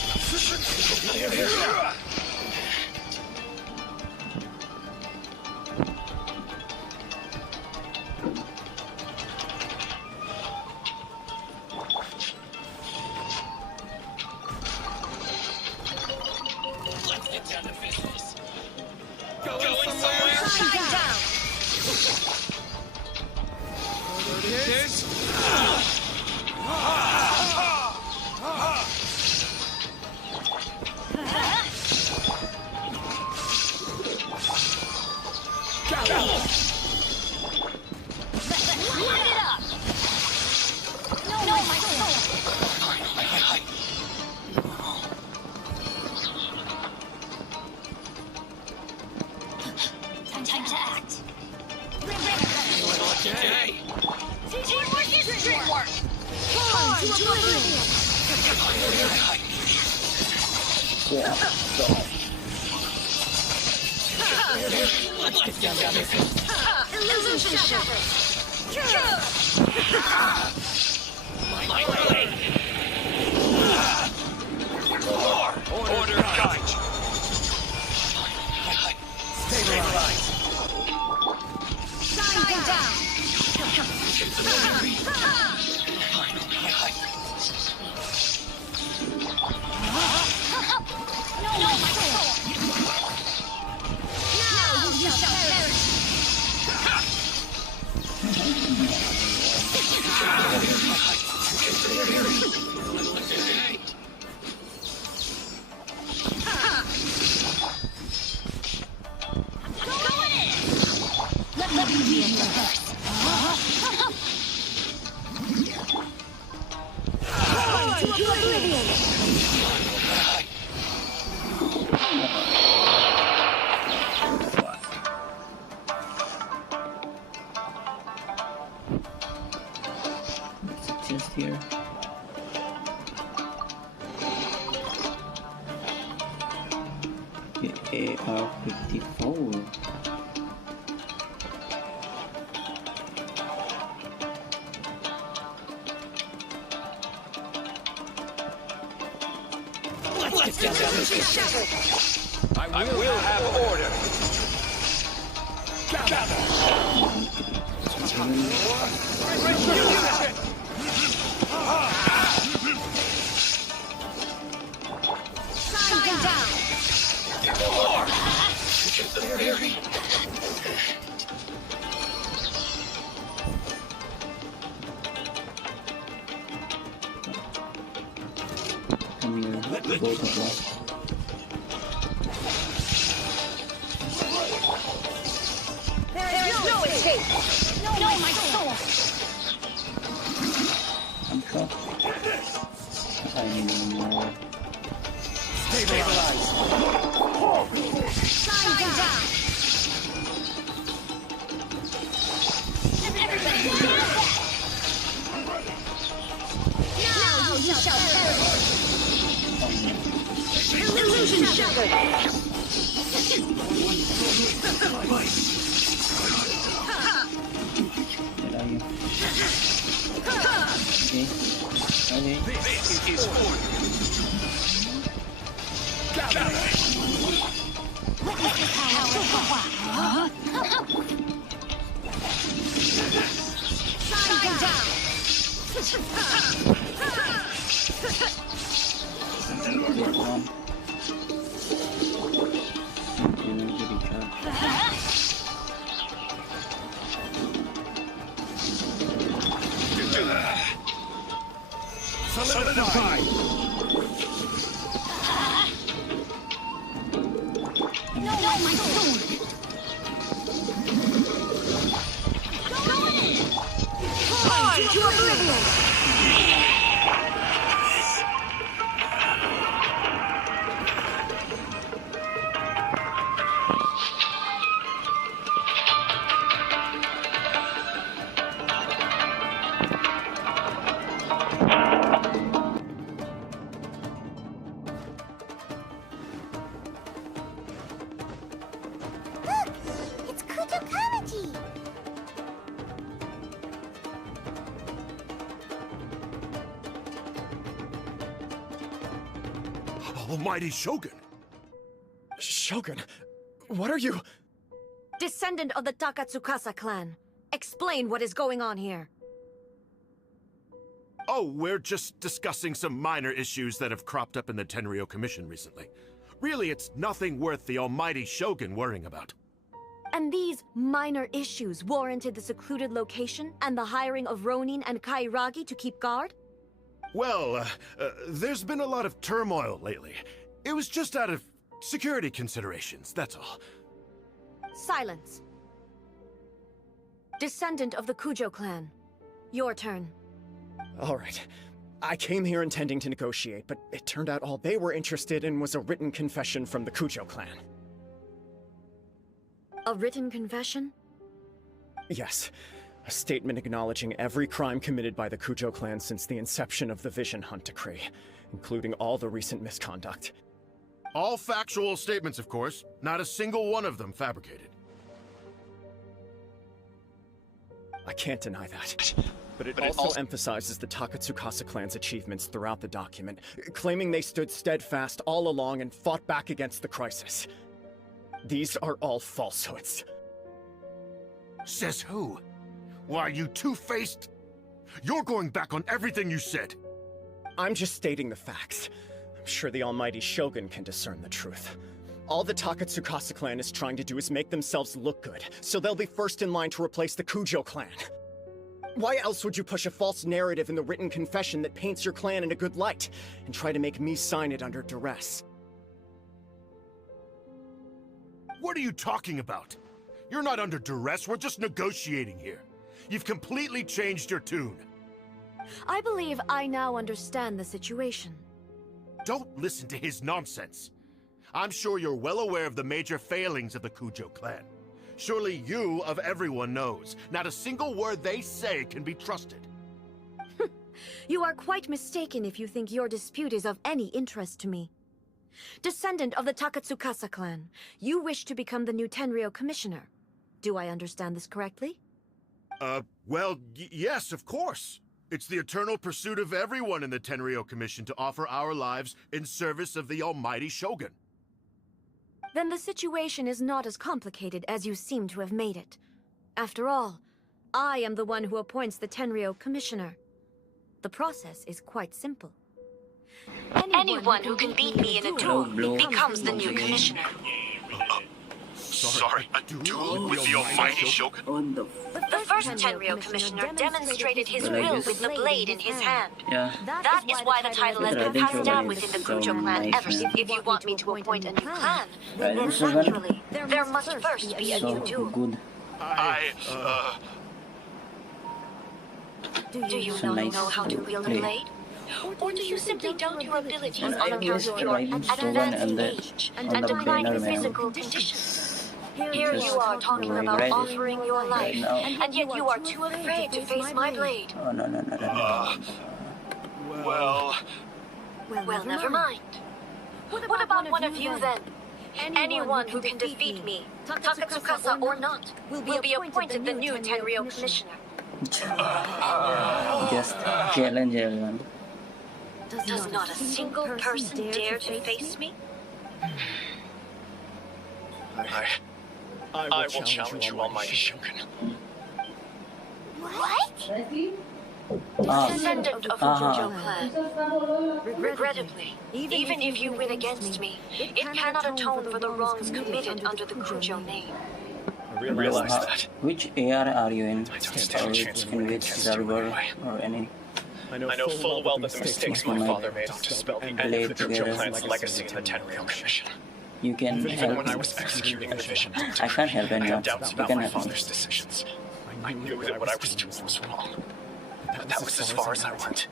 Let's get down to business. Going somewhere? Shine down! There it is. Light it up! No, my soul! Time to act. Okay. Teamwork is teamwork! Form to oblivion! Let's get down to business. Illusion Shepherd! My blade. Order guide. Stabilize. Shine Just here. The AR-54. Let's get down this. I will have order. Gather. Shine down. Come here, both of us. There is no escape. No, my soul. I'm shot. I need more. Stabilize. Shine down. Everybody now you shall perish. Illusion shattered. Where are you? Okay. This is order. Gather. Shine down. Solidify. No, my soul. Hard to oblivion. Almighty Shogun! Shogun, what are you? Descendant of the Takatsukasa clan. Explain what is going on here. Oh, we're just discussing some minor issues that have cropped up in the Tenryo Commission recently. Really, it's nothing worth the almighty Shogun worrying about. And these minor issues warranted the secluded location and the hiring of Ronin and Kairagi to keep guard? Well, there's been a lot of turmoil lately. It was just out of security considerations, that's all. Silence. Descendant of the Kujo clan. Your turn. All right. I came here intending to negotiate, but it turned out all they were interested in was a written confession from the Kujo clan. A written confession? Yes. A statement acknowledging every crime committed by the Kujo clan since the inception of the Vision Hunt Decree, including all the recent misconduct. All factual statements, of course. Not a single one of them fabricated. I can't deny that. But it also emphasizes the Takatsukasa clan's achievements throughout the document, claiming they stood steadfast all along and fought back against the crisis. These are all falsehoods. Says who? Why, you two-faced? You're going back on everything you said. I'm just stating the facts. I'm sure the almighty Shogun can discern the truth. All the Takatsukasa clan is trying to do is make themselves look good, so they'll be first in line to replace the Kujo clan. Why else would you push a false narrative in the written confession that paints your clan in a good light, and try to make me sign it under duress? What are you talking about? You're not under duress, we're just negotiating here. You've completely changed your tune. I believe I now understand the situation. Don't listen to his nonsense. I'm sure you're well aware of the major failings of the Kujo clan. Surely you, of everyone, knows. Not a single word they say can be trusted. You are quite mistaken if you think your dispute is of any interest to me. Descendant of the Takatsukasa clan, you wish to become the new Tenryou commissioner. Do I understand this correctly? Well, yes, of course. It's the eternal pursuit of everyone in the Tenryou Commission to offer our lives in service of the almighty Shogun. Then the situation is not as complicated as you seem to have made it. After all, I am the one who appoints the Tenryou commissioner. The process is quite simple. Anyone who can beat me in a duel becomes the new commissioner. Sorry, a duel with the almighty Shogun? The first Tenryou commissioner demonstrated his will with the blade in his hand. Yeah. That is why the title has been passed down within the Kujo clan ever since. If you want me to appoint a new clan, then naturally, there must first be a new duel. Good. Do you So not nice know how to to wield a play. blade? Or do you simply doubt your abilities on I account guess of your riding Stolen advanced and the age on and the declining banner man. physical conditions? Here you are talking Right about now. offering your life, Right now. and yet you are too afraid to face my blade. Oh, no. Well, never mind. What about one of you then? Anyone who can defeat me, Takatsukasa or not, will be appointed the new Tenryou commissioner. Just challenge everyone. Does not a single person dare to face me? I will challenge you, almighty Shogun. What? Descendant of the Kujo clan. Regrettably, even if you win against me, it cannot atone for the wrongs committed under the Kujo name. I realize that. Which AR are you in? I don't stand a chance of In winning which against you server anyway. or any? I know full well that the mistakes my father made will dispel the end of the Kujo clan's legacy in the Tenryou Commission. You can Even help. when I was executing the vision, I can't help I anyone. had doubts You about can my help me. father's decisions. I knew that what I was doing was wrong. But that was as far as I went.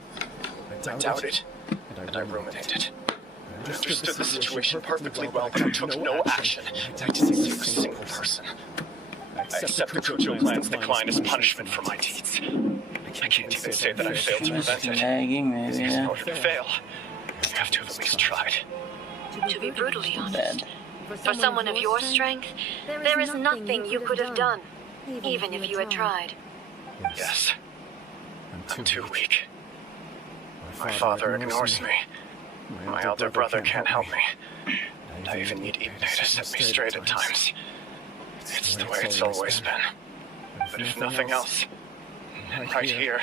I doubted, and I ruminated. I understood the situation perfectly well, but I took no action. I didn't save a single person. I accept the Kujo clan's decline as punishment for my deeds. I can't even say that I failed to prevent it. Lagging, maybe, In yeah. order to fail, you have to have at least tried. To be brutally honest, for someone of your strength, there is nothing you could have done, even if you had tried. Yes. I'm too weak. My father ignores me. My elder brother can't help me. And I even need Ipe to set me straight at times. It's the way it's always been. But if nothing else, right here,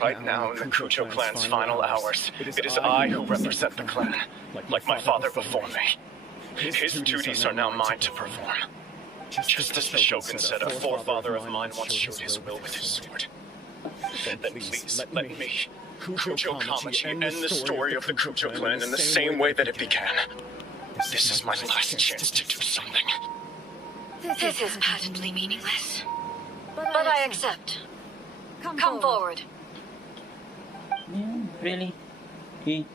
right now in the Kujo clan's final hours, it is I who represent the clan, like my father before me. His duties are now mine to perform. Just as the Shogun said, a forefather of mine once showed his will with his sword. Then please, let me, Kujo Kamachi, end the story of the Kujo clan in the same way that it began. This is my last chance to do something. This is patently meaningless. But I accept. Come forward. Yeah, really? He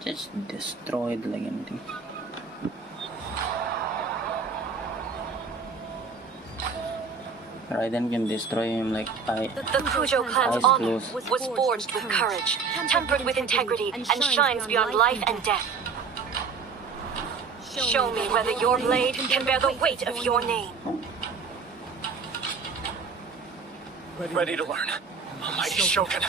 just destroyed like anything. Raiden can destroy him like The Kujo clan's eyes honor closed. was forged with courage, tempered with integrity, and shines beyond life and death. Show me whether your blade can bear the weight of your name. Ready to learn. Almighty Shogun.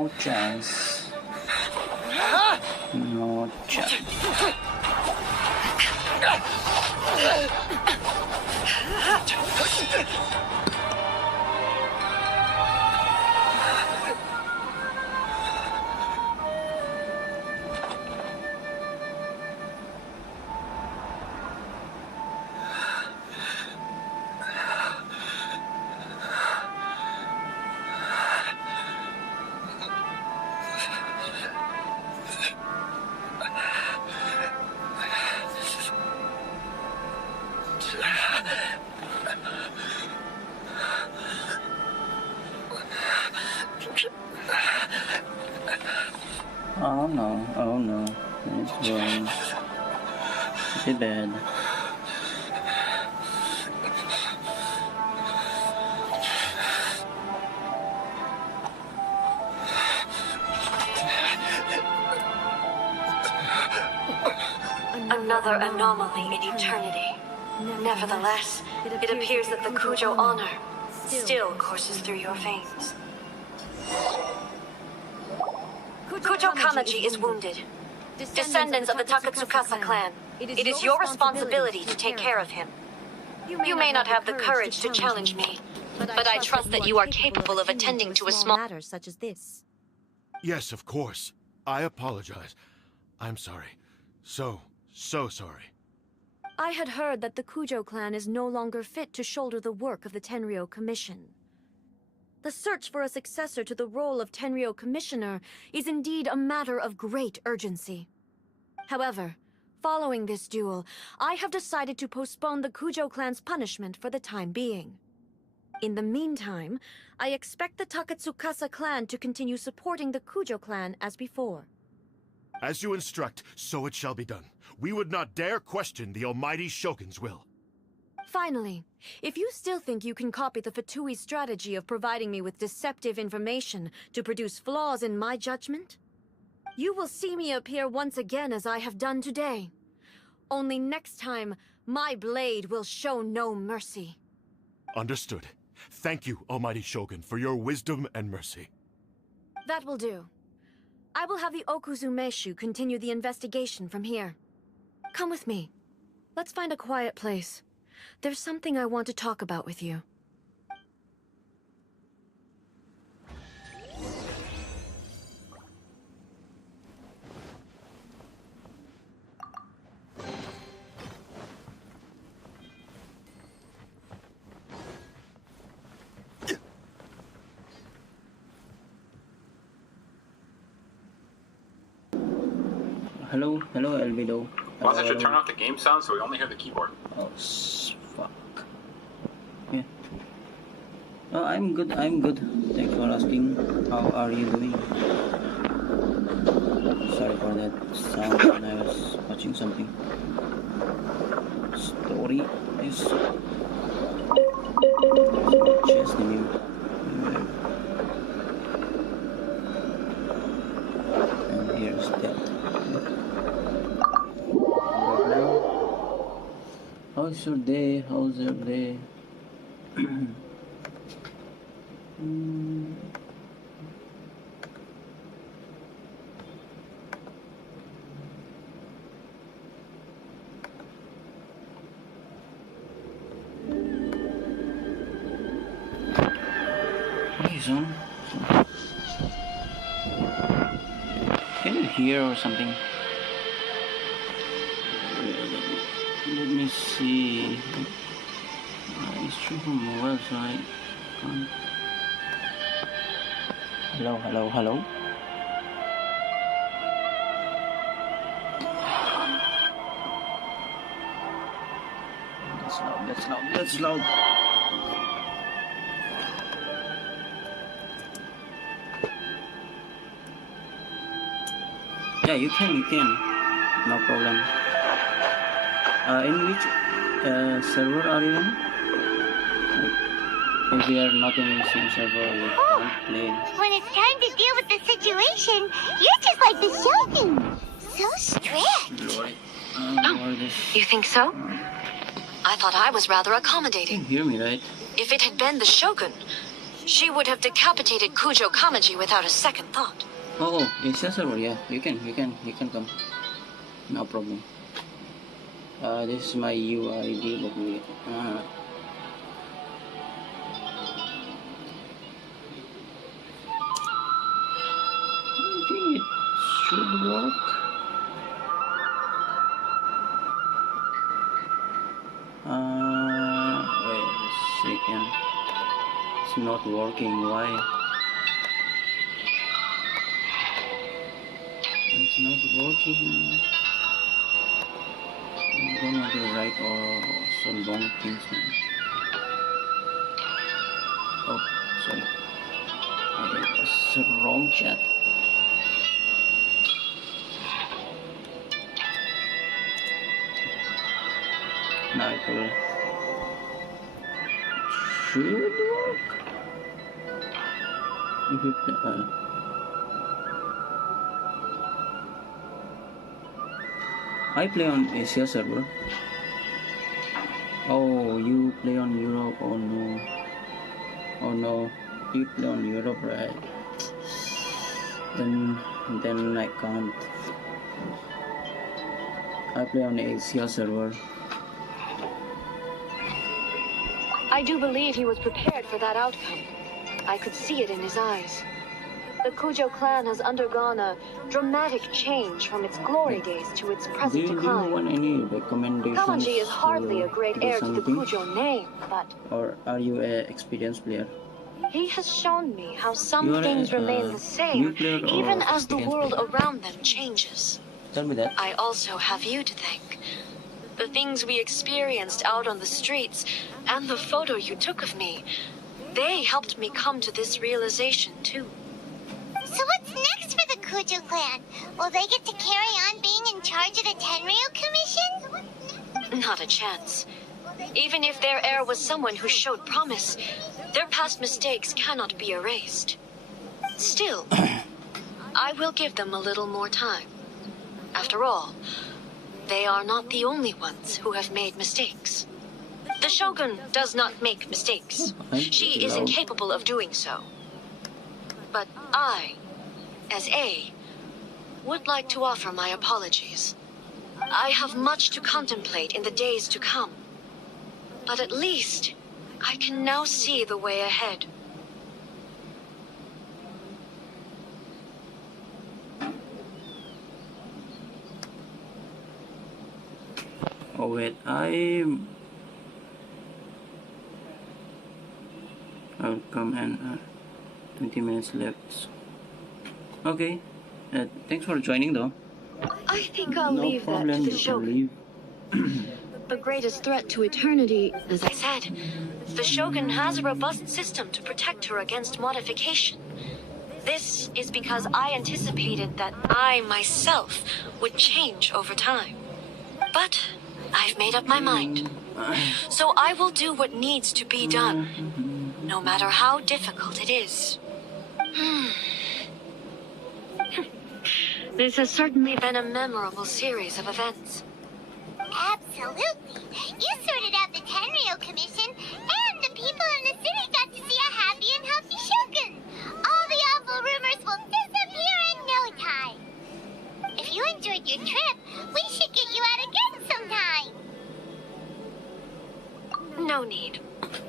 No chance. No chance. Oh no, it's wrong. Too bad. Another anomaly in eternity. Nevertheless, it appears that the Kujo honor still courses through your veins. Kujo Kamaji is wounded. Descendants of the Takatsukasa clan, it is your responsibility to take care of him. You may not have the courage to challenge me, but I trust that you are capable of attending to a small matter such as this. Yes, of course. I apologize. I'm sorry. So sorry. I had heard that the Kujo clan is no longer fit to shoulder the work of the Tenryou Commission. The search for a successor to the role of Tenryou Commissioner is indeed a matter of great urgency. However, following this duel, I have decided to postpone the Kujo clan's punishment for the time being. In the meantime, I expect the Takatsukasa clan to continue supporting the Kujo clan as before. As you instruct, so it shall be done. We would not dare question the almighty Shogun's will. Finally, if you still think you can copy the Fatui strategy of providing me with deceptive information to produce flaws in my judgment, you will see me appear once again as I have done today. Only next time, my blade will show no mercy. Understood. Thank you, almighty Shogun, for your wisdom and mercy. That will do. I will have the Okuzumeshu continue the investigation from here. Come with me. Let's find a quiet place. There's something I want to talk about with you. Hello, Albedo. Boss, I should turn off the game sound so we only hear the keyboard. Oh, fuck. Yeah. Oh, I'm good. Thanks for asking. How are you doing? Sorry for that sound when I was watching something. Story is chest new. And here's that. How's your day? Warzone? Can you hear or something? Let me see. It's true from mobile, so I can't. Hello. That's loud. Yeah, you can. No problem. In which server are you in? If we are not in the same server, we can't play. When it's time to deal with the situation, you're just like the Shogun. So strict. You think so? I thought I was rather accommodating. You hear me, right? If it had been the Shogun, she would have decapitated Kujo Kamaji without a second thought. Oh, Asia server, yeah. You can come. No problem. This is my UID. Let me. I think it should work. Wait a second. It's not working. Why? It's not working. I don't know the right or some wrong things. Oh, sorry. It's a wrong chat. Now it will should work. If it, I play on Asia server. Oh, you play on Europe? Oh no. Oh no. You play on Europe, right? Then I can't. I play on Asia server. I do believe he was prepared for that outcome. I could see it in his eyes. The Kujo clan has undergone a dramatic change from its glory days to its present Do decline. you want any recommendations? Kamaji is hardly a great to do heir to the something? Kujo name, but Or are you an experienced player? he has shown me how some You are things a, remain the new same, player or even as the experienced world player? around them changes. Tell me that. I also have you to thank. The things we experienced out on the streets, and the photo you took of me, they helped me come to this realization too. So what's next for the Kujo clan? Will they get to carry on being in charge of the Tenryu Commission? Not a chance. Even if their heir was someone who showed promise, their past mistakes cannot be erased. Still, I will give them a little more time. After all, they are not the only ones who have made mistakes. The Shogun does not make mistakes. She is incapable of doing so. But I, as A, would like to offer my apologies. I have much to contemplate in the days to come. But at least, I can now see the way ahead. Oh wait, I'll come and 20 minutes left. Okay, thanks for joining though. I think I'll No leave problem, that to the you can Shogun. leave. The greatest threat to eternity, as I said. The Shogun has a robust system to protect her against modification. This is because I anticipated that I myself would change over time. But I've made up my mind. So I will do what needs to be done, no matter how difficult it is. This has certainly been a memorable series of events. Absolutely. You sorted out the Tenryu Commission, and the people in the city got to see a happy and healthy Shogun. All the awful rumors will disappear in no time. If you enjoyed your trip, we should get you out again sometime. No need.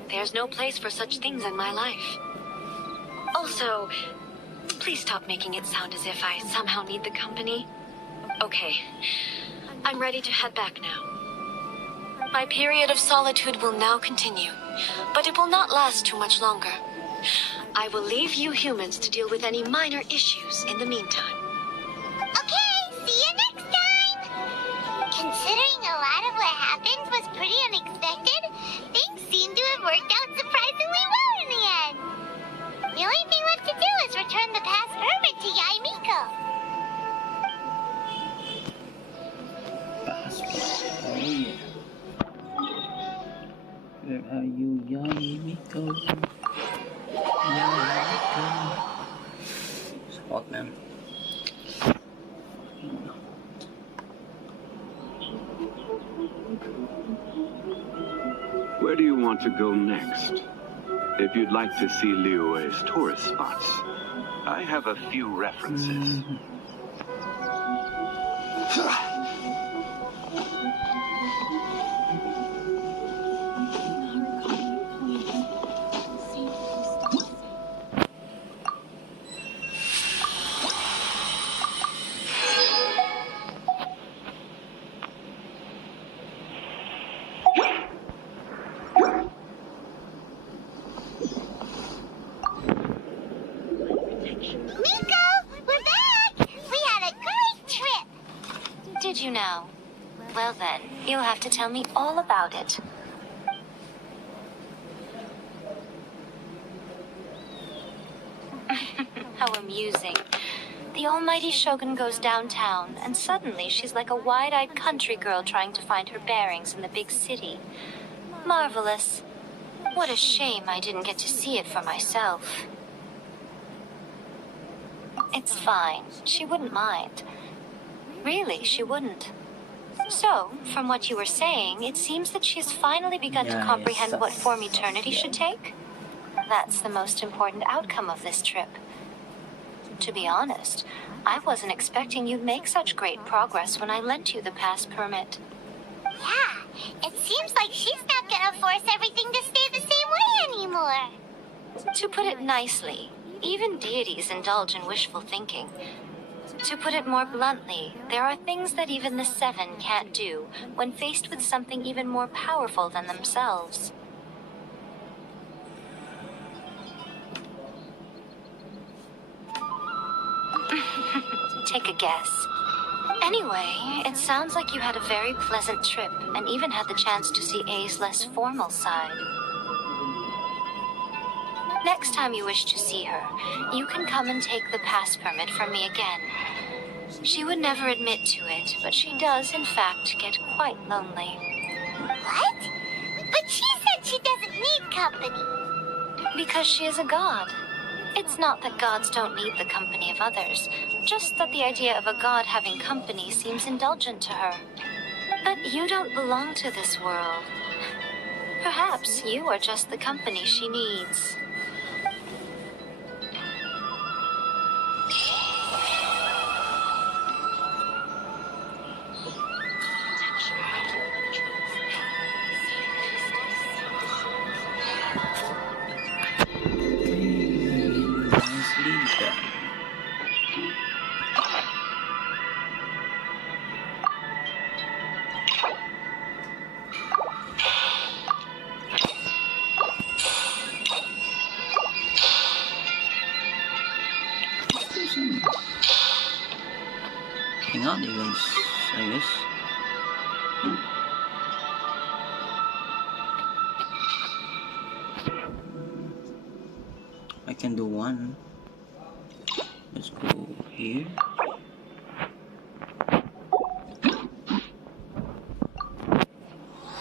There's no place for such things in my life. Also, please stop making it sound as if I somehow need the company. Okay, I'm ready to head back now. My period of solitude will now continue, but it will not last too much longer. I will leave you humans to deal with any minor issues in the meantime. Okay, see you next time! Considering a lot of what happened was pretty unexpected, things seem to have worked out surprisingly well in the end. The only thing left to do is return the past permit to Yaimiko. Oh yeah. Where are you, Yaimiko? Yaimiko. It's hot, man. Where do you want to go next? If you'd like to see Liyue's tourist spots, I have a few references. Did you know? Well then, you'll have to tell me all about it. How amusing. The almighty Shogun goes downtown, and suddenly she's like a wide-eyed country girl trying to find her bearings in the big city. Marvelous. What a shame I didn't get to see it for myself. It's fine. She wouldn't mind. Really, she wouldn't. So, from what you were saying, it seems that she's finally begun to comprehend what form eternity should take? That's the most important outcome of this trip. To be honest, I wasn't expecting you'd make such great progress when I lent you the pass permit. Yeah, it seems like she's not gonna force everything to stay the same way anymore. To put it nicely, even deities indulge in wishful thinking. To put it more bluntly, there are things that even the Seven can't do when faced with something even more powerful than themselves. Take a guess. Anyway, it sounds like you had a very pleasant trip and even had the chance to see A's less formal side. Next time you wish to see her, you can come and take the pass permit from me again. She would never admit to it, but she does, in fact, get quite lonely. What? But she said she doesn't need company. Because she is a god. It's not that gods don't need the company of others, just that the idea of a god having company seems indulgent to her. But you don't belong to this world. Perhaps you are just the company she needs. Not even, I guess. I can do one. Let's go here.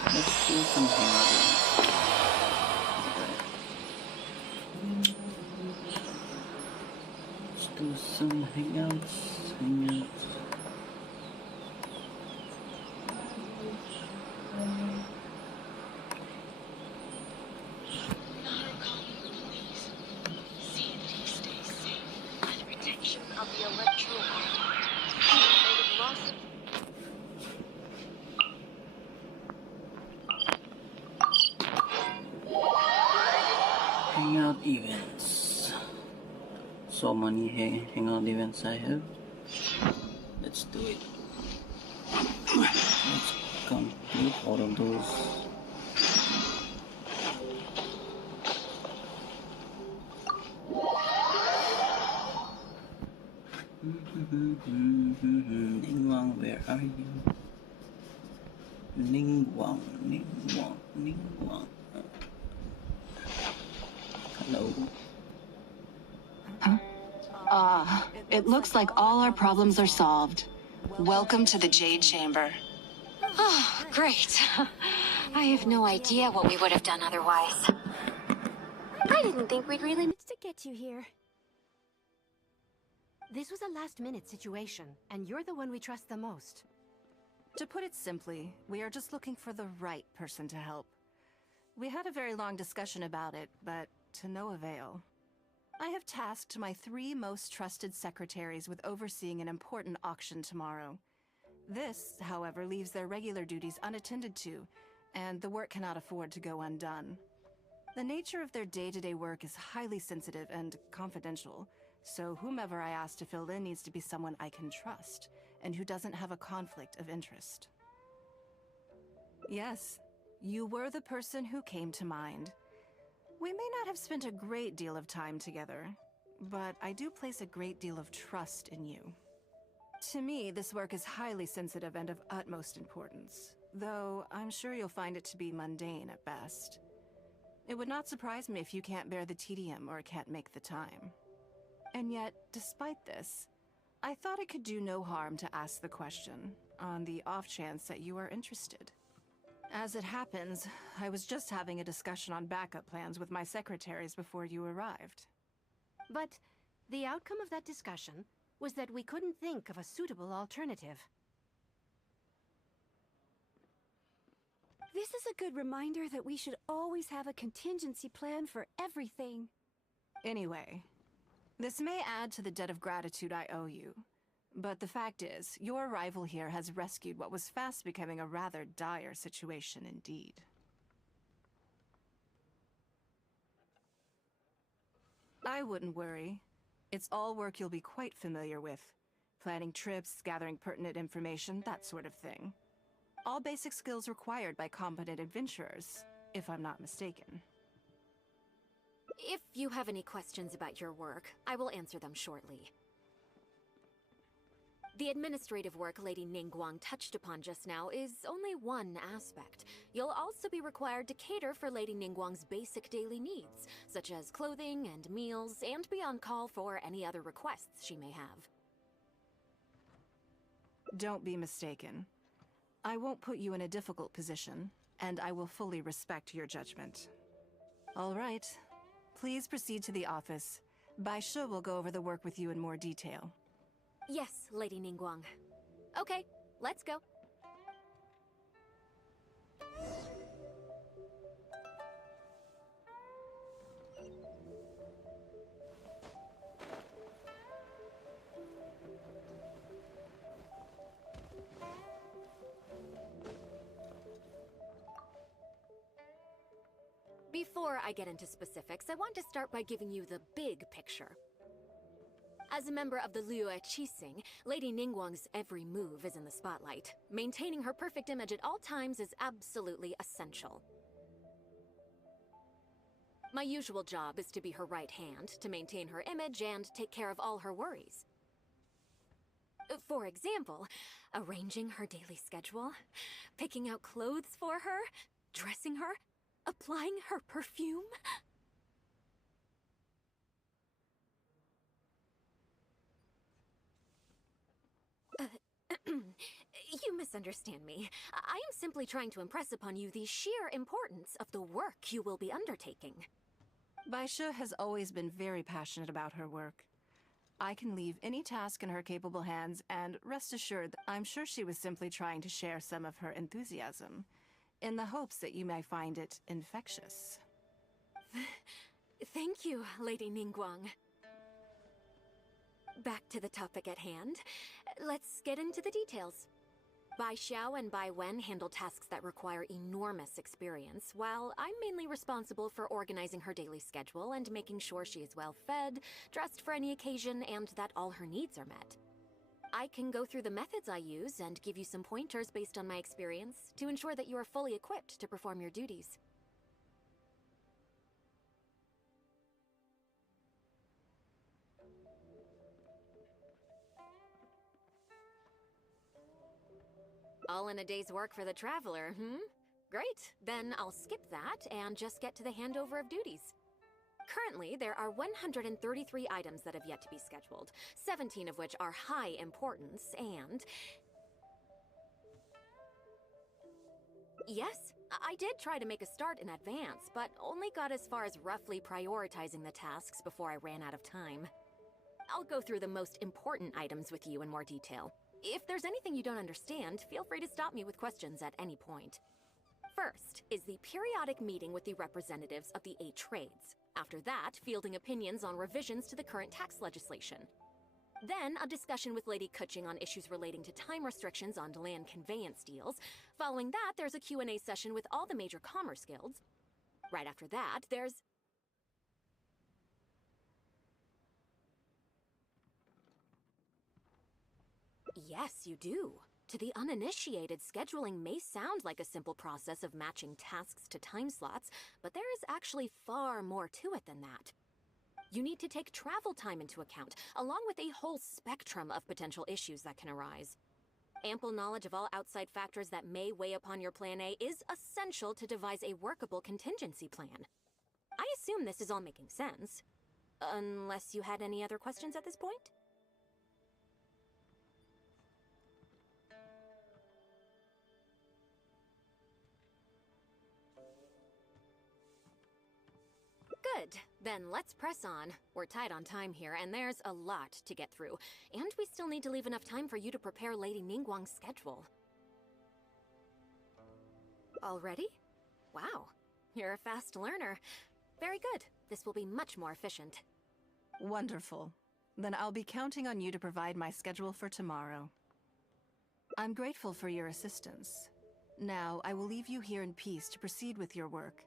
Let's do some hangouts. Let's do some hangouts. Hangout events. So many hangout events I have. Let's do it. Let's complete all of those. Ningguang, where are you? Ningguang. Hello. It looks like all our problems are solved. Welcome to the Jade Chamber. Oh, great. I have no idea what we would have done otherwise. I didn't think we'd really manage to get you here. This was a last-minute situation, and you're the one we trust the most. To put it simply, we are just looking for the right person to help. We had a very long discussion about it, but to no avail. I have tasked my 3 most trusted secretaries with overseeing an important auction tomorrow. This, however, leaves their regular duties unattended to, and the work cannot afford to go undone. The nature of their day-to-day work is highly sensitive and confidential, so whomever I ask to fill in needs to be someone I can trust, and who doesn't have a conflict of interest. Yes, you were the person who came to mind. We may not have spent a great deal of time together, but I do place a great deal of trust in you. To me, this work is highly sensitive and of utmost importance, though I'm sure you'll find it to be mundane at best. It would not surprise me if you can't bear the tedium or can't make the time. And yet, despite this, I thought it could do no harm to ask the question, on the off chance that you are interested. As it happens, I was just having a discussion on backup plans with my secretaries before you arrived. But the outcome of that discussion was that we couldn't think of a suitable alternative. This is a good reminder that we should always have a contingency plan for everything. Anyway, this may add to the debt of gratitude I owe you, but the fact is, your arrival here has rescued what was fast becoming a rather dire situation indeed. I wouldn't worry. It's all work you'll be quite familiar with. Planning trips, gathering pertinent information, that sort of thing. All basic skills required by competent adventurers, if I'm not mistaken. If you have any questions about your work, I will answer them shortly. The administrative work Lady Ningguang touched upon just now is only one aspect. You'll also be required to cater for Lady Ningguang's basic daily needs, such as clothing and meals, and be on call for any other requests she may have. Don't be mistaken. I won't put you in a difficult position, and I will fully respect your judgment. All right. Please proceed to the office. Bai Shi will go over the work with you in more detail. Yes, Lady Ningguang. Okay, let's go. Before I get into specifics, I want to start by giving you the big picture. As a member of the Liyue Qixing, Lady Ningguang's every move is in the spotlight. Maintaining her perfect image at all times is absolutely essential. My usual job is to be her right hand, to maintain her image and take care of all her worries. For example, arranging her daily schedule, picking out clothes for her, dressing her, applying her perfume. You misunderstand me. I am simply trying to impress upon you the sheer importance of the work you will be undertaking. Bai Shi has always been very passionate about her work. I can leave any task in her capable hands, and rest assured, I'm sure she was simply trying to share some of her enthusiasm, in the hopes that you may find it infectious. Thank you, Lady Ningguang. Back to the topic at hand. Let's get into the details. Bai Xiao and Bai Wen handle tasks that require enormous experience, while I'm mainly responsible for organizing her daily schedule and making sure she is well fed, dressed for any occasion, and that all her needs are met. I can go through the methods I use and give you some pointers based on my experience to ensure that you are fully equipped to perform your duties. All in a day's work for the traveler, Great, then I'll skip that and just get to the handover of duties. Currently, there are 133 items that have yet to be scheduled, 17 of which are high importance, and... Yes, I did try to make a start in advance, but only got as far as roughly prioritizing the tasks before I ran out of time. I'll go through the most important items with you in more detail. If there's anything you don't understand, feel free to stop me with questions at any point. First is the periodic meeting with the representatives of the 8 trades. After that, fielding opinions on revisions to the current tax legislation. Then, a discussion with Lady Kuching on issues relating to time restrictions on land conveyance deals. Following that, there's a Q&A session with all the major commerce guilds. Right after that, there's... Yes, you do. To the uninitiated, scheduling may sound like a simple process of matching tasks to time slots, but there is actually far more to it than that. You need to take travel time into account, along with a whole spectrum of potential issues that can arise. Ample knowledge of all outside factors that may weigh upon your Plan A is essential to devise a workable contingency plan. I assume this is all making sense. Unless you had any other questions at this point? Good. Then let's press on. We're tight on time here, and there's a lot to get through. And we still need to leave enough time for you to prepare Lady Ningguang's schedule. Already? Wow. You're a fast learner. Very good. This will be much more efficient. Wonderful. Then I'll be counting on you to provide my schedule for tomorrow. I'm grateful for your assistance. Now, I will leave you here in peace to proceed with your work.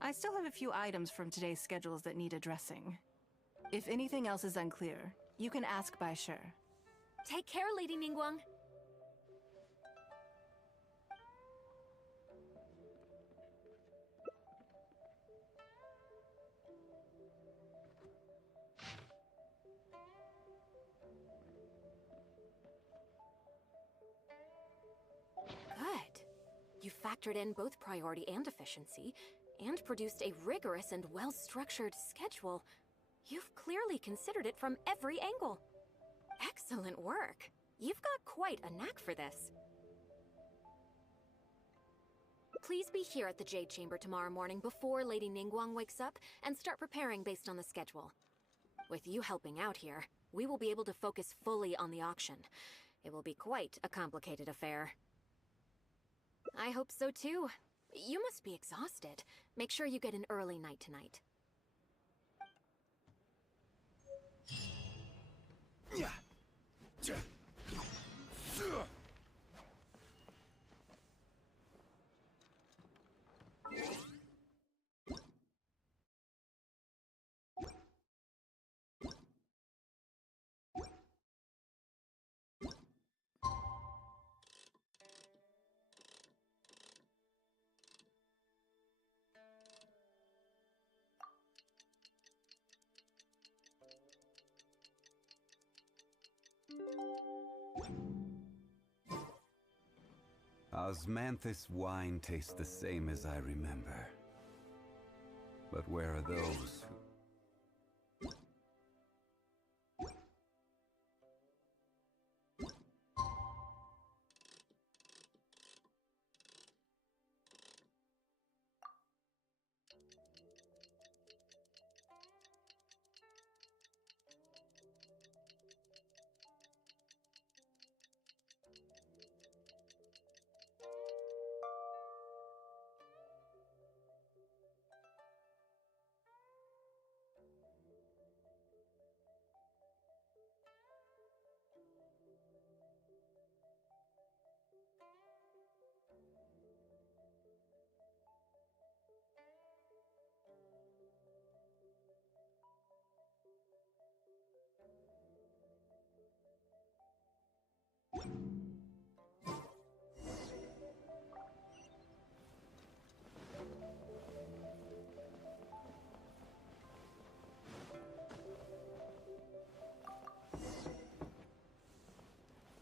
I still have a few items from today's schedules that need addressing. If anything else is unclear, you can ask Bai Shi. Take care, Lady Ningguang. Good. You factored in both priority and efficiency, and produced a rigorous and well-structured schedule. You've clearly considered it from every angle. Excellent work. You've got quite a knack for this. Please be here at the Jade Chamber tomorrow morning before Lady Ningguang wakes up and start preparing based on the schedule. With you helping out here, we will be able to focus fully on the auction. It will be quite a complicated affair. I hope so too. You must be exhausted. Make sure you get an early night tonight. Osmanthus wine tastes the same as I remember. But where are those who...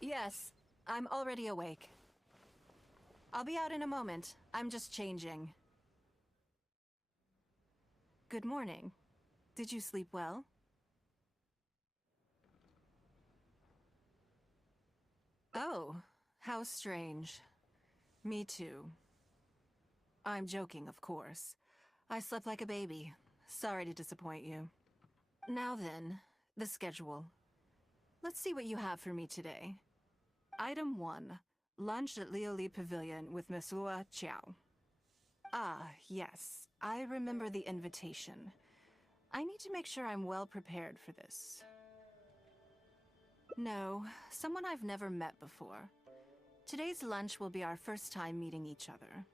Yes, I'm already awake. I'll be out in a moment. I'm just changing. Good morning. Did you sleep well? Oh, how strange. Me too. I'm joking, of course. I slept like a baby. Sorry to disappoint you. Now then, the schedule. Let's see what you have for me today. Item 1. Lunch at Lioli Pavilion with Miss Lua Chiao. Ah, yes. I remember the invitation. I need to make sure I'm well prepared for this. No, someone I've never met before. Today's lunch will be our first time meeting each other.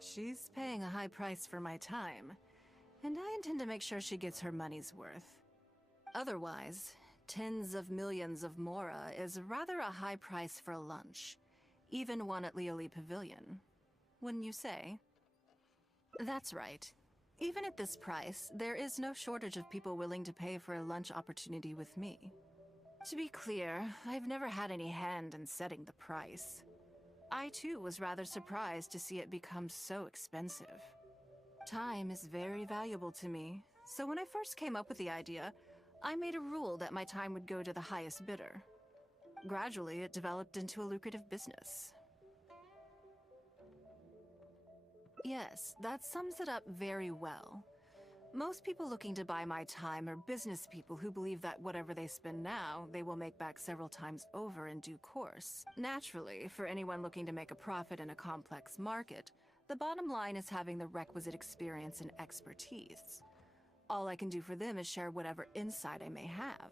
She's paying a high price for my time, and I intend to make sure she gets her money's worth. Otherwise, tens of millions of Mora is rather a high price for lunch, even one at Leoli Pavilion. Wouldn't you say? That's right. Even at this price, there is no shortage of people willing to pay for a lunch opportunity with me. To be clear, I've never had any hand in setting the price. I too was rather surprised to see it become so expensive. Time is very valuable to me, so when I first came up with the idea, I made a rule that my time would go to the highest bidder. Gradually, it developed into a lucrative business. Yes, that sums it up very well. Most people looking to buy my time are business people who believe that whatever they spend now, they will make back several times over in due course. Naturally, for anyone looking to make a profit in a complex market, the bottom line is having the requisite experience and expertise. All I can do for them is share whatever insight I may have.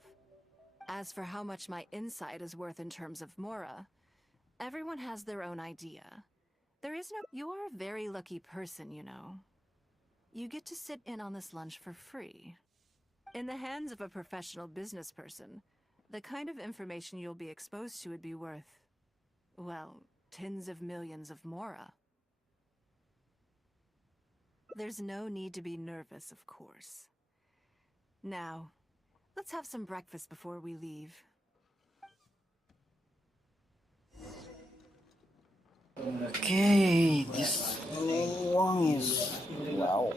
As for how much my insight is worth in terms of Mora, everyone has their own idea. There is no— You're a very lucky person, you know. You get to sit in on this lunch for free. In the hands of a professional business person, the kind of information you'll be exposed to would be worth, well, tens of millions of Mora. There's no need to be nervous, of course. Now, let's have some breakfast before we leave. Okay, this one is wow.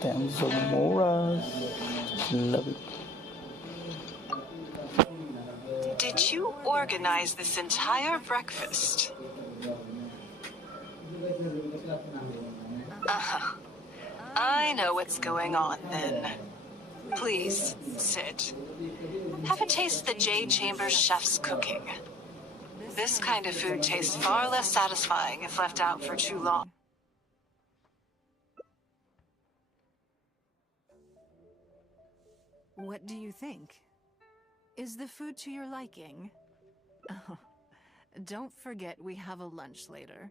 Tens of Moras. Love it. Did you organize this entire breakfast? Uh-huh. I know what's going on then. Please, sit. Have a taste of the Jade Chambers chef's cooking. This kind of food tastes far less satisfying if left out for too long. What do you think? Is the food to your liking? Oh, don't forget we have a lunch later.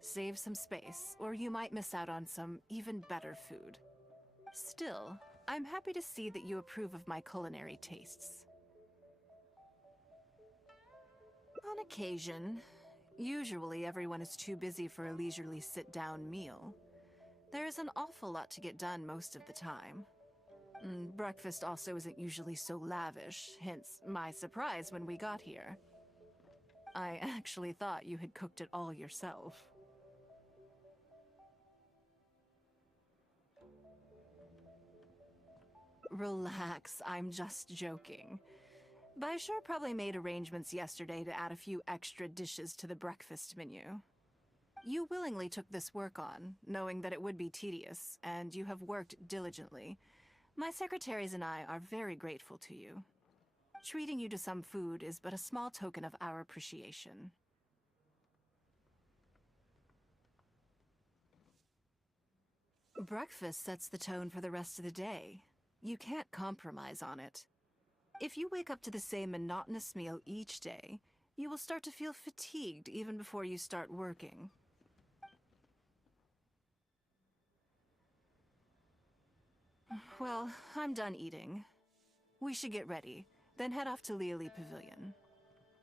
Save some space, or you might miss out on some even better food. Still, I'm happy to see that you approve of my culinary tastes. On occasion, usually everyone is too busy for a leisurely sit-down meal. There is an awful lot to get done most of the time. Breakfast also isn't usually so lavish, hence my surprise when we got here. I actually thought you had cooked it all yourself. Relax, I'm just joking. Baishar probably made arrangements yesterday to add a few extra dishes to the breakfast menu. You willingly took this work on, knowing that it would be tedious, and you have worked diligently. My secretaries and I are very grateful to you. Treating you to some food is but a small token of our appreciation. Breakfast sets the tone for the rest of the day. You can't compromise on it. If you wake up to the same monotonous meal each day, you will start to feel fatigued even before you start working. Well, I'm done eating. We should get ready, then head off to Leoli Pavilion.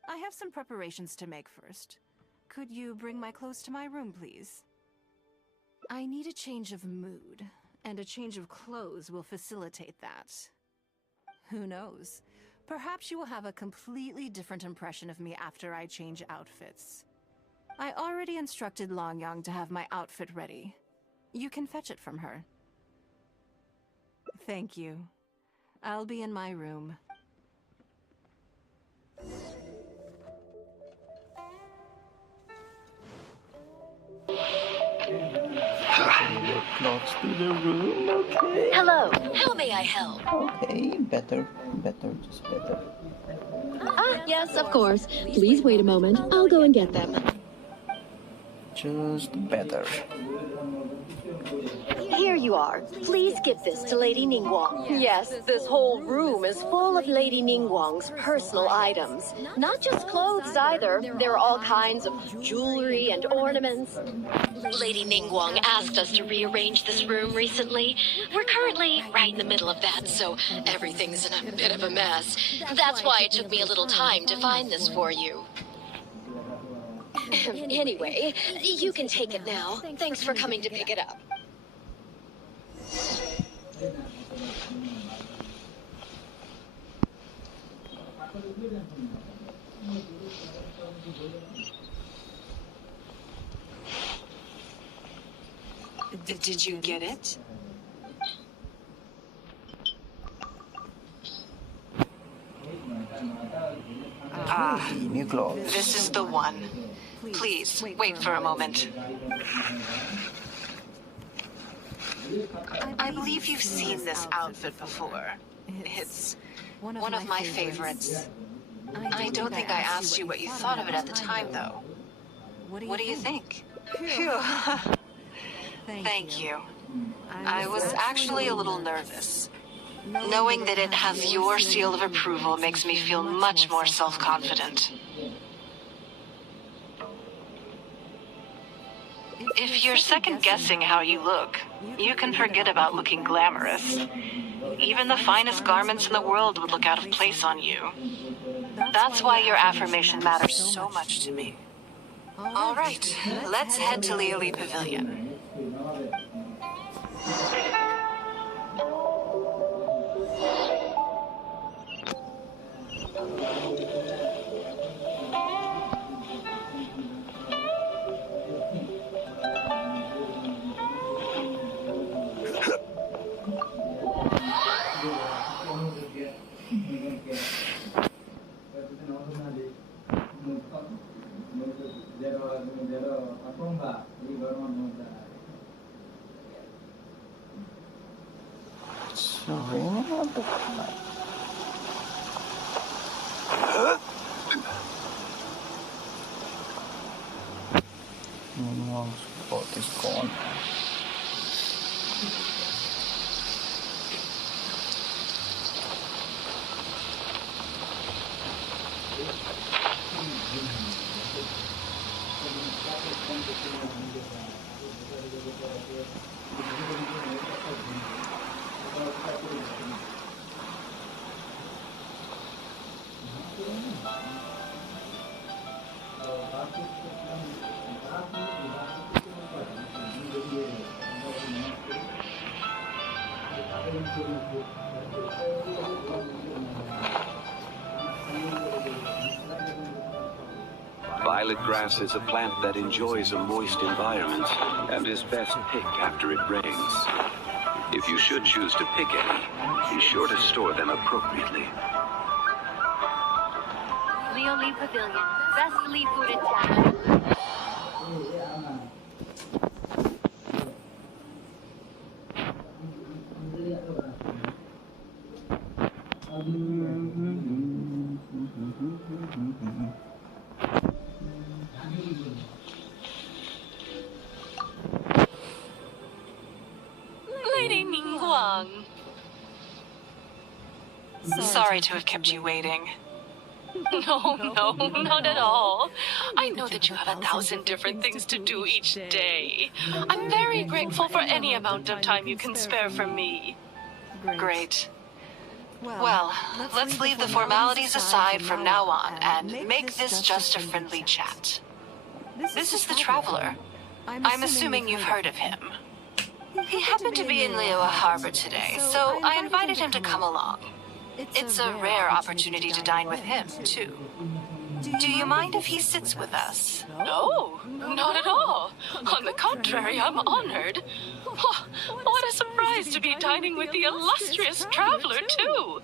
I have some preparations to make first. Could you bring my clothes to my room, please? I need a change of mood, and a change of clothes will facilitate that. Who knows? Perhaps you will have a completely different impression of me after I change outfits. I already instructed Longyang to have my outfit ready. You can fetch it from her. Thank you. I'll be in my room. clothes to the room, okay? Hello, how may I help? Okay, better, just better. Yes, of course. Please wait a moment. I'll go and get them. Just better. Here you are. Please give this to Lady Ningguang. Yes, this whole room is full of Lady Ningguang's personal items. Not just clothes either. There are all kinds of jewelry and ornaments. Lady Ningguang asked us to rearrange this room recently. We're currently right in the middle of that, so everything's in a bit of a mess. That's why it took me a little time to find this for you. Anyway, you can take it now. Thanks for coming to pick it up. Did you get it? New clothes. This is the one. Please, wait for a moment. I believe you've seen this outfit before. It's one of my favorites. I don't think I asked you what you thought of it at the time, though. What do you think? Phew. Thank you. I was actually a little nervous. Knowing that it has your seal of approval makes me feel much more self-confident. If you're second-guessing how you look, you can forget about looking glamorous. Even the finest garments in the world would look out of place on you. That's why your affirmation matters so much to me. All right, let's head to Lioli Pavilion. Spot is gone. Violet grass is a plant that enjoys a moist environment and is best picked after it rains. If you should choose to pick any, be sure to store them appropriately. Lioli Pavilion, best Lee food in town. Lady Ningguang. Sorry to have kept you waiting. No, not at all. I know that you have 1,000 different things to do each day. I'm very grateful for any amount of time you can spare from me. Great. Well, let's leave the formalities aside from now on and make this just a friendly chat. This is the Traveler. I'm assuming you've heard of him. He happened to be in Liyue Harbor today, so I invited him to come along. It's a rare opportunity to dine with him, too. Do you mind if he sits with us? No, not at all. On the contrary, I'm honored. What a surprise to be dining with the illustrious Traveler, too.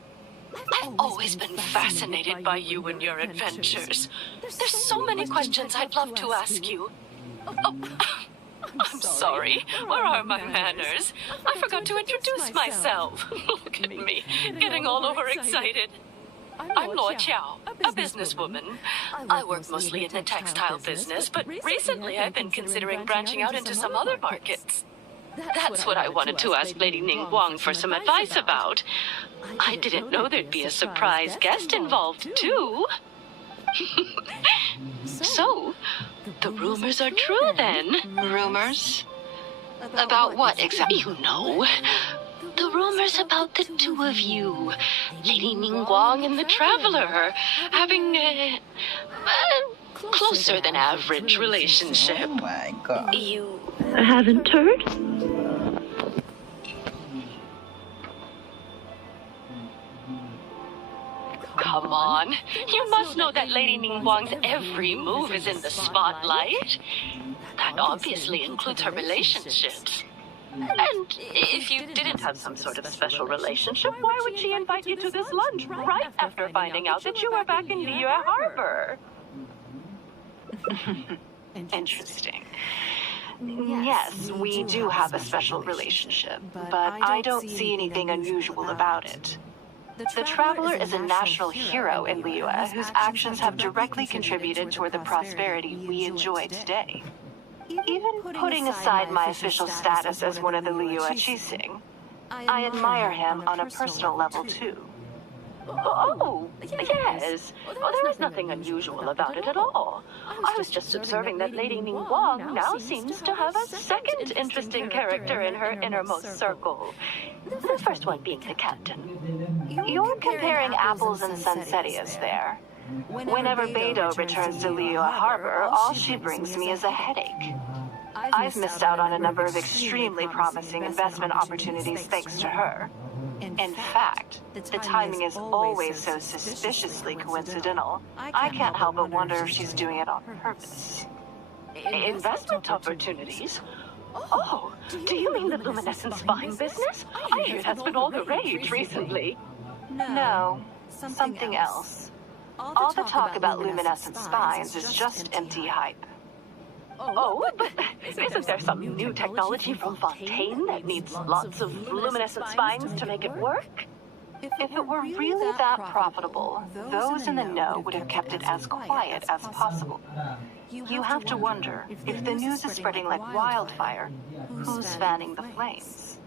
I've always been fascinated by you and your adventures. There's so many questions I'd love to ask you. I'm sorry. Where are my manners? I forgot to introduce myself. Look at me, getting all overexcited. I'm Luo Qiao, a businesswoman. I work mostly in the textile business, but recently I've been considering branching out into some other markets. That's what I wanted to ask Lady Ningguang for some advice about. I didn't know there'd be a surprise guest involved, too. So, the rumors are true then. Rumors? About what exactly? You know, the rumors about the two of you, Lady Ningguang and the Traveler, having a closer than average relationship. Oh my god. You haven't heard? Come on. You must know that Lady Ningguang's every move is in the spotlight. That obviously includes her relationships. And if you didn't have some sort of special relationship, why would she invite you to this lunch right after finding out that you were back in Liyue Harbor? Interesting. Yes, we do have a special relationship, but I don't see anything unusual about it. The Traveler is a national hero in Liyue whose actions have directly contributed toward the prosperity we enjoy today. Even putting aside my official status as one of the Liyue Qixing, I admire him on a personal level too. Oh, yes. Oh, there is nothing unusual about it at all. I was just observing that Lady Ningguang now seems to have a second interesting character in her innermost circle. The first one being the captain. You're comparing apples and sunsettias there. Whenever Beidou returns to Liyue Harbor, all she brings me is a headache. I've missed out on a number of extremely promising investment opportunities thanks to her. In fact, the timing is always so suspiciously coincidental. I can't help but wonder if she's doing it on purpose. Investment opportunities? Oh, do you mean the luminescent spine business? I hear that's been all the rage recently. No, something else. All the talk about luminescent spines is just empty hype. Oh, but isn't there some new technology from Fontaine that needs lots of luminescent spines to make it work? If it were really that profitable, those in the know would have kept it as quiet as possible. You have to wonder, if the news is spreading like wildfire, who's fanning the flames?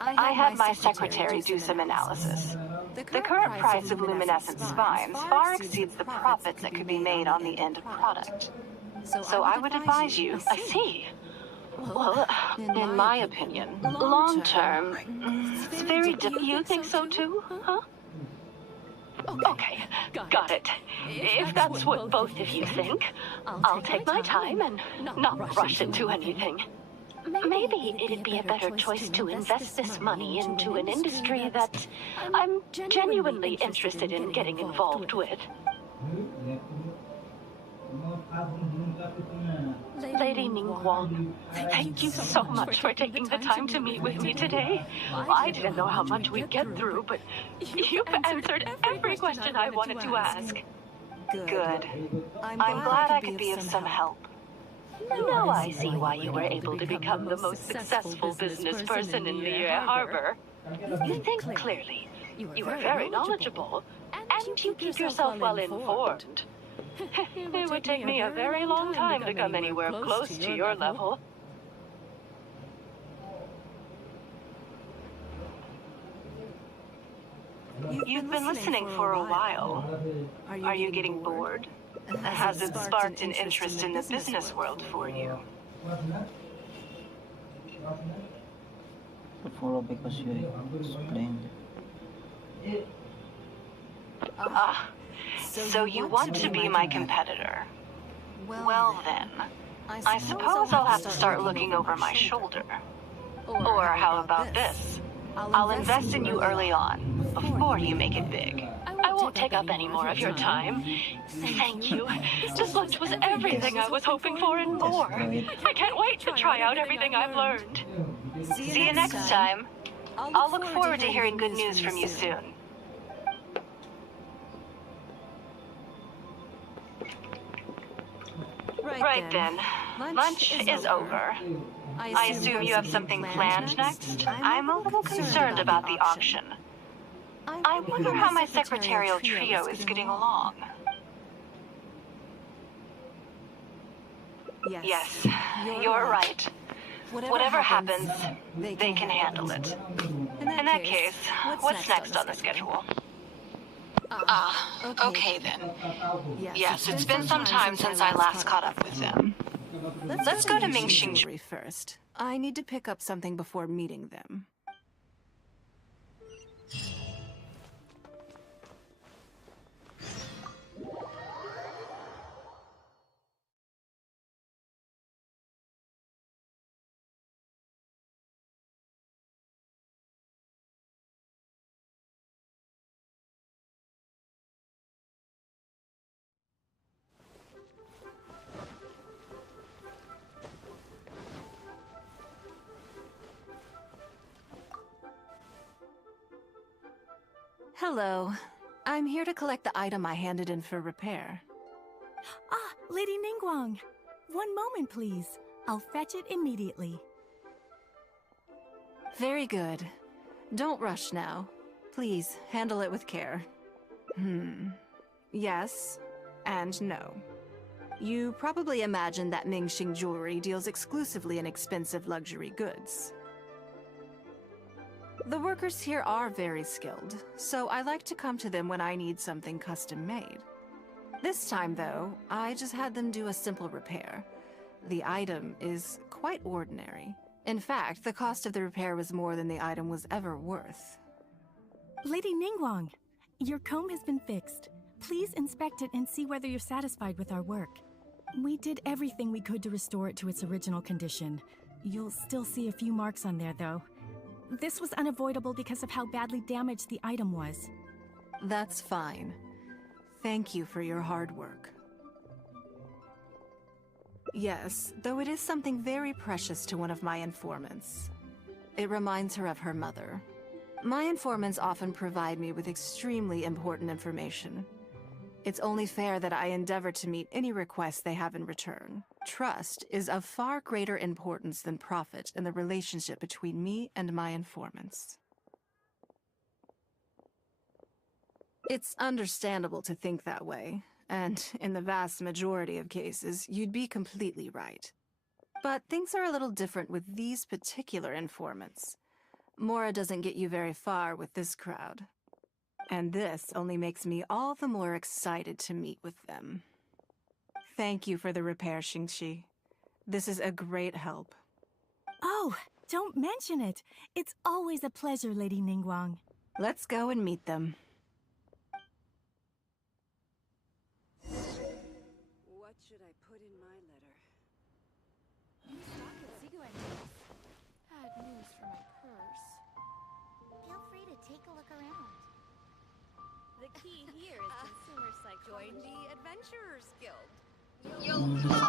I had my secretary do some analysis. The current price of luminescent spines far exceeds the profits that could be made on the end product. So I would advise you. I see. Well, in my opinion, long term, it's very difficult. You think so too, huh? Okay, got it. If that's what both of you think, I'll take my time and not rush into anything. Maybe it'd be a better choice to invest this money into an industry that I'm genuinely interested in getting involved with. Lady Ningguang, thank you so much for taking the time to meet with me today. I didn't know how much we'd get through, but you've answered every question I wanted to ask. Good. I'm glad I could be of some help. Now I see why you were able to become the most successful business person in Liyue Harbor. You think clearly, you are very knowledgeable, and you keep yourself well informed. It would take me a very long time to come anywhere close to your level. You've been listening for a while. Are you getting bored? Has it sparked an interest in the business world for you? Follow because you explained. Ah, so you want to be my competitor? Well then, I suppose I'll have to start looking over my shoulder. Or how about this? I'll invest in you early on, before you make it big. I won't take up any more of your time. Thank you. This lunch was everything I was hoping for and more. I can't wait to try out everything I've learned. See you next time. I'll look forward to hearing good news from you soon. Right then. Lunch is over. I assume you have something planned next? I'm a little concerned about the auction. I wonder how my secretarial trio is getting along. Yes, you're right. Whatever happens, they can handle it. In that case, what's next on the schedule? Okay then. Yes, it's been some time since I last caught up with them. Let's go to Mingxing first. I need to pick up something before meeting them. Hello. I'm here to collect the item I handed in for repair. Ah, Lady Ningguang. One moment, please. I'll fetch it immediately. Very good. Don't rush now. Please, handle it with care. Yes and no. You probably imagine that Mingxing Jewelry deals exclusively in expensive luxury goods. The workers here are very skilled, so I like to come to them when I need something custom-made. This time, though, I just had them do a simple repair. The item is quite ordinary. In fact, the cost of the repair was more than the item was ever worth. Lady Ningguang, your comb has been fixed. Please inspect it and see whether you're satisfied with our work. We did everything we could to restore it to its original condition. You'll still see a few marks on there, though. This was unavoidable because of how badly damaged the item was. That's fine. Thank you for your hard work. Yes, though it is something very precious to one of my informants. It reminds her of her mother. My informants often provide me with extremely important information. It's only fair that I endeavor to meet any requests they have in return. Trust is of far greater importance than profit in the relationship between me and my informants. It's understandable to think that way, and in the vast majority of cases, you'd be completely right. But things are a little different with these particular informants. Mora doesn't get you very far with this crowd. And this only makes me all the more excited to meet with them. Thank you for the repair, Xingqi. This is a great help. Oh, don't mention it. It's always a pleasure, Lady Ningguang. Let's go and meet them. What should I put in my letter? Had news for my purse. Feel free to take a look around. The key here is consumer psychology. Join the Adventurers Guild. You'll